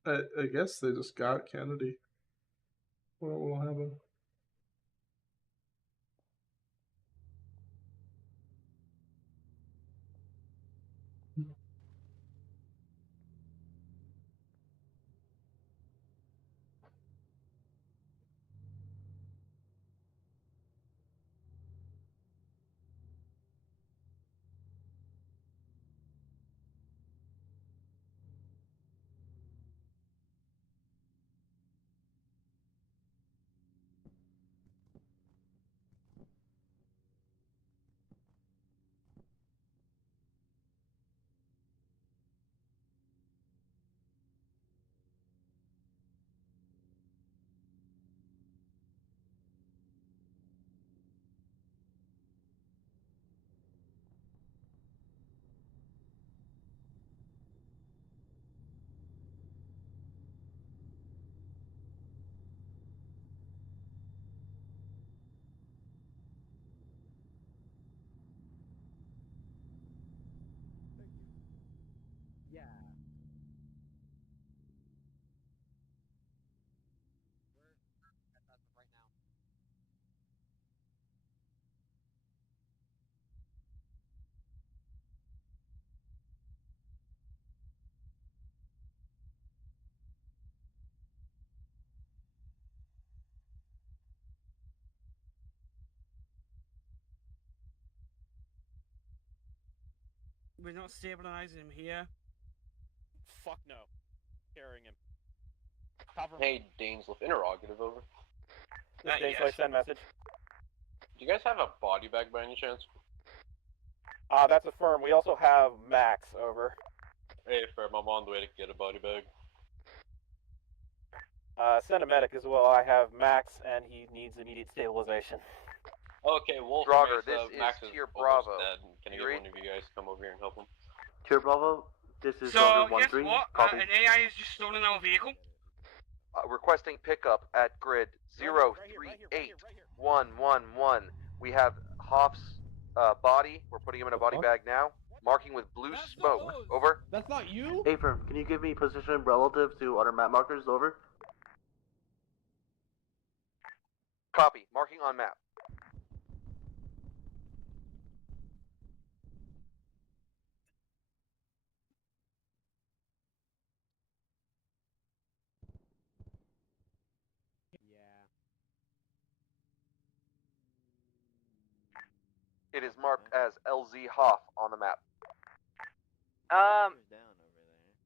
I guess they just got Kennedy. What will happen? Yeah. We're not stabilizing him here. Fuck no. Carrying him. Cover me. Hey, Dainsliff, interrogative, over. This is Daneslave, send message. Do you guys have a body bag by any chance? That's affirmed. We also have Max, over. Hey, Ferb, I'm on the way to get a body bag. Send a medic as well. I have Max, and he needs immediate stabilization. Okay, Wolf. Draugr, this Max is is Tier almost Bravo. dead. Can I get one of you guys to come over here and help him? Tier Bravo, this is So, Draugr guess 1-3. what? Copy. An AI has just stolen our vehicle. Requesting pickup at grid 038111. We have Hoff's body. We're putting him in a body bag now. Marking with blue smoke. Over. That's not you? Affirm, can you give me position relative to other map markers? Over. Copy. Marking on map. It is marked as LZ Hoff on the map.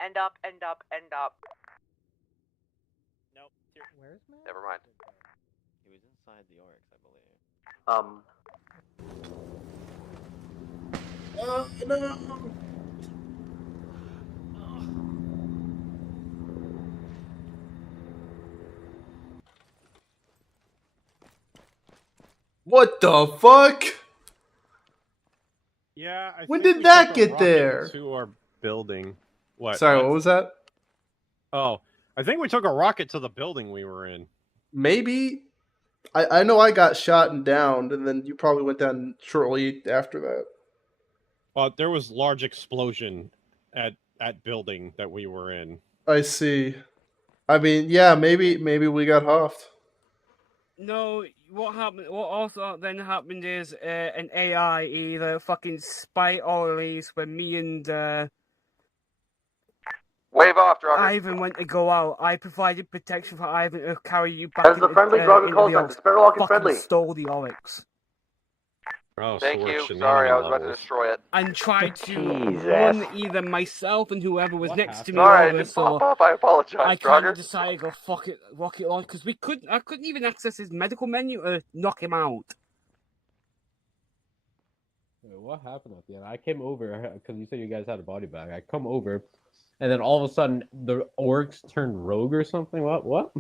End up. Nope. Where's Matt? Never mind. He was inside the Oryx, I believe. Oh no! What the fuck? Yeah. When think did we that took a get rocket there? To our building. What? Sorry, what was that? Oh, I think we took a rocket to the building we were in. Maybe. I know I got shot and downed, and then you probably went down shortly after that. There was large explosion at building that we were in. I see. I mean, yeah, maybe we got huffed. No, what happened? What also then happened is an AI either fucking spy or release when me and Wave off, Draugr. Ivan went to go out. I provided protection for Ivan to carry you back As the friendly Draugr into calls the out, Oryx. the Sparrowhawk is Fucking friendly. stole the Oryx. Oh, Thank so we're you. at Sorry, I was shenanigan about to levels. destroy it. And tried to Jesus. run either myself and whoever was next to me Sorry, I over, didn't so pop up. I apologize, I kind Draugr. of decided to go fuck it, rocket launch, because I couldn't even access his medical menu to knock him out. Wait, what happened at the end? I came over because you said you guys had a body bag. I come over, and then all of a sudden the orcs turned rogue or something. What?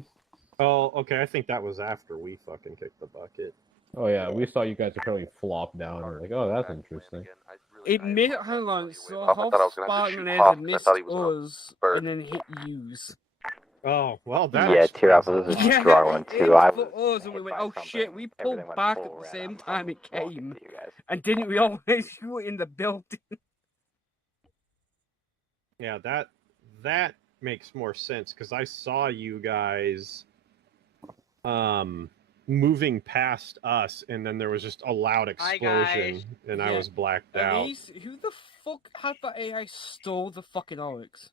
Oh, okay. I think that was after we fucking kicked the bucket. Oh yeah, we saw you guys apparently flop down. We're like, oh, that's interesting. It made it, hold on, so Hoff, I Hoff thought I was gonna have to sparked shoot grenades Hoff and 'cause I missed thought he was us, bird. and then hit yous. Oh, well, that Yeah, explains Tier Alpha, a this is lot. Yeah, strong one it too. was I for was us, and we hit went, by oh shit, something. we pulled Everything went back full at the red. same I'm time it walking came. to you guys. And didn't we always shoot in the building? Yeah, that makes more sense because I saw you guys moving past us, and then there was just a loud explosion, and I was blacked out. Elise, who the fuck had that AI stole the fucking Oryx?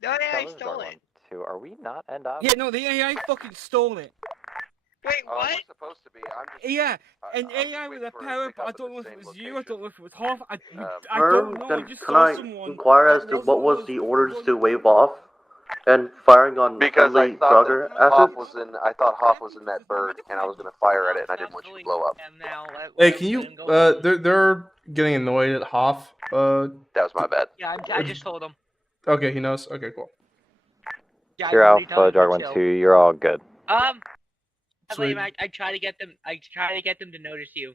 The AI That was stole Dragon it. one too. Are we not end up? Yeah, no, the AI fucking stole it. Wait, We're what? supposed to be. I'm just. Yeah, an I'm just AI with waiting a for her to power, pick but I up at don't the know if it same was you, I location. don't know if it was Hoff, I Herm, don't know, I then just can saw I someone. inquire as to what was the orders to wave off and firing on Because I friendly thought Draugr that Hoff assets? was in. I thought Hoff was in that bird, and I was gonna fire at it, and I didn't want you to blow up. Hey, can you? They're getting annoyed at Hoff. That was my bad. Yeah, I just told him. Okay, he knows. Okay, cool. Yeah, Tier I already Alpha, told him Dragon to 1 chill. 2, you're all good. I Sweet. try to get them. I try to get them to notice you.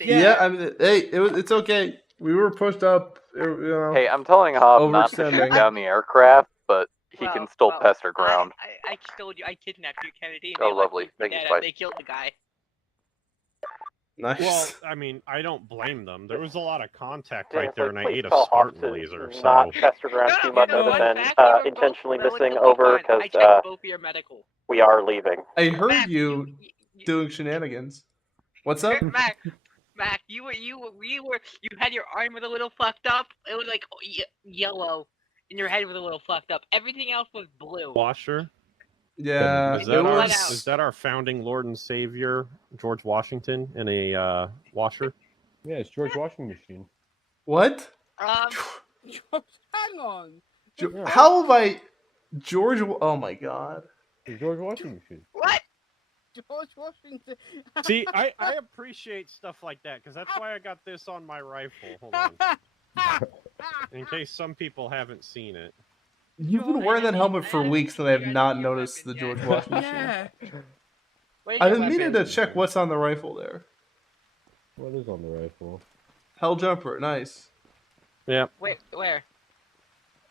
Yeah, I mean, hey, it's okay. We were pushed up. You know, Hey, I'm telling Hob not to shoot overextending. down the aircraft, but he can still pester ground. I told you I kidnapped you, Kennedy. Oh, lovely. Thank you, Spice. They killed the guy. Nice. Well, I mean, I don't blame them. There was a lot of contact Yeah, right it's there, like, and I please ate a tell Hoff Spartan to laser. So not pester ground too much other than intentionally missing over because both of your medical. we are leaving. I heard you doing shenanigans. What's up? Mac, you had your arm was a little fucked up. It was like yellow, and your head was a little fucked up. Everything else was blue. Washer. Yeah, Is that our founding Lord and Savior George Washington in a washer? Yeah, it's George Washington machine. What? Hang on. How have I, George? Oh my God. It's George Washington machine. What? George Washington. See, I appreciate stuff like that because that's why I got this on my rifle. Hold on. In case some people haven't seen it. You've been wearing that helmet for weeks and I have not noticed the George Washington Yeah. machine. I've been meaning to check what's on the rifle there. What is on the rifle? Hell jumper, nice. Yeah. Wait, where?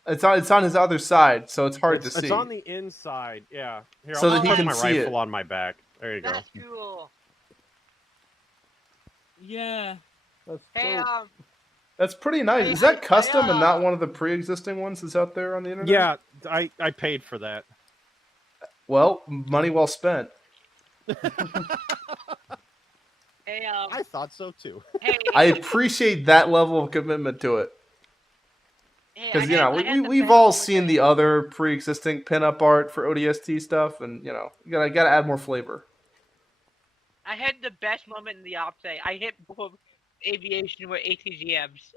It's on his other side, so it's hard to see. It's on the inside, yeah. Here, So I'll that he put can my see rifle it. on my back. There you go. That's cool. Yeah. Hey, That's pretty nice. Is that custom and not one of the pre-existing ones that's out there on the internet? Yeah, I paid for that. Well, money well spent. Hey, I thought so too. Hey, I appreciate that level of commitment to it. hey, Because, you know, we've all seen the other pre-existing pinup art for ODST stuff, and, you know, you gotta add more flavor. I had the best moment in the ops day. I hit both aviation with ATGMs.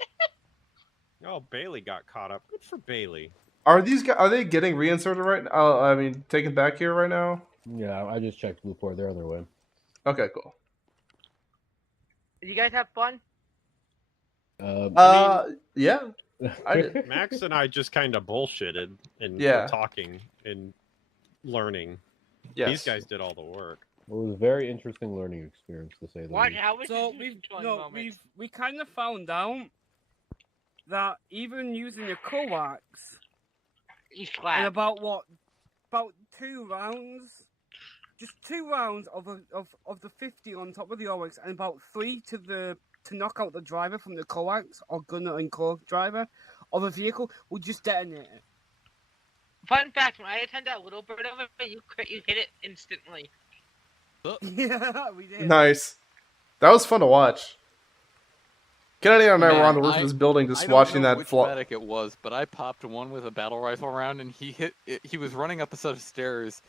Oh, Bailey got caught up. Good for Bailey. Are they getting reinserted right now? I mean, taken back here right now? Yeah, I just checked Blue Port. They're on their way. Okay, cool. Did you guys have fun? Yeah. I did. Max and I just kind of bullshitted and Yeah. were talking and learning. Yes. These guys did all the work. It was a very interesting learning experience, to say the least. How was So this we kind of found out that even using the coax, and about 2 rounds, just 2 rounds of the 50 on top of the OX, and about 3 to knock out the driver from the coax or gunner and core driver of a vehicle would just detonate it. Fun fact: when I attended that little bit of it, you hit it instantly. Yeah, we did. Nice. That was fun to watch. Kennedy and I were on the roof of this building just watching that which medic it was, but I popped one with a battle rifle round, and he was running up a set of stairs.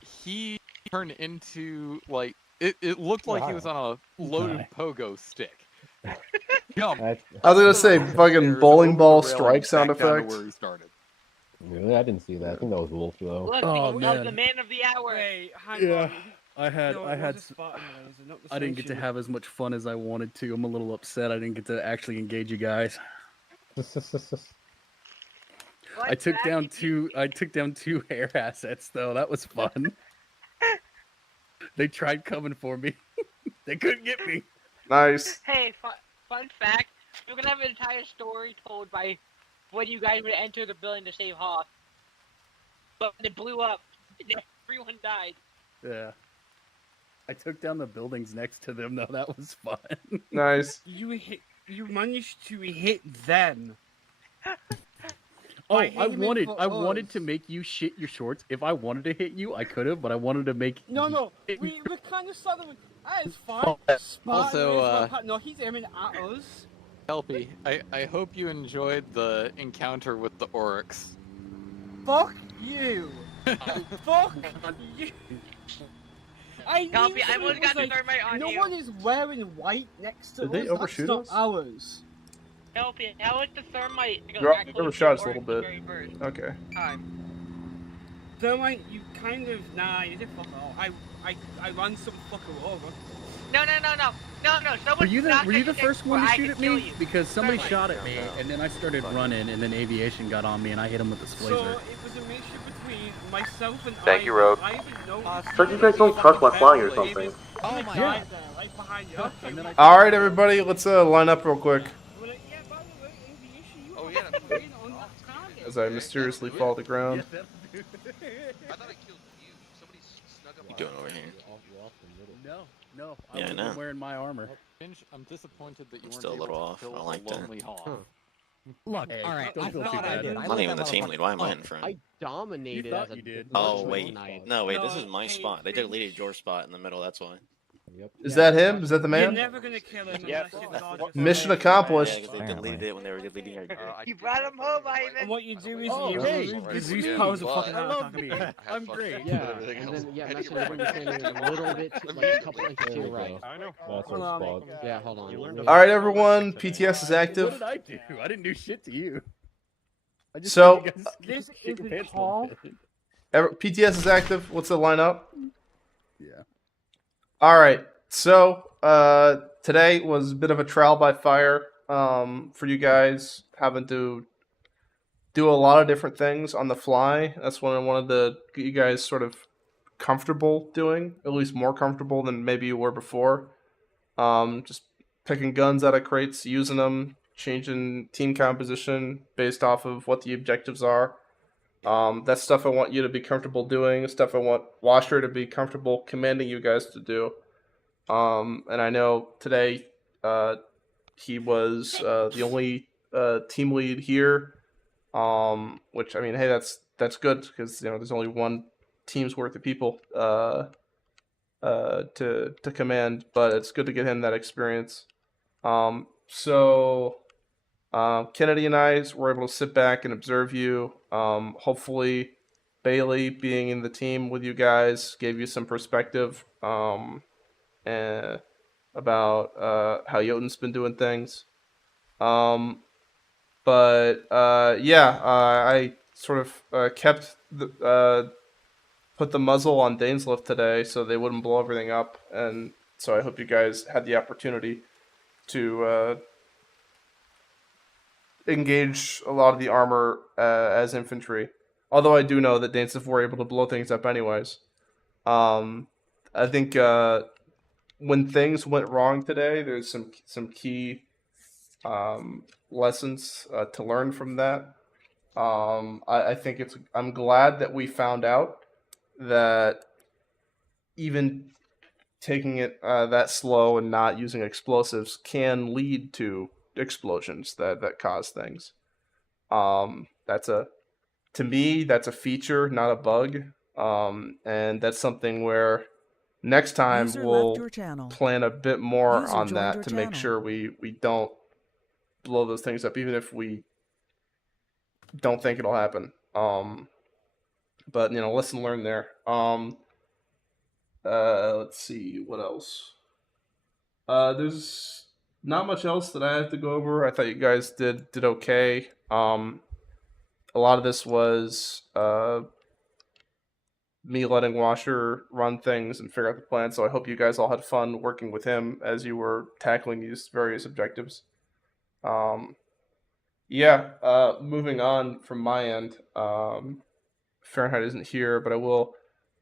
He turned into, like, it looked like he was on a loaded pogo stick. Jump. I was gonna say fucking bowling ball strike sound effect. Really? I didn't see that. I think that was Wolf, though. Look, Oh, man. the man of the hour. Hey, hang Yeah. on. I had No, I it had was a Spartan laser, not the I didn't get to station. have as much fun as I wanted to. I'm a little upset I didn't get to actually engage you guys. I took down two air assets though. That was fun. They tried coming for me. They couldn't get me. Nice. Hey, fun fact: we're gonna have an entire story told by when you guys would enter the building to save Hoth, but it blew up. Everyone died. Yeah. I took down the buildings next to them though. That was fun. Nice. You managed to hit them. Oh, by I aiming wanted for wanted us. to make you shit your shorts. If I wanted to hit you, I could have, but I wanted to make No, we kind of saw them. It's fine. Also, no, he's aiming at us. Kelpie, I hope you enjoyed the encounter with the Oryx. Fuck you. Fuck you. Kelpie, I literally would've got was the thermite on no you. one is wearing white next to Did they us. overshoot That's us? not ours. Help it. How is the thermite? Overshot us a little bit. Okay. Thermite, you kind of you did fuck off. I ran some fucker over. No. Were you the Someone first one to I shoot could at kill me? you. Because somebody Thermite. shot at me, and then I started running, and then aviation got on me, and I hit him with the So splazer. it was a mixture between myself and Thank you, Rogue. I even noticed. So you guys don't trust my flying or something. Oh my god! Right behind you. And then I All right, everybody, let's line up real quick. Oh yeah. As I mysteriously fall to the ground. I thought I killed you. Somebody snuck up. You doing over here? No. Yeah, I wasn't know. wearing my armor. Finch, I'm disappointed that you weren't Still a able little to off. kill I like the that. lonely hawk. Look, Hey, all right. don't I feel too thought I bad. did. I I'm not let even that the team motherfucker- lead. Why am I in Look, front? I dominated. You thought as a you did. Oh person wait, tonight. no wait. This is my spot. They deleted your spot in the middle. That's why. Yep. Is that him? Is that the You're man? never gonna kill him unless you dodge us. Mission Yeah, accomplished. because they deleted it when they were deleting your group. You brought him home, And Ivan. what you do is Oh, you hey, remove the it's Zeus me. powers of fucking I heart love attack. me. I'm great. Yeah, and then messenger when you're standing a little bit, like a couple inches to your right. I know. That's Hold our on. spot. Yeah, hold on. You learned All right, everyone. PTS is What active. did I do? I didn't do shit to you. I just So- made you guys This shit your isn't pants a Paul. little bit. PTS is active. What's the lineup? Yeah. All right. So today was a bit of a trial by fire for you guys, having to do a lot of different things on the fly. That's what I wanted to get you guys sort of comfortable doing, at least more comfortable than maybe you were before. Just picking guns out of crates, using them, changing team composition based off of what the objectives are. That's stuff I want you to be comfortable doing, stuff I want Washer to be comfortable commanding you guys to do. And I know today he was the only team lead here. Which I mean, hey, that's good because there's only one team's worth of people to command, but it's good to get him that experience. So Kennedy and I were able to sit back and observe you. Hopefully, Bailey being in the team with you guys gave you some perspective about how Jotun's been doing things. I sort of kept put the muzzle on Dainslift today so they wouldn't blow everything up, and so I hope you guys had the opportunity to engage a lot of the armor as infantry. Although I do know that Dainslift were able to blow things up anyways. I think when things went wrong today, there's some key lessons to learn from that. I think I'm glad that we found out that even taking it that slow and not using explosives can lead to explosions that cause things. To me, that's a feature, not a bug. And that's something where next time we'll plan a bit more on that to make sure we don't blow those things up, even if we don't think it'll happen. But lesson learned there. Let's see what else. There's not much else that I have to go over. I thought you guys did okay. A lot of this was me letting Washer run things and figure out the plan. So I hope you guys all had fun working with him as you were tackling these various objectives. Moving on from my end. Fahrenheit isn't here, but I will.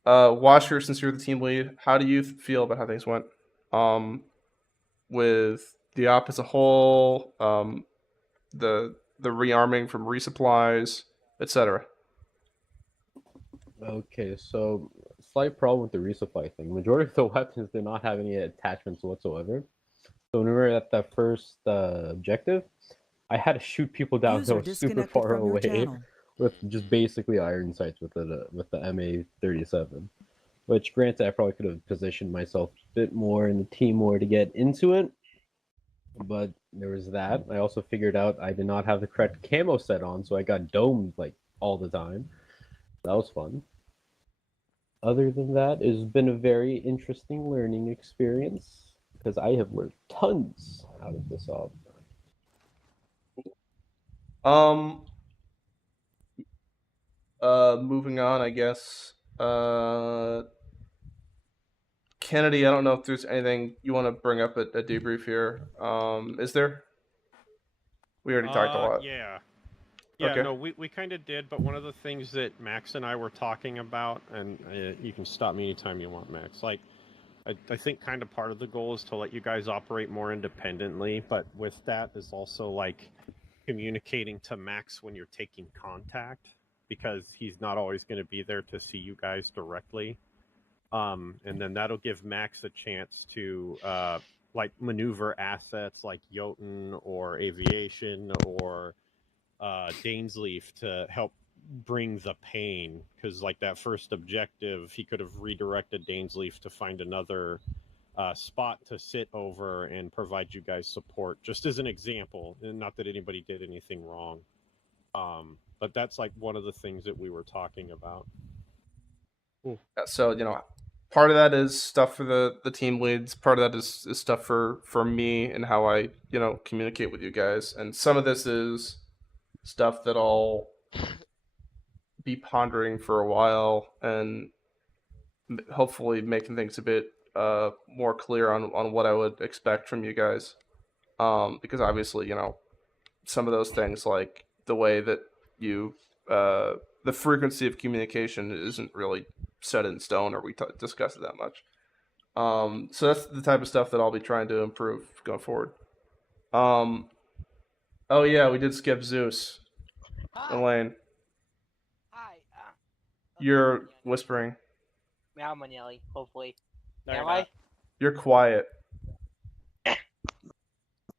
Washer, since you're the team lead, how do you feel about how things went? With the op as a whole, the rearming from resupplies, etc. Okay, so slight problem with the resupply thing. Majority of the weapons did not have any attachments whatsoever. So when we were at that first objective, I had to shoot people down that were super far away with just basically iron sights with the MA-37. Which, granted, I probably could have positioned myself a bit more in the team more to get into it. But there was that. I also figured out I did not have the correct camo set on, so I got domed like all the time. That was fun. Other than that, it's been a very interesting learning experience because I have learned tons out of this op. Moving on, I guess. Kennedy, I don't know if there's anything you want to bring up at a debrief here. Is there? We already talked a lot. Yeah, Okay. no, we kind of did, but one of the things that Max and I were talking about, and you can stop me anytime you want, Max, like, I think kind of part of the goal is to let you guys operate more independently, but with that is also, like, communicating to Max when you're taking contact, because he's not always going to be there to see you guys directly. And then that'll give Max a chance to, like, maneuver assets like Jotun or Aviation or Dainsleaf to help bring the pain, because like that first objective, he could have redirected Dainsleaf to find another spot to sit over and provide you guys support, just as an example, and not that anybody did anything wrong. But that's like one of the things that we were talking about. Cool. So part of that is stuff for the team leads. Part of that is stuff for me and how I communicate with you guys. And some of this is stuff that I'll be pondering for a while and hopefully making things a bit more clear on what I would expect from you guys. Because obviously, some of those things, like the way that you the frequency of communication isn't really set in stone, or we discuss it that much. So that's the type of stuff that I'll be trying to improve going forward. Oh yeah, we did skip Zeus. Elaine. Hi. You're whispering. Meow Manelli, hopefully. No, Am you're I? not. You're quiet.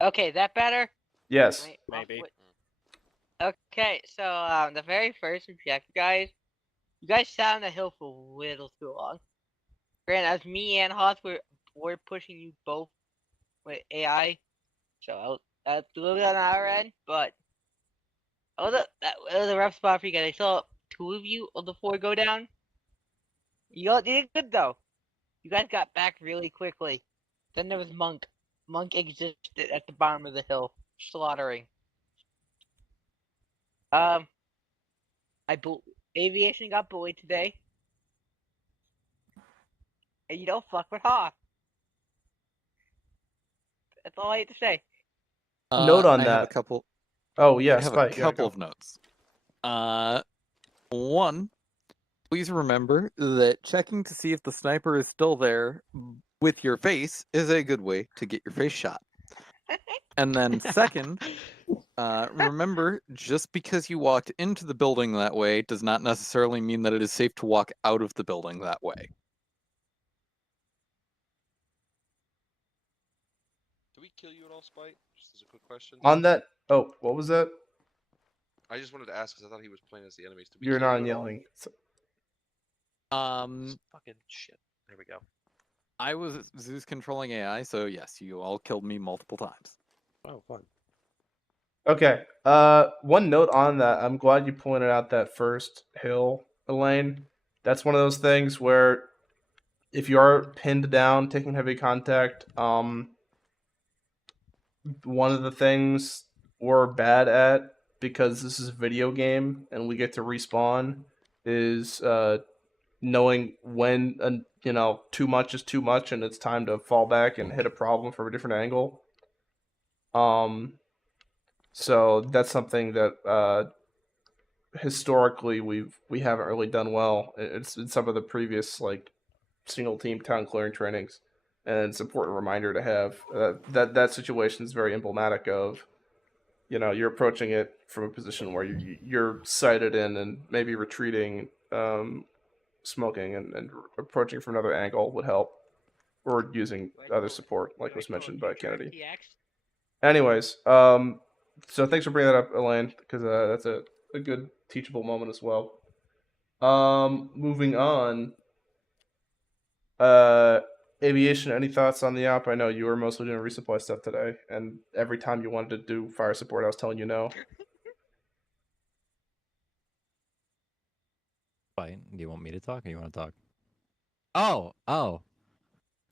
Okay, that better? Yes. Maybe. Okay, so the very first objective, guys, you guys sat on the hill for a little too long. Granted, as me and Hoth were pushing you both with AI, so that's a little bit on our end, but that was a rough spot for you guys. I saw 2 of you of the 4 go down. You all did good though. You guys got back really quickly. Then there was Monk. Monk existed at the bottom of the hill, slaughtering. Aviation got bullied today. And you don't fuck with Hoth. That's all I have to say. Note on I that. have a couple. Oh yeah, I have Spike. a couple of notes. One, please remember that checking to see if the sniper is still there with your face is a good way to get your face shot. And then second, remember, just because you walked into the building that way does not necessarily mean that it is safe to walk out of the building that way. Do we kill you at all, Spite? Just as a quick question. On that. Oh, what was that? I just wanted to ask because I thought he was playing as the enemies. Did we You're kill not you at all? yelling. Fucking shit. There we go. I was Zeus controlling AI, so yes, you all killed me multiple times. Oh, fun. Okay. One note on that. I'm glad you pointed out that first hill, Elaine. That's one of those things where if you are pinned down, taking heavy contact, one of the things we're bad at, because this is a video game and we get to respawn, is knowing when too much is too much and it's time to fall back and hit a problem from a different angle. So that's something that historically we haven't really done well. It's in some of the previous like single team town clearing trainings, and it's an important reminder to have. That situation is very emblematic of, you're approaching it from a position where you're sighted in and maybe retreating, smoking, and approaching from another angle would help, or using other support like was mentioned by Kennedy. Anyways, so thanks for bringing that up, Elaine, because that's a good teachable moment as well. Moving on. Aviation, any thoughts on the op? I know you were mostly doing resupply stuff today, and every time you wanted to do fire support, I was telling you no. Fine. Do you want me to talk, or you want to talk?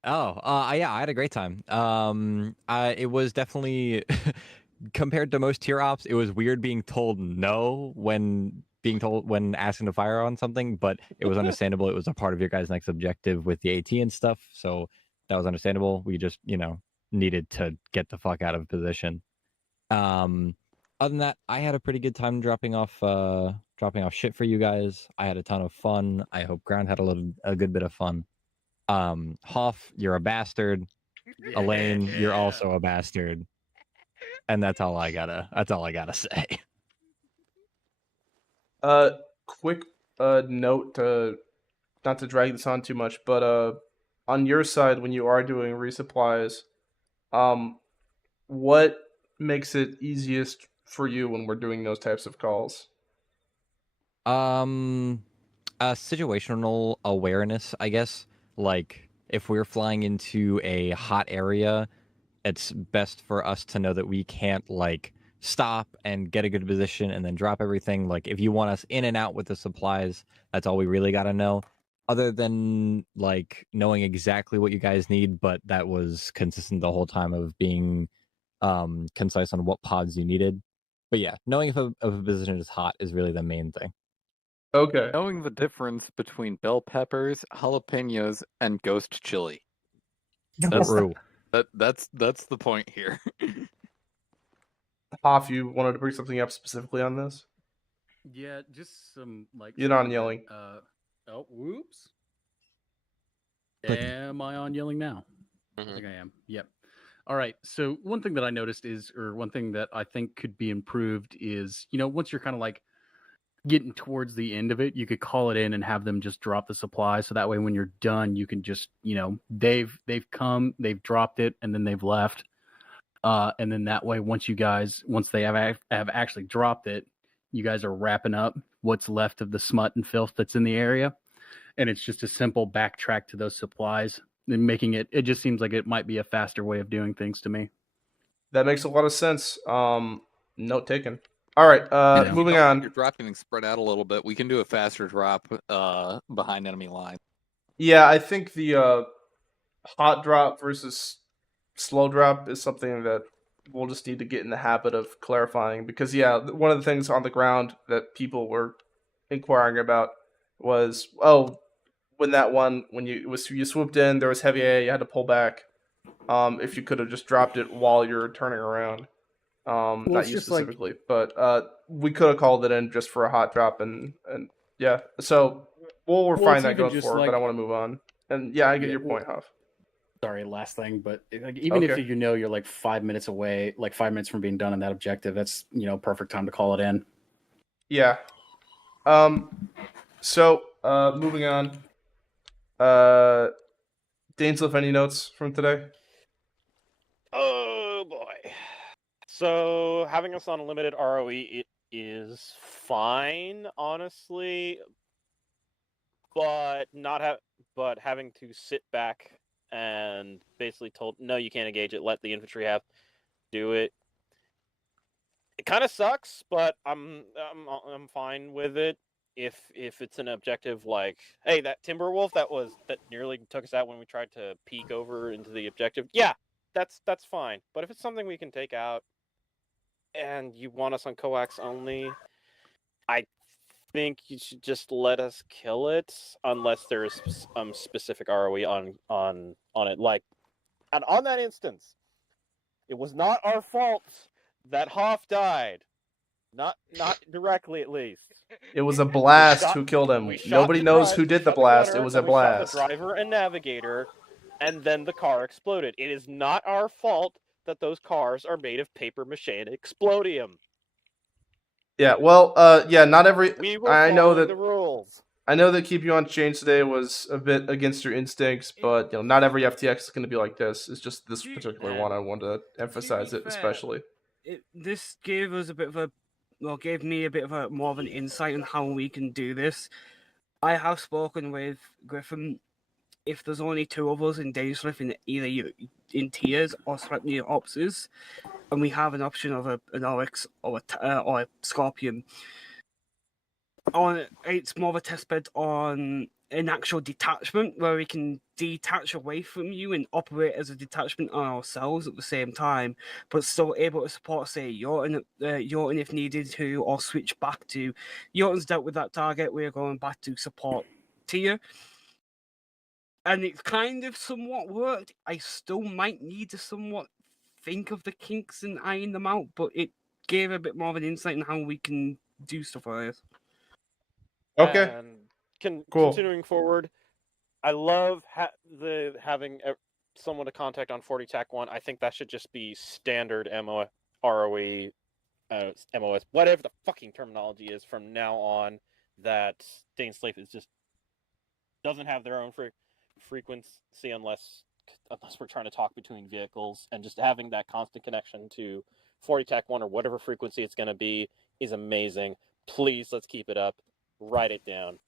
Yeah, I had a great time. It was definitely compared to most tier ops, it was weird being told no when asking to fire on something, but it was understandable. It was a part of your guys' next objective with the AT and stuff, so that was understandable. We just, needed to get the fuck out of position. Other than that, I had a pretty good time dropping off shit for you guys. I had a ton of fun. I hope Ground had a good bit of fun. Hoff, you're a bastard. Yeah. Elaine, you're also a bastard. And that's all I gotta say. Quick note to not to drag this on too much, but on your side when you are doing resupplies, what makes it easiest for you when we're doing those types of calls? Situational awareness, I guess. Like, if we're flying into a hot area, it's best for us to know that we can't, like, stop and get a good position and then drop everything. Like, if you want us in and out with the supplies, that's all we really got to know. Other than, like, knowing exactly what you guys need, but that was consistent the whole time of being concise on what pods you needed. But yeah, knowing if a position is hot is really the main thing. Okay. Knowing the difference between bell peppers, jalapenos, and ghost chili. That's the point here. Hoff, you wanted to bring something up specifically on this? Yeah, just some like. You're not on yelling. Oh, whoops. Am I on yelling now? I think I am. Yep. All right. So one thing that I noticed one thing that I think could be improved is, once you're kind of like getting towards the end of it, you could call it in and have them just drop the supply. So that way, when you're done, you can just, they've come, they've dropped it, and then they've left. And then that way, once they have actually dropped it, you guys are wrapping up what's left of the smut and filth that's in the area. And it's just a simple backtrack to those supplies and making it just seems like it might be a faster way of doing things to me. That makes a lot of sense. Note taken. All right, moving on. Your drop getting spread out a little bit. We can do a faster drop behind enemy line. Yeah, I think the hot drop versus slow drop is something that we'll just need to get in the habit of clarifying, because one of the things on the ground that people were inquiring about was, when you swooped in, there was heavy A, you had to pull back. If you could have just dropped it while you're turning around. Not you specifically, but we could have called it in just for a hot drop, and yeah. So we'll refine that going forward, but I want to move on. And yeah, I get your point, Huff. Sorry, last thing, but even if you're like 5 minutes away, like 5 minutes from being done on that objective, that's perfect time to call it in. Yeah. So moving on. Dainsliff, any notes from today? Oh boy. So having us on a limited ROE, it is fine, honestly, but having to sit back and basically told, no, you can't engage it, let the infantry do it. It kind of sucks, but I'm fine with it. If it's an objective like, hey, that Timberwolf that nearly took us out when we tried to peek over into the objective, yeah, that's fine. But if it's something we can take out, and you want us on coax only, I think you should just let us kill it, unless there is specific ROE on it. Like, and on that instance, it was not our fault that Hoff died. Not directly, at least. It was a blast who killed him. Nobody knows who did the blast. It was a blast. We shot the driver and navigator, and then the car exploded. It is not our fault that those cars are made of paper mache and explodium. Yeah, well, not every. We were I know following that the rules. I know that keep you on chain today was a bit against your instincts, but not every FTX is going to be like this. It's just this particular one. I want to emphasize it, especially. This gave us gave me a bit of a more of an insight on how we can do this. I have spoken with Griffin. If there's only two of us in Dainsliff in either in tiers or Sleipnir Opses, and we have an option of an Oryx or a Scorpion, it's more of a testbed on an actual detachment where we can detach away from you and operate as a detachment on ourselves at the same time, but still able to support, say, Jotun if needed to, or switch back to Jotun's dealt with that target. We're going back to support tier. And it kind of somewhat worked. I still might need to somewhat think of the kinks and iron them out, but it gave a bit more of an insight on how we can do stuff like this. Okay. And cool. Continuing forward, I love having someone to contact on 40 TAC 1. I think that should just be standard ROE, MOS, whatever the fucking terminology is from now on. That Dainsliff is just doesn't have their own frequency unless we're trying to talk between vehicles, and just having that constant connection to 40 TAC 1 or whatever frequency it's going to be is amazing. Please, let's keep it up. Write it down.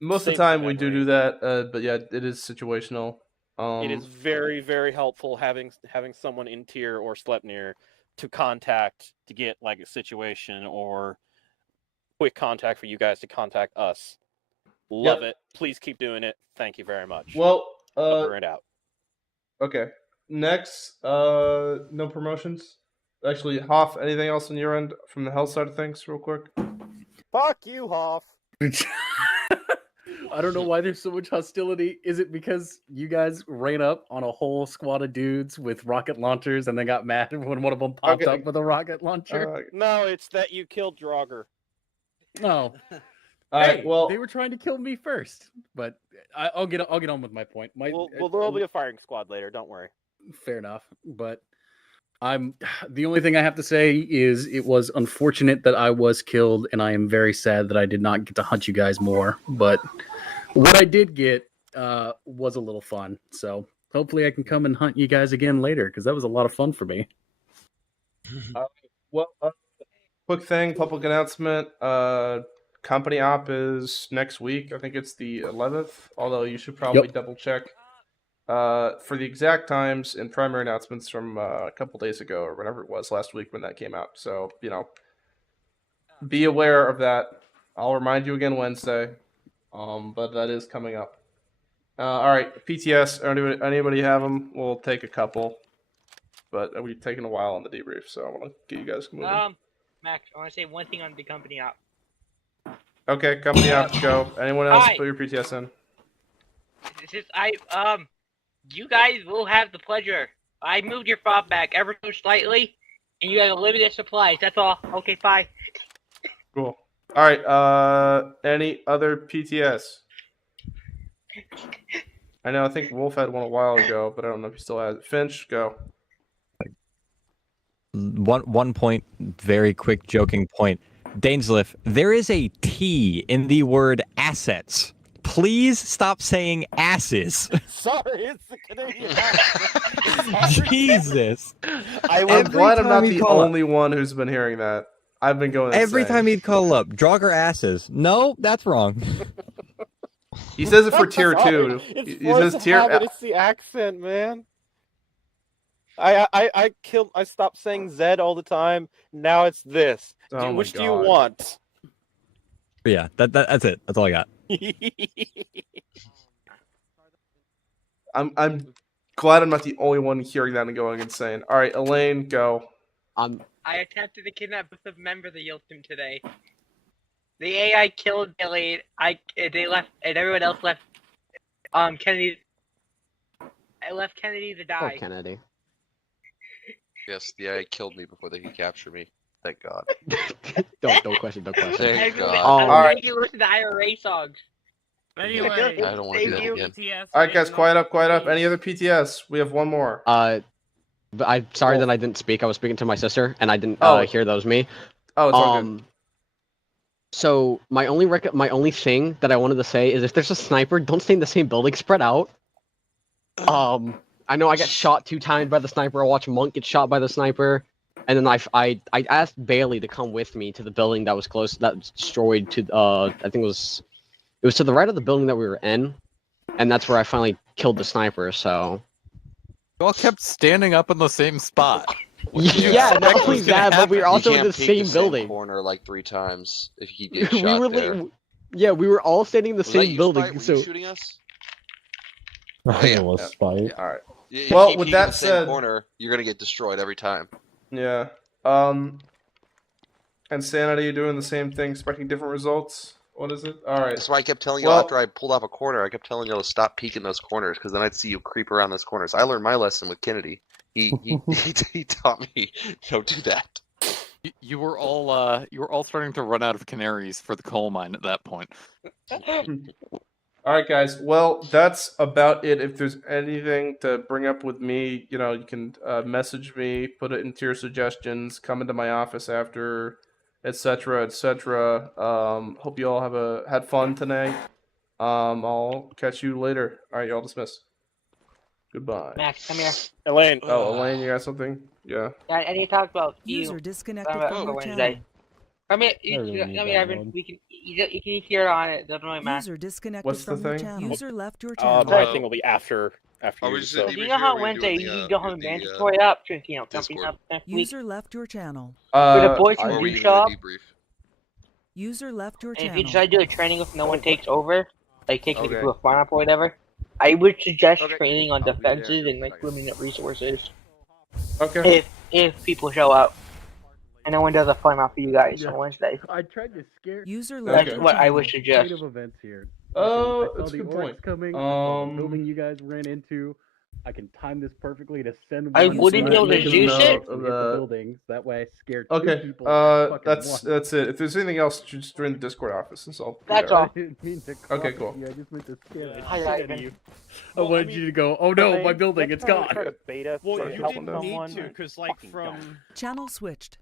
Most of the time we do that, but yeah, it is situational. It is very, very helpful having someone in tier or Sleipnir to contact to get like a situation or quick contact for you guys to contact us. Love it. Please keep doing it. Thank you very much. Well, over and out. Okay. Next, no promotions. Actually, Hoff, anything else on your end from the health side of things, real quick? Fuck you, Hoff. I don't know why there's so much hostility. Is it because you guys ran up on a whole squad of dudes with rocket launchers and then got mad when one of them popped up with a rocket launcher? No, it's that you killed Draugr. No. Alright, well, they were trying to kill me first, but I'll get on with my point. Well, there'll be a firing squad later. Don't worry. Fair enough, but the only thing I have to say is it was unfortunate that I was killed, and I am very sad that I did not get to hunt you guys more. But what I did get was a little fun, so hopefully I can come and hunt you guys again later, because that was a lot of fun for me. Quick thing, public announcement. Company op is next week. I think it's the 11th. Although you should probably double check. For the exact times and primary announcements from a couple days ago or whatever it was last week when that came out. So be aware of that. I'll remind you again Wednesday. But that is coming up. All right, PTS. Anybody have them? We'll take a couple, but we've taken a while on the debrief, so I want to get you guys moving. Max, I want to say one thing on the company op. Okay, company op, go. Anyone else? Put your PTS in. You guys will have the pleasure. I moved your fob back ever so slightly, and you have limited supplies. That's all. Okay, bye. Cool. All right. Any other PTS? I think Wolf had one a while ago, but I don't know if he still has it. Finch, go. One point, very quick joking point. Dainsliff, there is a T in the word assets. Please stop saying asses. Sorry, it's the Canadian accent. Jesus. I'm glad I'm not the only one who's been hearing that. I've been going every time he'd call up, Draugr asses. No, that's wrong. He says it for tier 2. It's He says tier. It's the accent, man. I stopped saying Z all the time. Now it's this. Which do you want? Yeah, that's it. That's all I got. I'm glad I'm not the only one hearing that and going insane. All right, Elaine, go. I attempted to kidnap both of members of the Milsim today. The AI killed Billy. They left, and everyone else left. Kennedy. I left Kennedy to die. Oh, Kennedy. Yes, the AI killed me before they could capture me. Thank God. Don't question. Thank God. All right. You listen to IRA songs. Anyway, I don't want to do that again. All right, guys, quiet up. Any other PTS? We have one more. But I'm sorry that I didn't speak. I was speaking to my sister, and I didn't hear that was me. Oh, it's all good. So my only thing that I wanted to say is if there's a sniper, don't stay in the same building. Spread out. I know I got shot 2 times by the sniper. I watched Monk get shot by the sniper, and then I asked Bailey to come with me to the building that was that was destroyed to I think it was to the right of the building that we were in, and that's where I finally killed the sniper. So. You all kept standing up in the same spot. Yeah, not only that, but we were also in the same building. Corner like 3 times if he gets shot we were all standing in the same building. So. Were you shooting us? I was spite. All right. Well, with that said, corner, you're gonna get destroyed every time. Yeah. Insanity, you're doing the same thing, expecting different results. What is it? All right. That's why I kept telling you after I pulled off a corner. I kept telling you to stop peeking those corners because then I'd see you creep around those corners. I learned my lesson with Kennedy. He taught me don't do that. You were all starting to run out of canaries for the coal mine at that point. All right, guys. Well, that's about it. If there's anything to bring up with me, you can message me, put it into your suggestions, come into my office after, etc., etc. Hope you all had fun tonight. I'll catch you later. All right, y'all dismissed. Goodbye. Max, come here. Elaine. Oh, Elaine, you got something? Yeah. I need to talk about User disconnected from your Wednesday. channel. Come here, Evan. You can hear on it. Doesn't really matter. User disconnected What's the from your thing? channel. User left your channel. The thing will be after you. So. You know how Wednesday you go home and mandatory up, company up next week. User left your channel. For the boys who do show up. User left your channel. And if you decide to do a training if no one takes over, like taking people to a farm up or whatever, I would suggest training on defenses and like limiting up resources. Okay. If people show up. And no one does a fun off for you guys on Wednesday. I tried to scare. User left. That's what I would suggest. Events here. Oh, I saw that's a the good orcs point. coming. The building you guys ran into. I can time this perfectly to send. I wouldn't be able to juice it. The buildings. That way, I scared two Okay. people. That's it. If there's anything else, just join the Discord office, and so. That's all. I didn't mean to Okay, cool. I just meant to scare the Hi, shit out of Ivan. you. I wanted you to go. Oh no, my building, it's gone. Beta Well, to you help didn't someone. need to, because like from Channel switched.